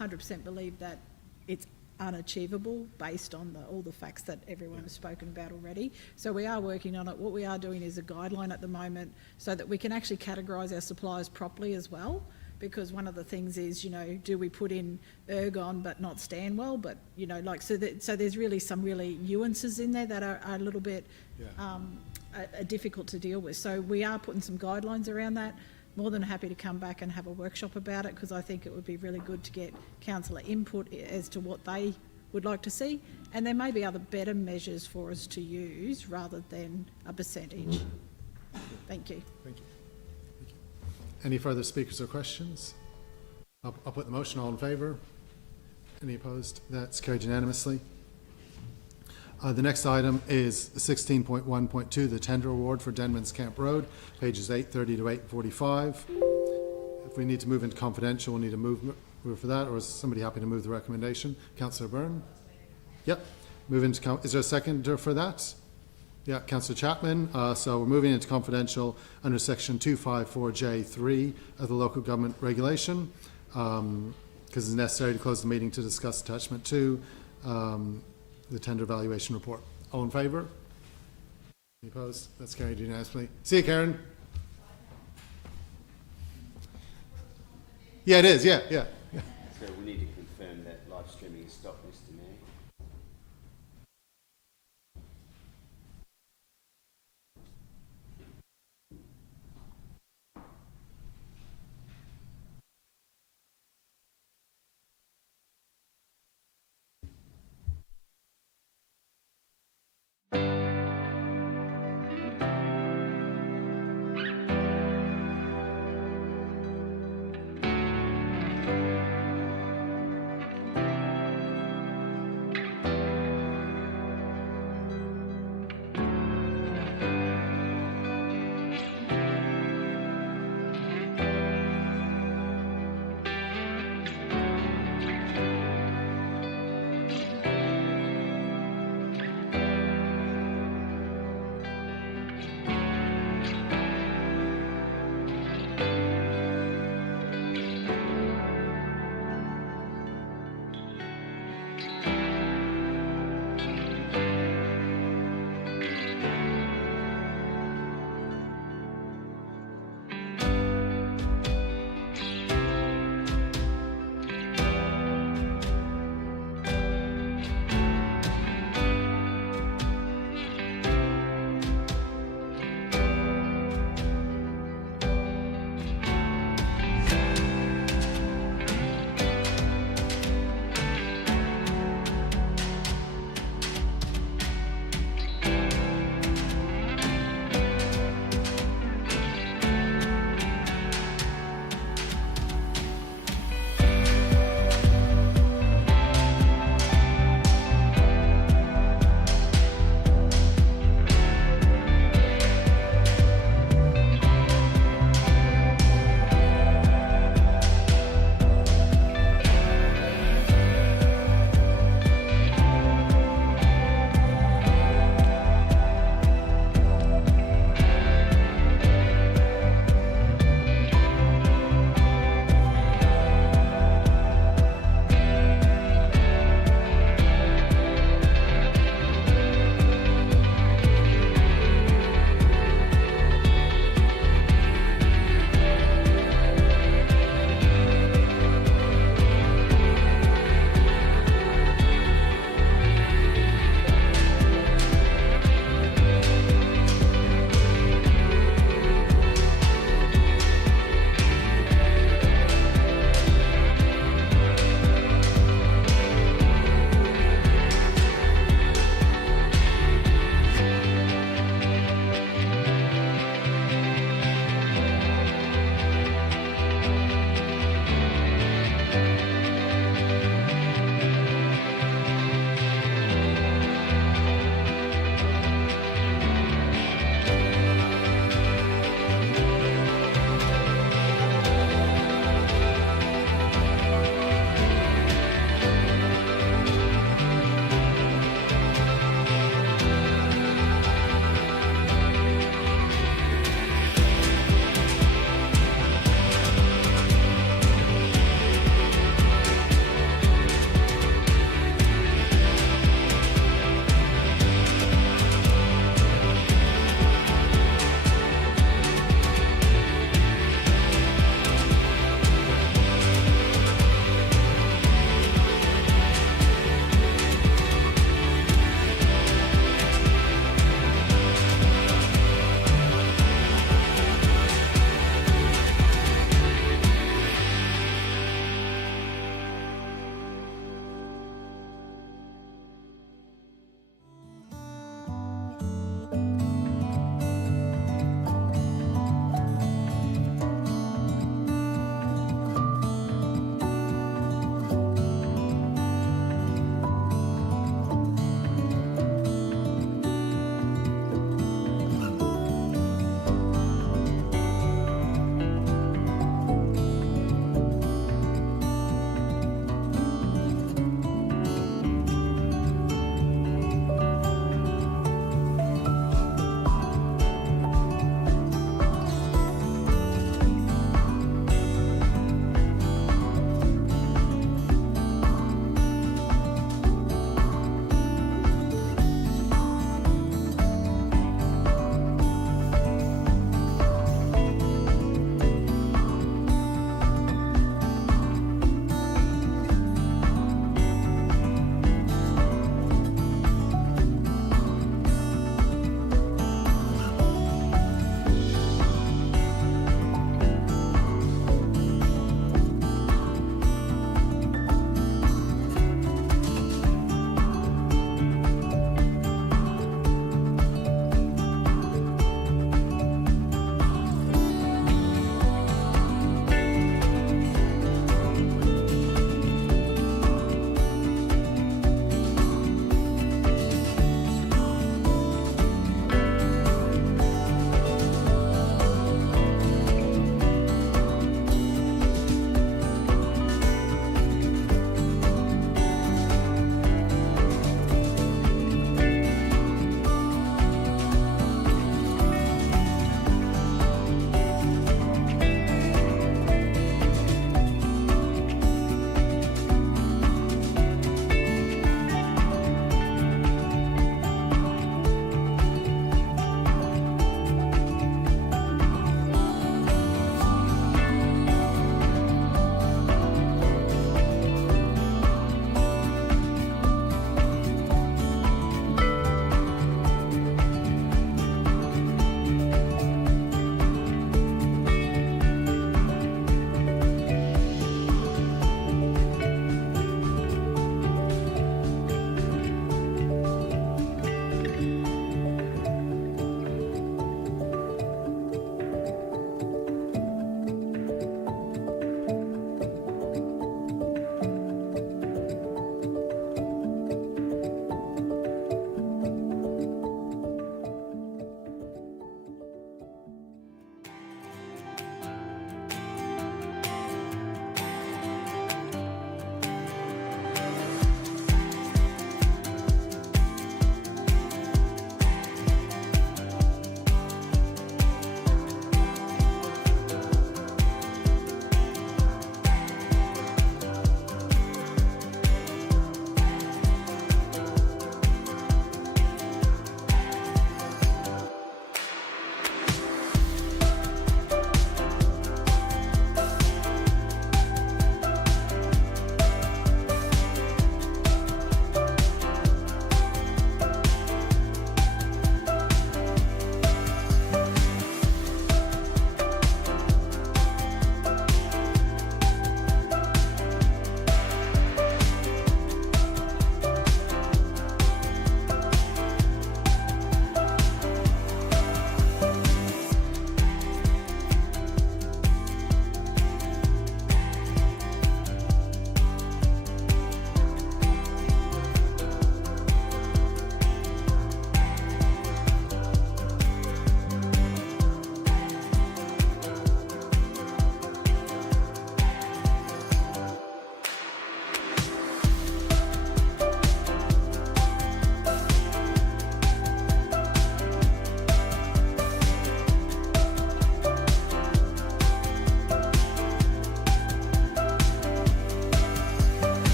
100% believe that it's unachievable based on all the facts that everyone has spoken about already. So we are working on it. What we are doing is a guideline at the moment so that we can actually categorise our suppliers properly as well. Because one of the things is, you know, do we put in ergon but not Stanwell? But, you know, like, so there's really some nuances in there that are a little bit difficult to deal with. So we are putting some guidelines around that. More than happy to come back and have a workshop about it, because I think it would be really good to get councillor input as to what they would like to see. And there may be other better measures for us to use rather than a percentage. Thank you. Thank you. Any further speakers or questions? I'll put the motion. All in favour? Any opposed? That's carried unanimously. The next item is 16.1.2, the tender award for Denman's Camp Road, pages 830 to 845. If we need to move into confidential, we'll need to move for that, or is somebody happy to move the recommendation? Councillor Byrne? Yep. Move into. Is there a seconder for that? Yeah, Councillor Chapman. So we're moving into confidential under section 254J3 of the local government regulation, because it's necessary to close the meeting to discuss attachment 2, the tender evaluation report. All in favour? Any opposed? That's carried unanimously. See you, Karen. Yeah, it is. Yeah. So we need to confirm that live streaming is stopped, Mr. Mayor.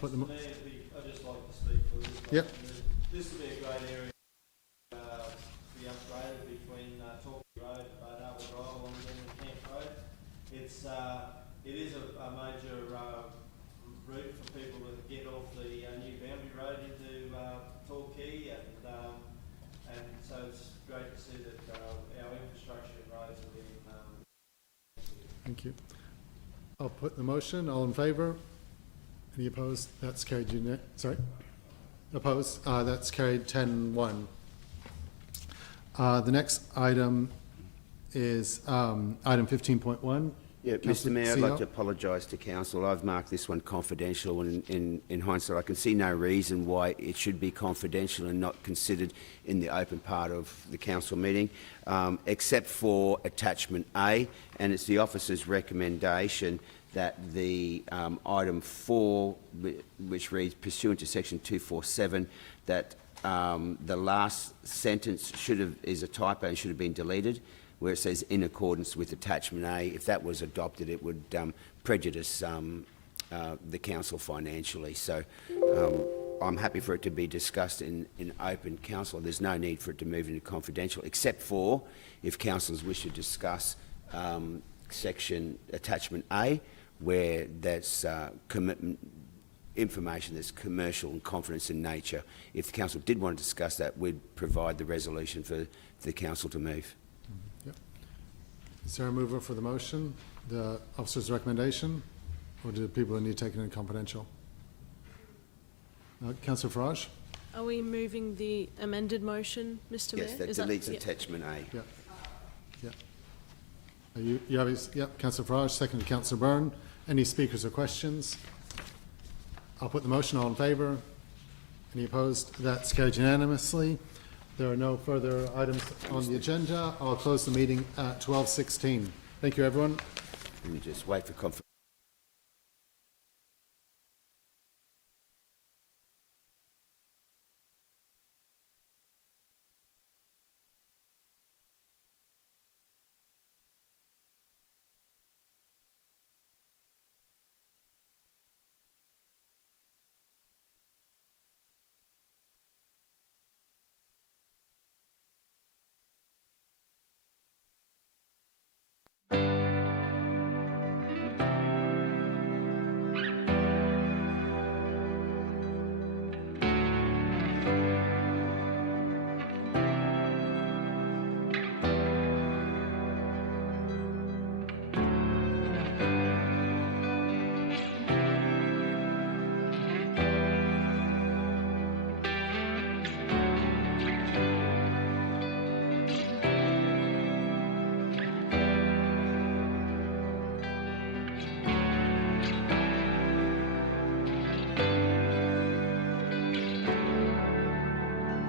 put them. I'd just like to speak for this. Yep. This would be a great area to be upgraded between Torquay Road and Bonaval Drive along the Camp Road. It is a major route for people to get off the new boundary road into Torquay, and so it's great to see that our infrastructure and roads are being. Thank you. I'll put the motion. All in favour? Any opposed? That's carried sorry? Opposed? That's carried 10-1. The next item is item 15.1. Yeah, Mr Mayor, I'd like to apologise to council. I've marked this one confidential, and in hindsight I can see no reason why it should be confidential and not considered in the open part of the council meeting, except for attachment A, and it's the officer's recommendation that the item 4, which reads pursuant to section 247, that the last sentence is a typo and should have been deleted, where it says in accordance with attachment A. If that was adopted, it would prejudice the council financially. So I'm happy for it to be discussed in open council. There's no need for it to move into confidential, except for if councillors wish to discuss section attachment A, where that's commitment information that's commercial and confidence in nature. If the council did want to discuss that, we'd provide the resolution for the council to move. Yep. Is there a mover for the motion, the officer's recommendation, or do people need to take it in confidential? Councillor Farage? Are we moving the amended motion, Mr Mayor? Yes, that Is deletes yeah. attachment A. Yep. Yep. You have yep, Councillor Farage, second to Councillor Byrne. Any speakers or questions? I'll put the motion. All in favour? Any opposed? That's carried unanimously. There are no further items on the agenda. I'll close the meeting at 12:16. Thank you, everyone. Let me just wait for confirmation.